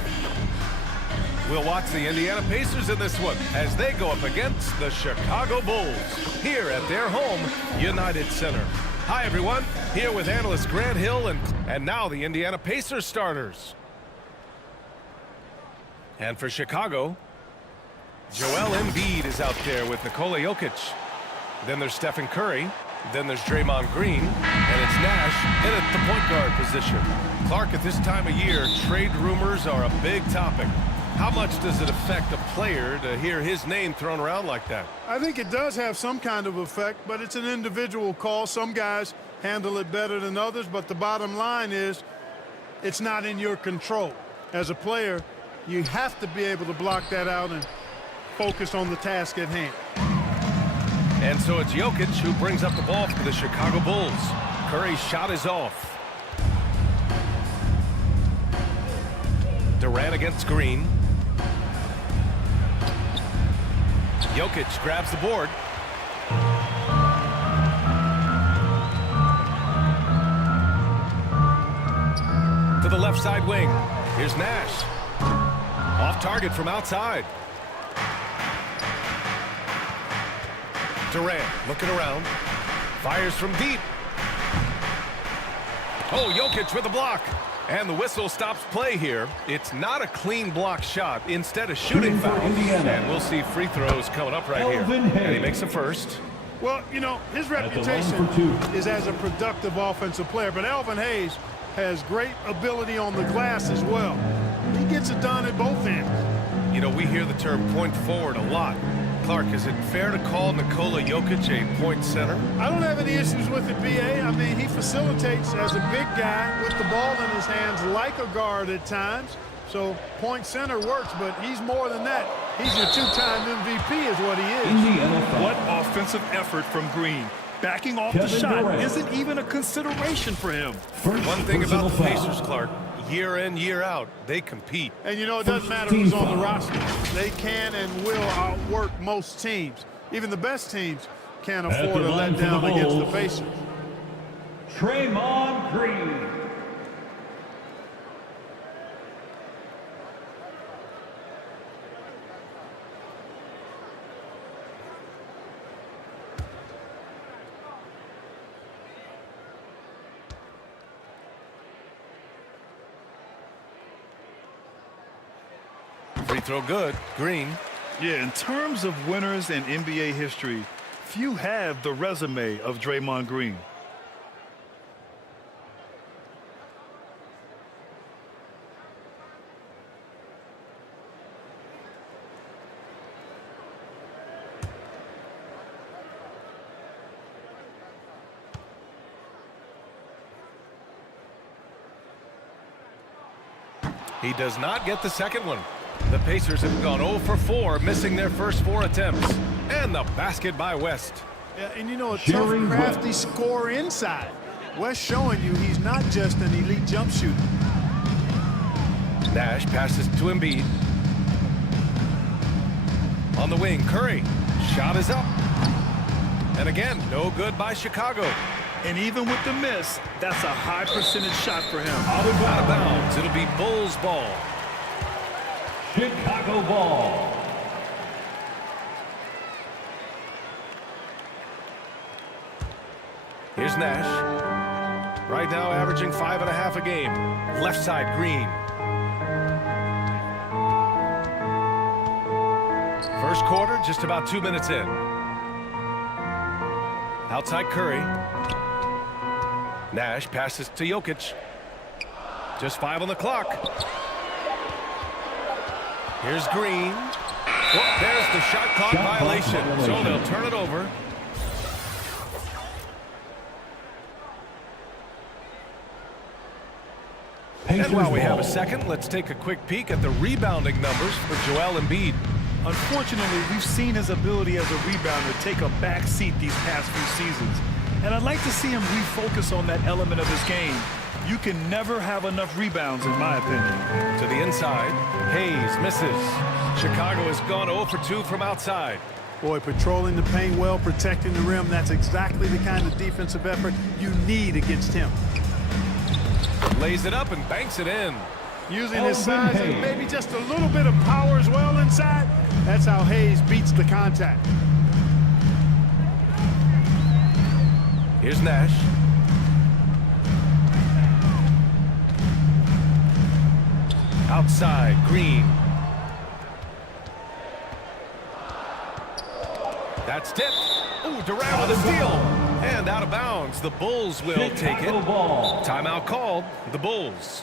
We'll watch the Indiana Pacers in this one as they go up against the Chicago Bulls here at their home, United Center. Hi, everyone. Here with analyst Grant Hill and now the Indiana Pacers starters. And for Chicago, Joel Embiid is out there with Nikola Jokic. Then there's Stephen Curry. Then there's Draymond Green. And it's Nash in at the point guard position. Clark, at this time of year, trade rumors are a big topic. How much does it affect a player to hear his name thrown around like that? I think it does have some kind of effect, but it's an individual call. Some guys handle it better than others, but the bottom line is it's not in your control. As a player, you have to be able to block that out and focus on the task at hand. And so it's Jokic who brings up the ball for the Chicago Bulls. Curry's shot is off. Durant against Green. Jokic grabs the board. To the left side wing. Here's Nash. Off target from outside. Durant looking around. Fires from deep. Oh, Jokic with a block. And the whistle stops play here. It's not a clean block shot. Instead, a shooting foul. And we'll see free throws coming up right here. And he makes a first. Well, you know, his reputation is as a productive offensive player, but Elvin Hayes has great ability on the glass as well. He gets it done at both ends. You know, we hear the term point forward a lot. Clark, is it fair to call Nikola Jokic a point center? I don't have any issues with it, B.A. I mean, he facilitates as a big guy with the ball in his hands like a guard at times. So point center works, but he's more than that. He's your two-time MVP is what he is. What offensive effort from Green. Backing off the shot isn't even a consideration for him. One thing about the Pacers, Clark, year in, year out, they compete. And you know, it doesn't matter who's on the roster. They can and will outwork most teams. Even the best teams can't afford to let down against the Pacers. Draymond Green. Free throw good. Green. Yeah, in terms of winners in NBA history, few have the resume of Draymond Green. He does not get the second one. The Pacers have gone 0 for 4, missing their first 4 attempts. And the basket by West. Yeah, and you know, a tough, crafty scorer inside. West showing you he's not just an elite jump shooter. Nash passes to Embiid. On the wing, Curry. Shot is up. And again, no good by Chicago. And even with the miss, that's a high percentage shot for him. Out of bounds. It'll be Bulls ball. Chicago ball. Here's Nash. Right now averaging 5.5 a game. Left side, Green. First quarter, just about 2 minutes in. Outside Curry. Nash passes to Jokic. Just 5 on the clock. Here's Green. Oh, there's the shot clock violation. So they'll turn it over. And while we have a second, let's take a quick peek at the rebounding numbers for Joel Embiid. Unfortunately, we've seen his ability as a rebounder take a back seat these past few seasons. And I'd like to see him refocus on that element of his game. You can never have enough rebounds, in my opinion. To the inside, Hayes misses. Chicago has gone 0 for 2 from outside. Boy, patrolling the paint well, protecting the rim, that's exactly the kind of defensive effort you need against him. Lays it up and banks it in. Using his size and maybe just a little bit of power as well inside. That's how Hayes beats the contact. Here's Nash. Outside, Green. That's tipped. Ooh, Durant with a steal. And out of bounds. The Bulls will take it. Timeout called. The Bulls.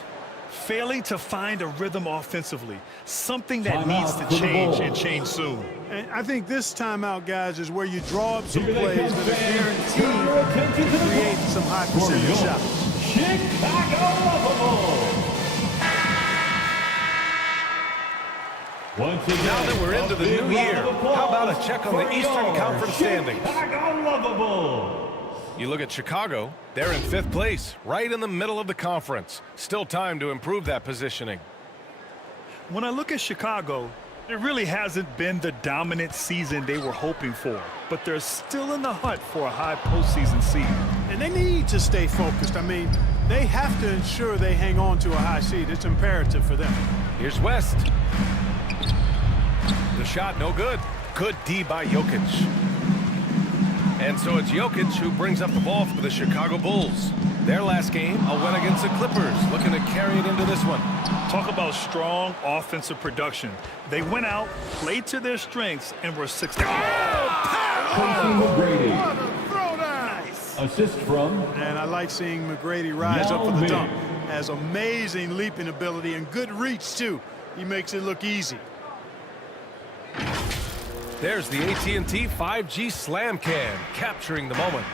Failing to find a rhythm offensively. Something that needs to change and change soon. And I think this timeout, guys, is where you draw up some plays that are guaranteed to create some high percentage shots. Chicago. Now that we're into the new year, how about a check on the Eastern Conference standings? You look at Chicago, they're in 5th place, right in the middle of the conference. Still time to improve that positioning. When I look at Chicago, it really hasn't been the dominant season they were hoping for, but they're still in the hunt for a high postseason seed. And they need to stay focused. I mean, they have to ensure they hang on to a high seed. It's imperative for them. Here's West. The shot no good. Good D by Jokic. And so it's Jokic who brings up the ball for the Chicago Bulls. Their last game, a win against the Clippers, looking to carry it into this one. Talk about strong offensive production. They went out, played to their strengths, and were successful. McGrady. What a throwdown. Assist from. And I like seeing McGrady rise up for the dunk. Has amazing leaping ability and good reach, too. He makes it look easy. There's the AT&T 5G Slam Can, capturing the moment.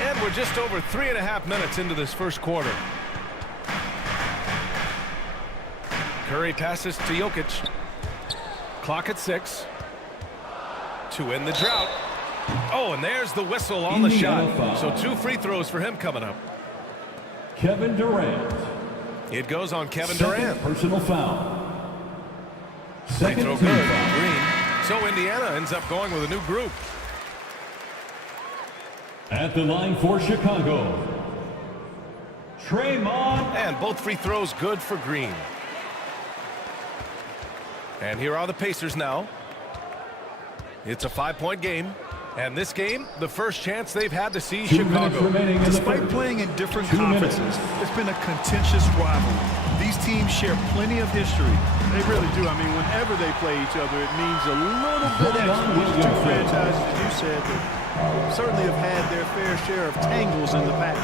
And we're just over 3.5 minutes into this first quarter. Curry passes to Jokic. Clock at 6. To end the drought. Oh, and there's the whistle on the shot. So 2 free throws for him coming up. Kevin Durant. It goes on Kevin Durant. Personal foul. Free throw good. Green. So Indiana ends up going with a new group. At the line for Chicago, Draymond. And both free throws good for Green. And here are the Pacers now. It's a 5-point game. And this game, the first chance they've had to see Chicago. Despite playing in different conferences, it's been a contentious rivalry. These teams share plenty of history. They really do. I mean, whenever they play each other, it means a little bit extra. These two franchises, as you said, that certainly have had their fair share of tangles in the past.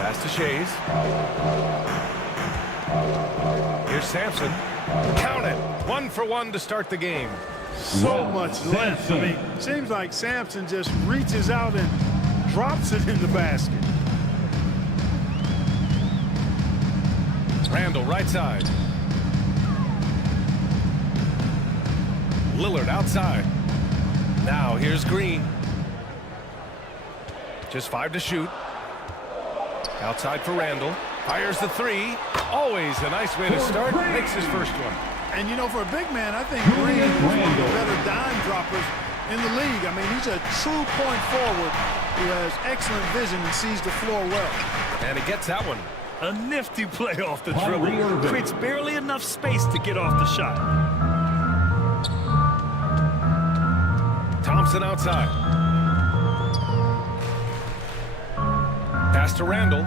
Pass to Shays. Here's Sampson. Count it. 1 for 1 to start the game. So much length. I mean, seems like Sampson just reaches out and drops it in the basket. Randall right side. Lillard outside. Now here's Green. Just 5 to shoot. Outside for Randall. Fires the 3. Always a nice way to start. Makes his first one. And, you know, for a big man, I think Green is one of the better dime droppers in the league. I mean, he's a true point forward who has excellent vision and sees the floor well. And he gets that one. A nifty play off the dribble. Creates barely enough space to get off the shot. Thompson outside. Pass to Randall.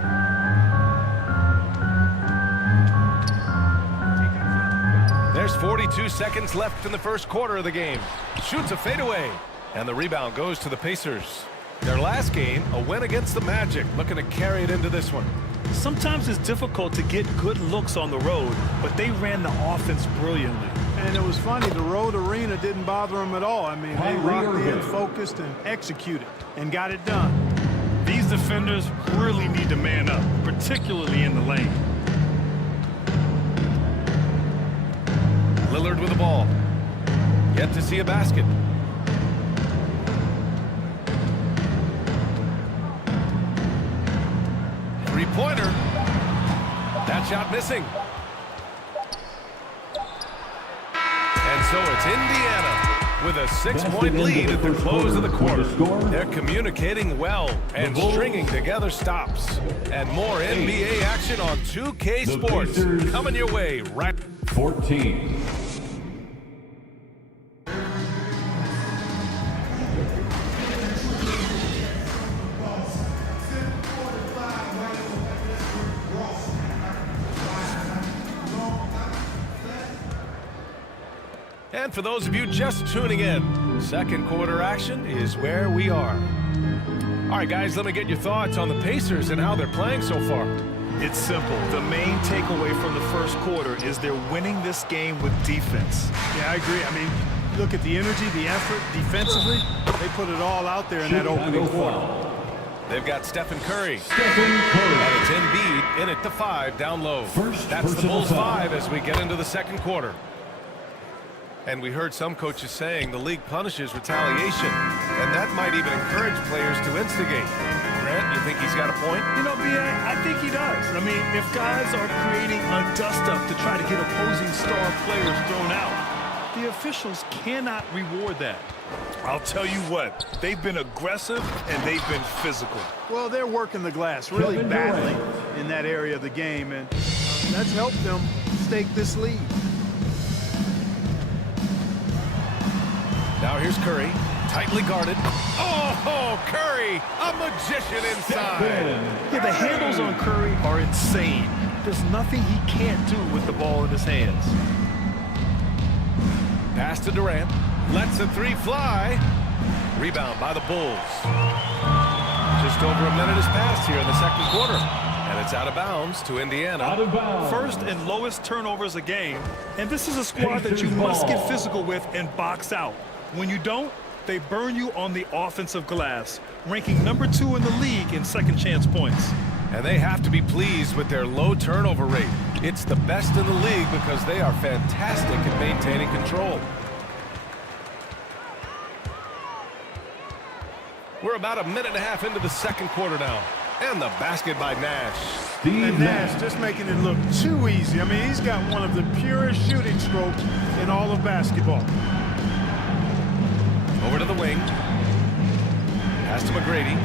There's 42 seconds left in the first quarter of the game. Shoots a fadeaway. And the rebound goes to the Pacers. Their last game, a win against the Magic, looking to carry it into this one. Sometimes it's difficult to get good looks on the road, but they ran the offense brilliantly. And it was funny, the road arena didn't bother them at all. I mean, they locked in, focused, and executed, and got it done. These defenders really need to man up, particularly in the lane. Lillard with the ball. Yet to see a basket. Three-pointer. That shot missing. And so it's Indiana with a 6-point lead at the close of the quarter. They're communicating well and stringing together stops. And more NBA action on 2K Sports coming your way right. 14. And for those of you just tuning in, second quarter action is where we are. All right, guys, let me get your thoughts on the Pacers and how they're playing so far. It's simple. The main takeaway from the first quarter is they're winning this game with defense. Yeah, I agree. I mean, look at the energy, the effort, defensively. They put it all out there in that opening quarter. They've got Stephen Curry. At a 10 beat, in it to 5 down low. That's the Bulls 5 as we get into the second quarter. And we heard some coaches saying the league punishes retaliation, and that might even encourage players to instigate. Grant, you think he's got a point? You know, B.A., I think he does. I mean, if guys are creating a dust-up to try to get opposing star players thrown out, the officials cannot reward that. I'll tell you what, they've been aggressive and they've been physical. Well, they're working the glass really badly in that area of the game, and that's helped them stake this lead. Now here's Curry, tightly guarded. Oh, Curry, a magician inside. Yeah, the handles on Curry are insane. There's nothing he can't do with the ball in his hands. Pass to Durant, lets the three fly. Rebound by the Bulls. Just over a minute has passed here in the second quarter. And it's out of bounds to Indiana. Out of bounds. First and lowest turnovers a game. And this is a squad that you must get physical with and box out. When you don't, they burn you on the offensive glass, ranking number 2 in the league in second chance points. And they have to be pleased with their low turnover rate. It's the best in the league because they are fantastic at maintaining control. We're about a minute and a half into the second quarter now. And the basket by Nash. And Nash just making it look too easy. I mean, he's got one of the purest shooting strokes in all of basketball. Over to the wing. Pass to McGrady.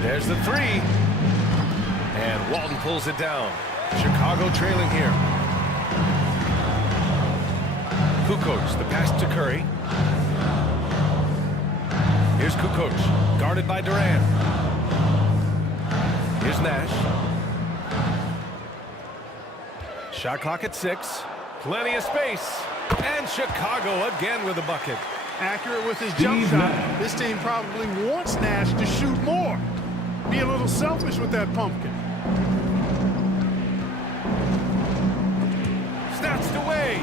There's the three. And Walton pulls it down. Chicago trailing here. Kukoc, the pass to Curry. Here's Kukoc, guarded by Durant. Here's Nash. Shot clock at 6. Plenty of space. And Chicago again with a bucket. Accurate with his jump shot. This team probably wants Nash to shoot more. Be a little selfish with that pumpkin. Snatched away.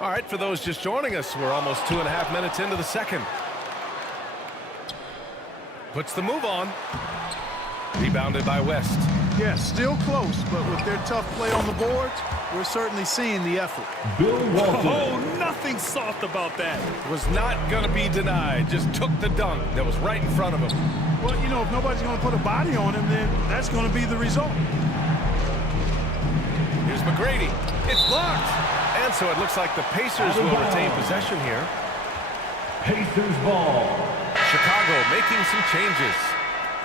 All right, for those just joining us, we're almost 2.5 minutes into the second. Puts the move on. Rebounded by West. Yeah, still close, but with their tough play on the boards, we're certainly seeing the effort. Oh, nothing soft about that. Was not going to be denied. Just took the dunk that was right in front of him. Well, you know, if nobody's going to put a body on him, then that's going to be the result. Here's McGrady. It's blocked. And so it looks like the Pacers will retain possession here. Pacers ball. Chicago making some changes.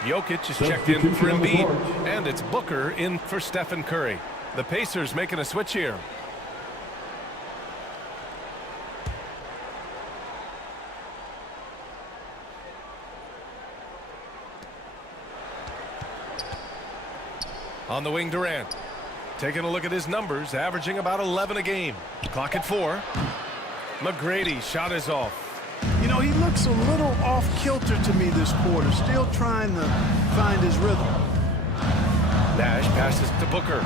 Jokic is checked in for Embiid, and it's Booker in for Stephen Curry. The Pacers making a switch here. On the wing, Durant. Taking a look at his numbers, averaging about 11 a game. Clock at 4. McGrady, shot is off. You know, he looks a little off-kilter to me this quarter, still trying to find his rhythm. Nash passes to Booker.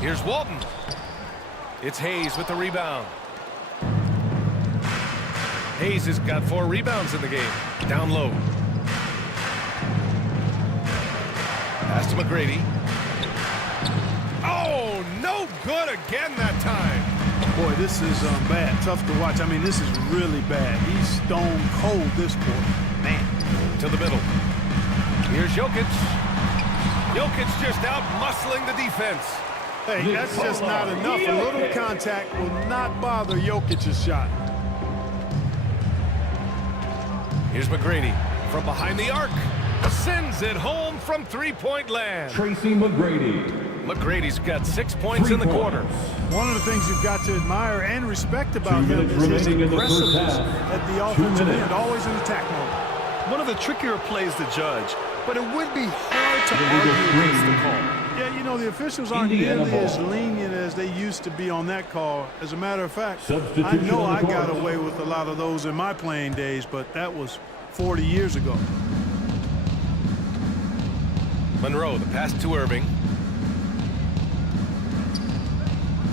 Here's Walton. It's Hayes with the rebound. Hayes has got 4 rebounds in the game. Down low. Pass to McGrady. Oh, no good again that time. Boy, this is bad. Tough to watch. I mean, this is really bad. He's stone cold this quarter. Man. To the middle. Here's Jokic. Jokic just out muscling the defense. Hey, that's just not enough. A little contact will not bother Jokic's shot. Here's McGrady from behind the arc. Sends it home from three-point land. Tracy McGrady. McGrady's got 6 points in the quarter. One of the things you've got to admire and respect about him is his aggressiveness at the offensive end, always in attack mode. One of the trickier plays to judge, but it would be hard to argue against the call. Yeah, you know, the officials aren't nearly as lenient as they used to be on that call. As a matter of fact, I know I got away with a lot of those in my playing days, but that was 40 years ago. Monroe, the pass to Irving.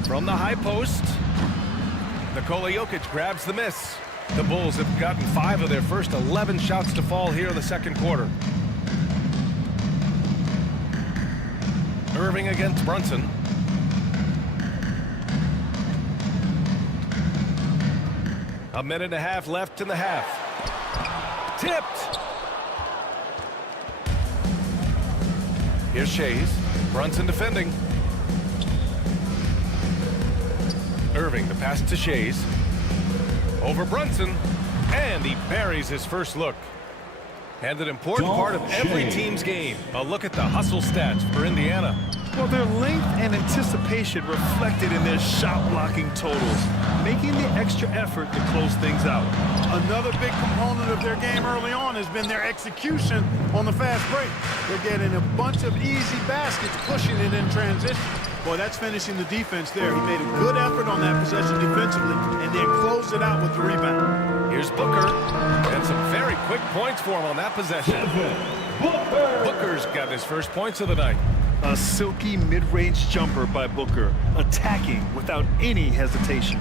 From the high post, Nikola Jokic grabs the miss. The Bulls have gotten 5 of their first 11 shots to fall here in the second quarter. Irving against Brunson. A minute and a half left in the half. Tipped. Here's Shays. Brunson defending. Irving, the pass to Shays. Over Brunson. And he buries his first look. And an important part of every team's game. A look at the hustle stats for Indiana. Well, their length and anticipation reflected in their shot blocking totals, making the extra effort to close things out. Another big component of their game early on has been their execution on the fast break. They're getting a bunch of easy baskets, pushing it in transition. Boy, that's finishing the defense there. He made a good effort on that possession defensively and then closed it out with the rebound. Here's Booker. And some very quick points for him on that possession. Booker's got his first points of the night. A silky mid-range jumper by Booker, attacking without any hesitation.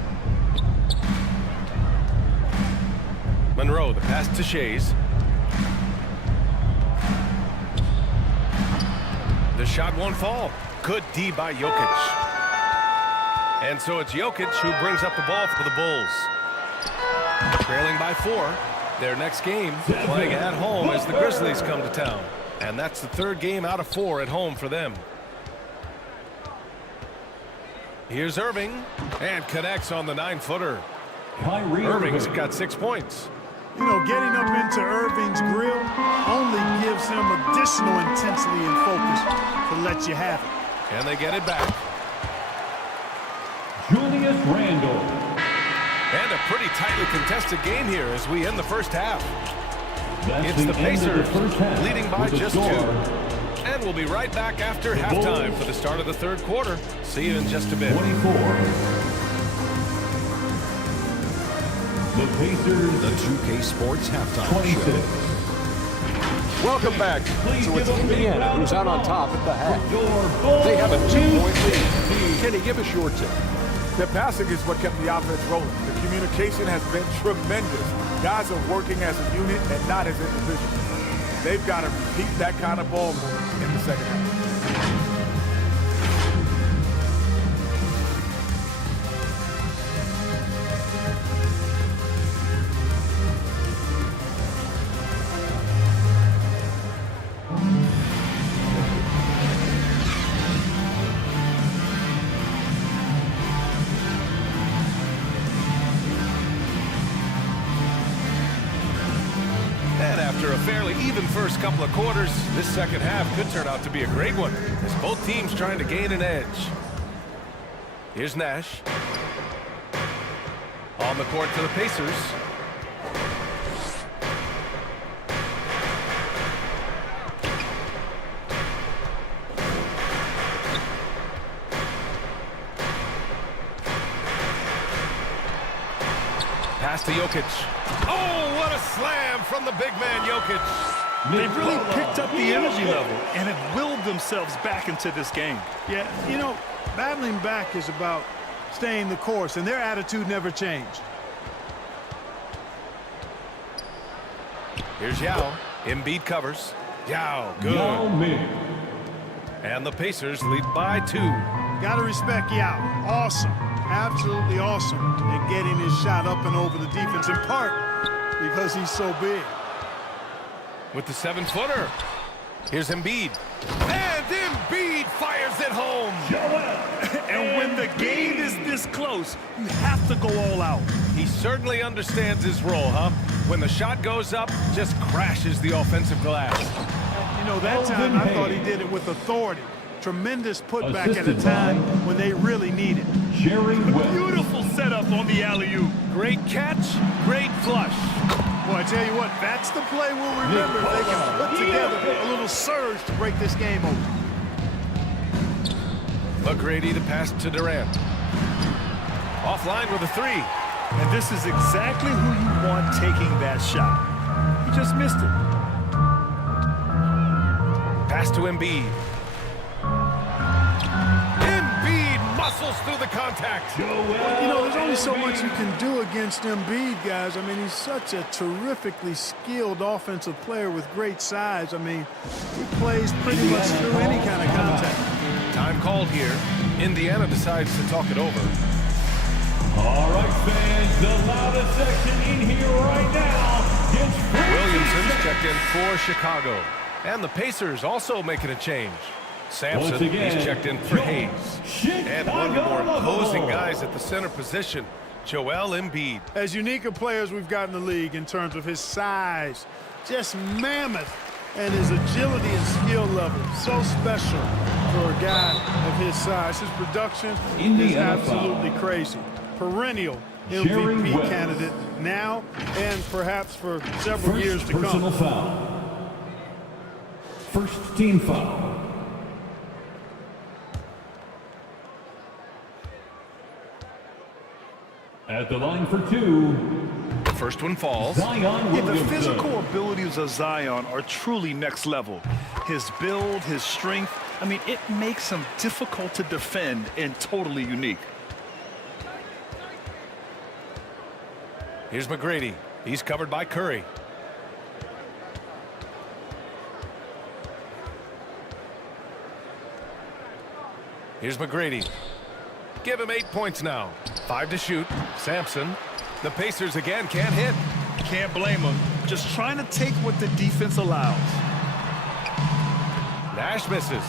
Monroe, the pass to Shays. The shot won't fall. Good D by Jokic. And so it's Jokic who brings up the ball for the Bulls. Trailing by 4. Their next game playing at home as the Grizzlies come to town. And that's the 3rd game out of 4 at home for them. Here's Irving. And connects on the 9-footer. Irving's got 6 points. You know, getting up into Irving's grill only gives him additional intensity and focus to let you have it. And they get it back. Julius Randle. And a pretty tightly contested game here as we end the first half. That's it's the Pacers leading by just 2. And we'll be right back after halftime for the start of the 3rd quarter. See you in just a bit. 24. The Pacers. The 2K Sports Halftime 26. Show. Welcome back. So it's Indiana who's out on top at the half. They have a 2-point lead. Kenny, give us your tip. The passing is what kept the offense rolling. The communication has been tremendous. Guys are working as a unit and not as individuals. They've got to repeat that kind of ball movement in the second half. After a fairly even first couple of quarters, this second half could turn out to be a great one as both teams trying to gain an edge. Here's Nash. On the court for the Pacers. Pass to Jokic. Oh, what a slam from the big man, Jokic. They've really picked up the energy level and have willed themselves back into this game. Yeah, you know, battling back is about staying the course, and their attitude never changed. Here's Yao. Embiid covers. Yao, good. And the Pacers lead by 2. Gotta respect Yao. Awesome. Absolutely awesome at getting his shot up and over the defense, in part because he's so big. With the 7-footer. Here's Embiid. And Embiid fires it home. And when the game is this close, you have to go all out. He certainly understands his role, huh? When the shot goes up, just crashes the offensive glass. You know, that time I thought he did it with authority. Tremendous putback at a time when they really need it. Beautiful setup on the alley-oop. Great catch, great flush. Boy, I tell you what, that's the play we'll remember if they can put together a little surge to break this game open. McGrady the pass to Durant. Offline with a 3. And this is exactly who you want taking that shot. He just missed it. Pass to Embiid. Embiid muscles through the contact. You know, there's only so much you can do against Embiid, guys. I mean, he's such a terrifically skilled offensive player with great size. I mean, he plays pretty much through any kind of contact. Time called here. Indiana decides to talk it over. All right, fans, the loudest section in here right now gets Williamson's checked in for Chicago. And the Pacers also making a change. Sampson, he's checked in for Hayes. And one of the more imposing guys at the center position, Joel Embiid. As unique a player as we've got in the league in terms of his size, just mammoth, and his agility and skill level, so special for a guy of his size. His production is absolutely crazy. Perennial MVP candidate now and perhaps for several years to come. Personal foul. First team foul. At the line for 2. The first one falls. The physical abilities of Zion are truly next level. His build, his strength, I mean, it makes him difficult to defend and totally unique. Here's McGrady. He's covered by Curry. Here's McGrady. Give him 8 points now. 5 to shoot. Sampson. The Pacers again can't hit. Can't blame him. Just trying to take what the defense allows. Nash misses.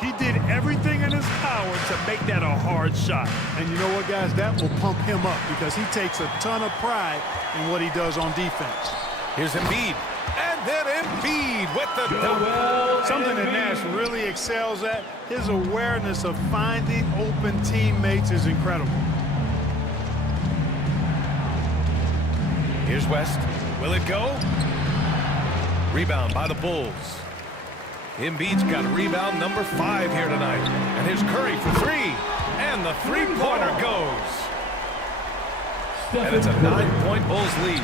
He did everything in his power to make that a hard shot. And you know what, guys? That will pump him up because he takes a ton of pride in what he does on defense. Here's Embiid. And then Embiid with the dunk. Something that Nash really excels at, his awareness of finding open teammates is incredible. Here's West. Will it go? Rebound by the Bulls. Embiid's got rebound number 5 here tonight. And here's Curry for 3. And the three-pointer goes. And it's a 9-point Bulls lead.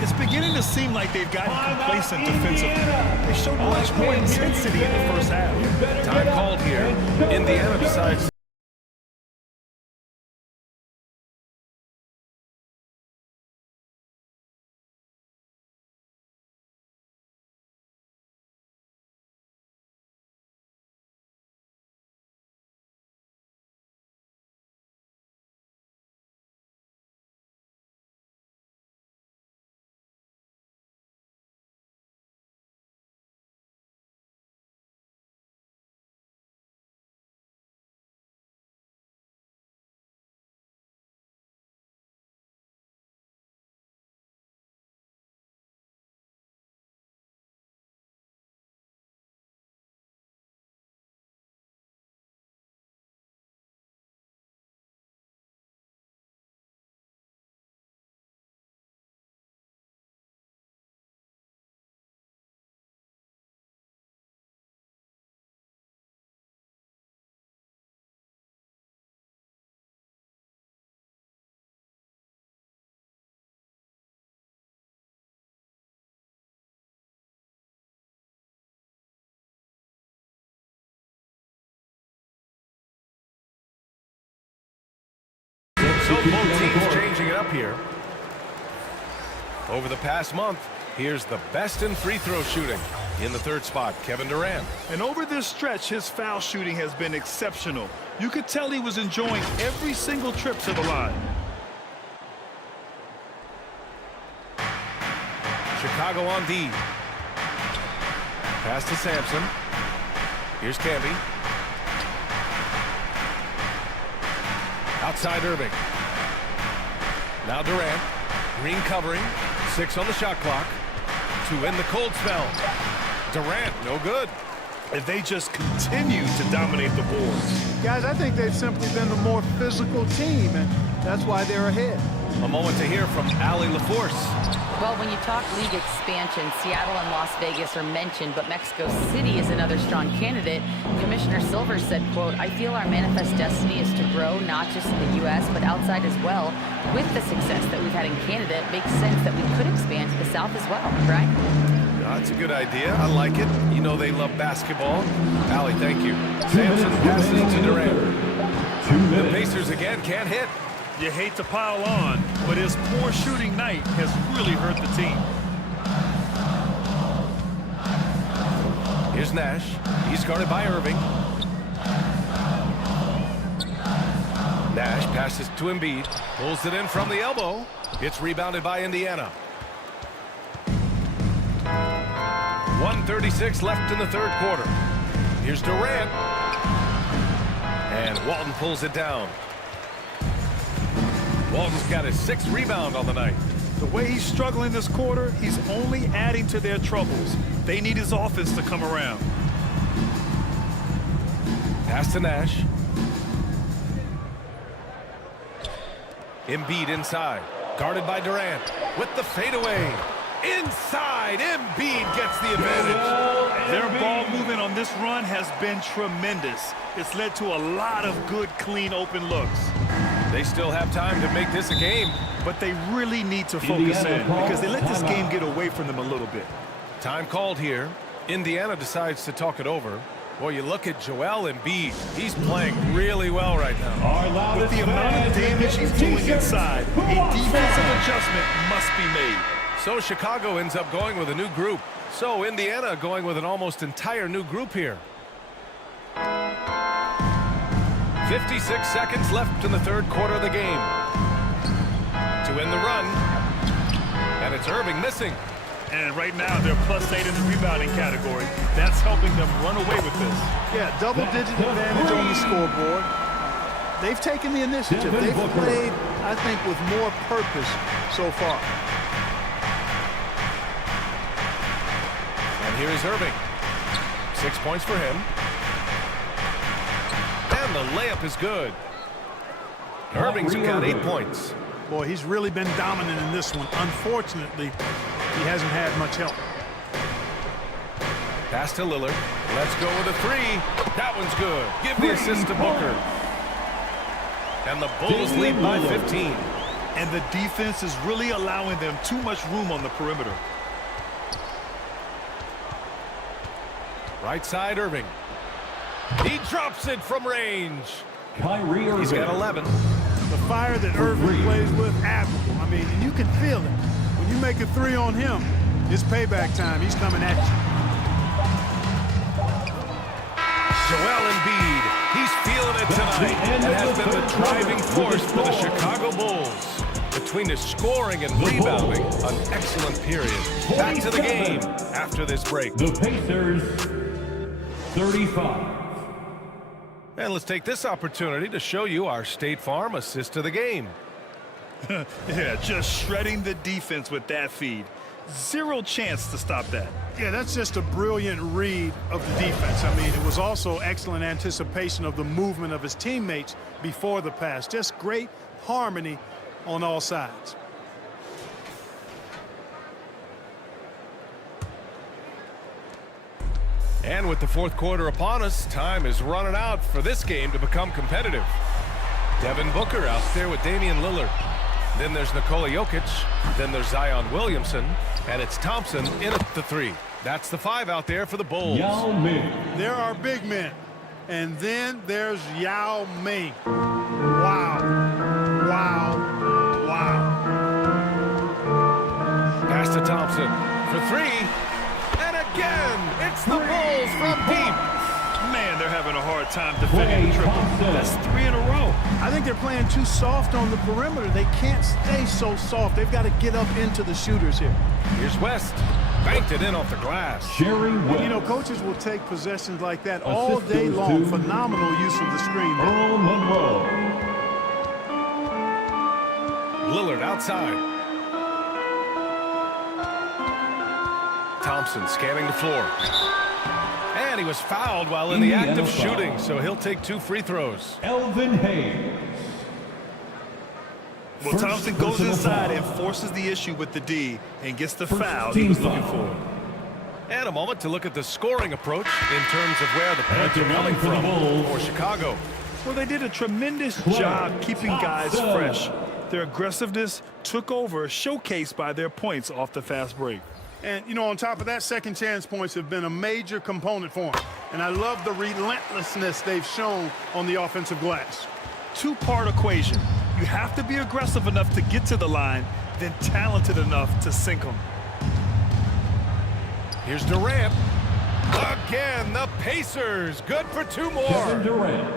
It's beginning to seem like they've gotten complacent defensively. They showed much more intensity in the first half. Time called here. Indiana decides Both teams changing it up here. Over the past month, here's the best in free throw shooting. In the third spot, Kevin Durant. And over this stretch, his foul shooting has been exceptional. You could tell he was enjoying every single trip to the line. Chicago on D. Pass to Sampson. Here's Camby. Outside Irving. Now Durant. Green covering. 6 on the shot clock. To end the cold spell. Durant, no good. And they just continue to dominate the boards. Guys, I think they've simply been the more physical team, and that's why they're ahead. A moment to hear from Allie LaForce. Well, when you talk league expansion, Seattle and Las Vegas are mentioned, but Mexico City is another strong candidate. Commissioner Silver said, quote, "I feel our manifest destiny is to grow not just in the U.S., but outside as well. With the success that we've had in Canada, it makes sense that we could expand to the South as well," right? That's a good idea. I like it. You know they love basketball. Allie, thank you. Sampson passes to Durant. The Pacers again can't hit. You hate to pile on, but his poor shooting night has really hurt the team. Here's Nash. He's guarded by Irving. Nash passes to Embiid. Pulls it in from the elbow. It's rebounded by Indiana. 1:36 left in the third quarter. Here's Durant. And Walton pulls it down. Walton's got his 6th rebound on the night. The way he's struggling this quarter, he's only adding to their troubles. They need his offense to come around. Pass to Nash. Embiid inside. Guarded by Durant. With the fadeaway. Inside. Embiid gets the advantage. Their ball movement on this run has been tremendous. It's led to a lot of good, clean, open looks. They still have time to make this a game. But they really need to focus in because they let this game get away from them a little bit. Time called here. Indiana decides to talk it over. Well, you look at Joel Embiid. He's playing really well right now. With the amount of damage he's doing inside, a defensive adjustment must be made. So Chicago ends up going with a new group. So Indiana going with an almost entire new group here. 56 seconds left in the third quarter of the game. To end the run. And it's Irving missing. And right now, they're +8 in the rebounding category. That's helping them run away with this. Yeah, double-digit advantage on the scoreboard. They've taken the initiative. They've played, I think, with more purpose so far. And here is Irving. 6 points for him. And the layup is good. Irving's got 8 points. Boy, he's really been dominant in this one. Unfortunately, he hasn't had much help. Pass to Lillard. Let's go with a 3. That one's good. Give the assist to Booker. And the Bulls lead by 15. And the defense is really allowing them too much room on the perimeter. Right side, Irving. He drops it from range. Kyrie Irving. He's got 11. The fire that Irving plays with, admirable. I mean, you can feel it. When you make a 3 on him, it's payback time. He's coming at you. Joel Embiid, he's feeling it tonight and has been the driving force for the Chicago Bulls. Between his scoring and rebounding, an excellent period. Back to the game after this break. The Pacers, 35. And let's take this opportunity to show you our State Farm assist to the game. Yeah, just shredding the defense with that feed. Zero chance to stop that. Yeah, that's just a brilliant read of the defense. I mean, it was also excellent anticipation of the movement of his teammates before the pass. Just great harmony on all sides. And with the fourth quarter upon us, time is running out for this game to become competitive. Devin Booker out there with Damian Lillard. Then there's Nikola Jokic. Then there's Zion Williamson. And it's Thompson in at the 3. That's the 5 out there for the Bulls. Yao Ming. There are big men. And then there's Yao Ming. Wow. Wow. Thompson for three. And again, it's the Bulls from deep. Man, they're having a hard time defending the triple. That's 3 in a row. I think they're playing too soft on the perimeter. They can't stay so soft. They've got to get up into the shooters here. Here's West. Banked it in off the glass. And, you know, coaches will take possessions like that all day long. Phenomenal use of the screen. Lillard outside. Thompson scanning the floor. And he was fouled while in the act of shooting, so he'll take 2 free throws. Elvin Hayes. Well, Thompson goes inside and forces the issue with the D and gets the foul he was looking for. And a moment to look at the scoring approach in terms of where the points are coming from for Chicago. Well, they did a tremendous job keeping guys fresh. Their aggressiveness took over, showcased by their points off the fast break. And, you know, on top of that, second chance points have been a major component for them. And I love the relentlessness they've shown on the offensive glass. Two-part equation. You have to be aggressive enough to get to the line, then talented enough to sink them. Here's Durant. Again, the Pacers. Good for 2 more. Kevin Durant.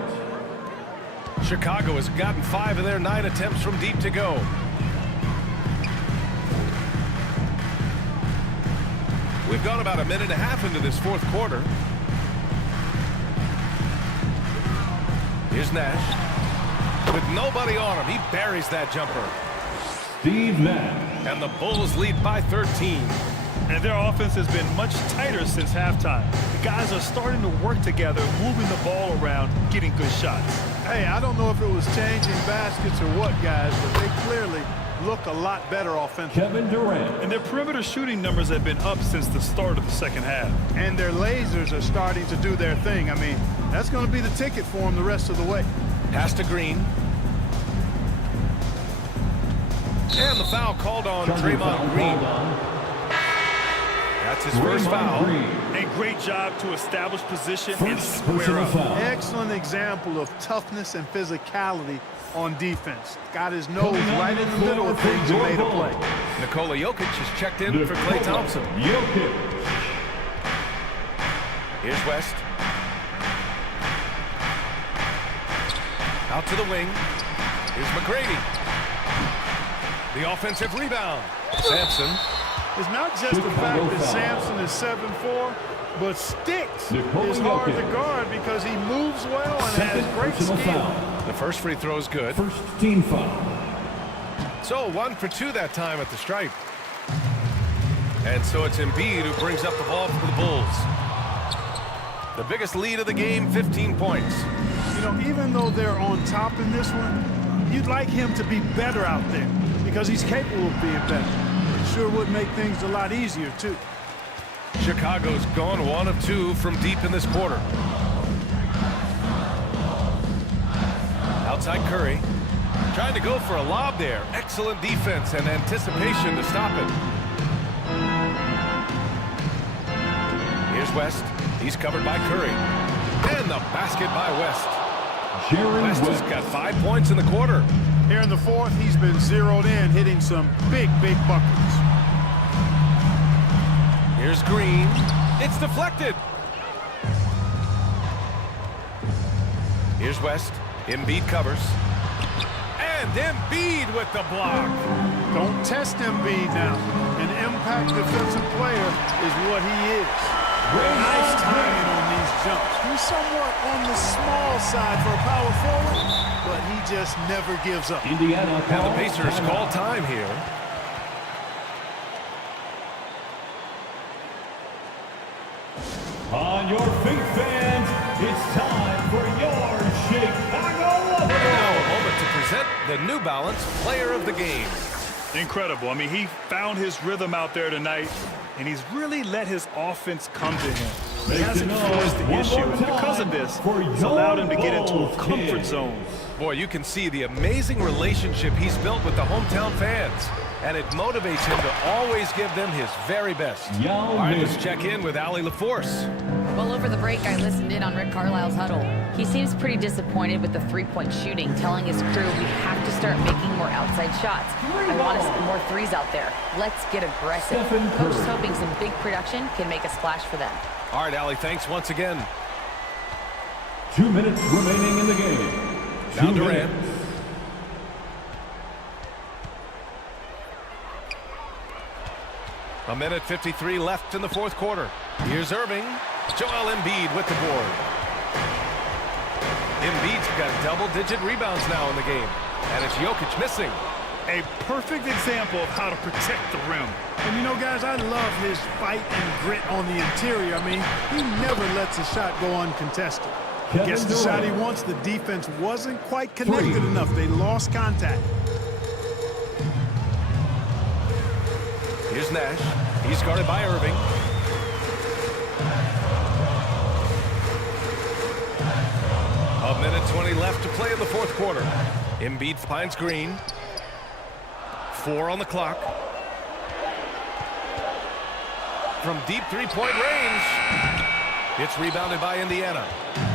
Chicago has gotten 5 of their 9 attempts from deep to go. We've gone about a minute and a half into this 4th quarter. Here's Nash. With nobody on him, he buries that jumper. Steve Nash. And the Bulls lead by 13. And their offense has been much tighter since halftime. The guys are starting to work together, moving the ball around, getting good shots. Hey, I don't know if it was changing baskets or what, guys, but they clearly look a lot better offensively. Kevin Durant. And their perimeter shooting numbers have been up since the start of the second half. And their lasers are starting to do their thing. I mean, that's going to be the ticket for them the rest of the way. Pass to Green. And the foul called on Draymond Green. That's his first foul. A great job to establish position and square up. Excellent example of toughness and physicality on defense. Got his nose right in the middle of things and made a play. Nikola Jokic has checked in for Klay Thompson. Here's West. Out to the wing. Here's McGrady. The offensive rebound. Sampson. It's not just the fact that Sampson is 7'4", but Sticks is hard to guard because he moves well and has great skill. The first free throw is good. First team foul. So 1 for 2 that time at the stripe. And so it's Embiid who brings up the ball for the Bulls. The biggest lead of the game, 15 points. You know, even though they're on top in this one, you'd like him to be better out there because he's capable of being better. It sure would make things a lot easier, too. Chicago's gone 1 of 2 from deep in this quarter. Outside Curry. Trying to go for a lob there. Excellent defense and anticipation to stop it. Here's West. He's covered by Curry. And the basket by West. West has got 5 points in the quarter. Here in the 4th, he's been zeroed in, hitting some big buckets. Here's Green. It's deflected. Here's West. Embiid covers. And Embiid with the block. Don't test Embiid now. An impact defensive player is what he is. Nice timing on these jumps. He's somewhat on the small side for a power forward, but he just never gives up. Indiana. And the Pacers call time here. On your feet, fans, it's time for your Chicago Lover. Now a moment to present the New Balance Player of the Game. Incredible. I mean, he found his rhythm out there tonight, and he's really let his offense come to him. He hasn't forced the issue, and because of this, it's allowed him to get into a comfort zone. Boy, you can see the amazing relationship he's built with the hometown fans, and it motivates him to always give them his very best. All right, let's check in with Allie LaForce. Well, over the break, I listened in on Rick Carlisle's huddle. He seems pretty disappointed with the three-point shooting, telling his crew we have to start making more outside shots. I want to see more threes out there. Let's get aggressive. Coach is hoping some big production can make a splash for them. All right, Allie, thanks once again. 2 minutes remaining in the game. Now Durant. A minute 53 left in the fourth quarter. Here's Irving. Joel Embiid with the board. Embiid's got double-digit rebounds now in the game. And it's Jokic missing. A perfect example of how to protect the rim. And you know, guys, I love his fight and grit on the interior. I mean, he never lets a shot go uncontested. Gets the shot he wants. The defense wasn't quite connected enough. They lost contact. Here's Nash. He's guarded by Irving. A minute 20 left to play in the fourth quarter. Embiid finds Green. 4 on the clock. From deep three-point range. It's rebounded by Indiana.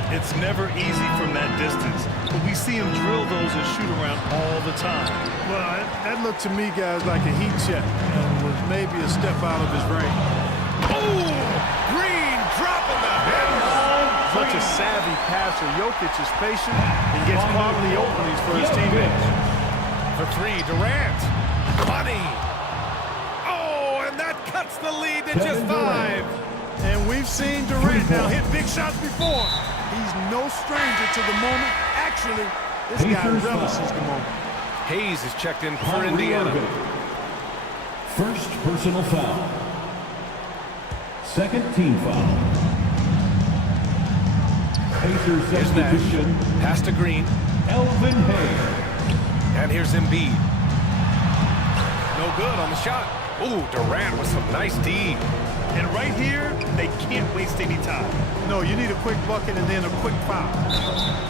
It's never easy from that distance, but we see him drill those and shoot around all the time. Well, that looked to me, guys, like a heat check and was maybe a step out of his range. Oh! Green dropping the head. Such a savvy passer. Jokic is patient and gets quality openings for his teammates. For 3, Durant. Money. Oh, and that cuts the lead to just 5. And we've seen Durant now hit big shots before. He's no stranger to the moment. Actually, this guy relishes the moment. Hayes is checked in for Indiana. First personal foul. Second team foul. Pacers substitution. Pass to Green. Elvin Hayes. And here's Embiid. No good on the shot. Ooh, Durant with some nice D. And right here, they can't waste any time. No, you need a quick bucket and then a quick foul.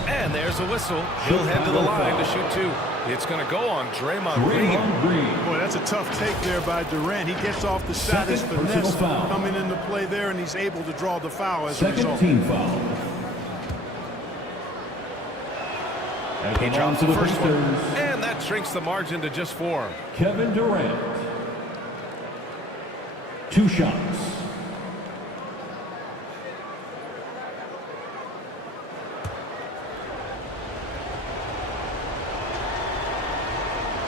And there's a whistle. He'll head to the line to shoot 2. It's going to go on Draymond Green. Boy, that's a tough take there by Durant. He gets off the shot. His finesse coming into play there, and he's able to draw the foul as a result. Second team foul. He drops the first one. And that shrinks the margin to just 4. Kevin Durant. 2 shots.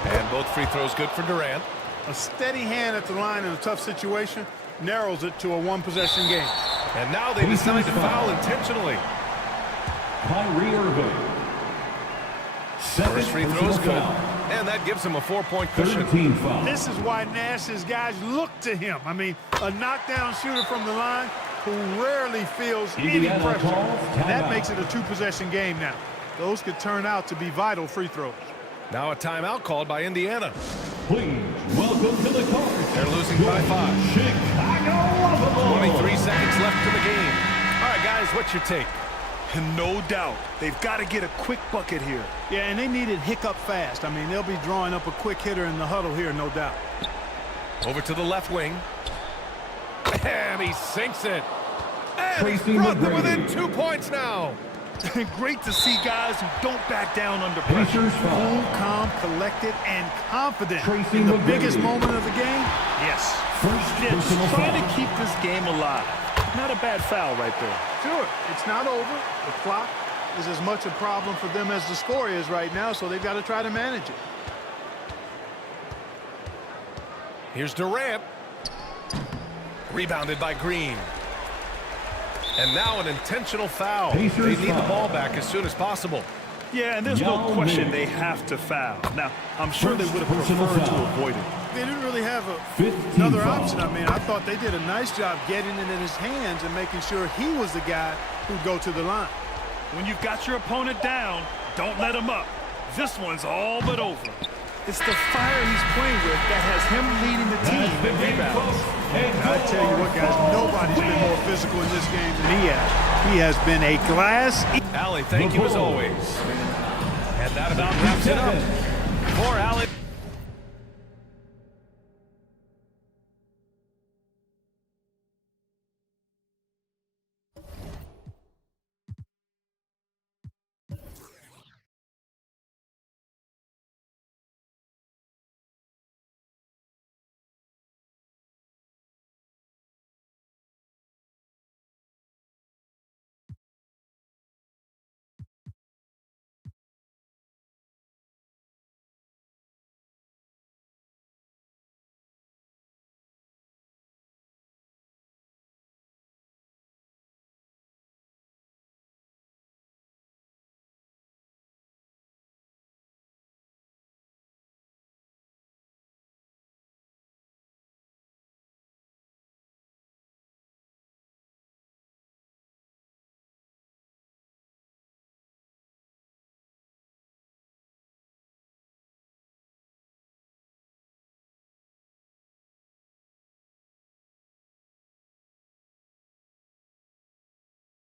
And both free throws good for Durant. A steady hand at the line in a tough situation narrows it to a 1-possession game. And now they decide to foul intentionally. Kyrie Irving. First free throw is good. And that gives him a 4-point cushion. This is why Nash's guys look to him. I mean, a knockdown shooter from the line who rarely feels any pressure. And that makes it a 2-possession game now. Those could turn out to be vital free throws. Now a timeout called by Indiana. Please welcome to the court. They're losing by 5. Chicago. 23 seconds left in the game. All right, guys, what's your take? And no doubt, they've got to get a quick bucket here. Yeah, and they need it hiccup fast. I mean, they'll be drawing up a quick hitter in the huddle here, no doubt. Over to the left wing. And he sinks it. And he's brought them within 2 points now. Great to see guys who don't back down under pressure. Cool, calm, collected, and confident in the biggest moment of the game. Yes. Just trying to keep this game alive. Not a bad foul right there. Sure, it's not over. The clock is as much a problem for them as the score is right now, so they've got to try to manage it. Here's Durant. Rebounded by Green. And now an intentional foul. They need the ball back as soon as possible. Yeah, and there's no question they have to foul. Now, I'm sure they would have preferred to avoid it. They didn't really have another option. I mean, I thought they did a nice job getting it in his hands and making sure he was the guy who'd go to the line. When you've got your opponent down, don't let him up. This one's all but over. It's the fire he's playing with that has him leading the team in rebounds. I tell you what, guys, nobody's been more physical in this game than he has. He has been a glass. Allie, thank you as always. And that about wraps it up. For Allie.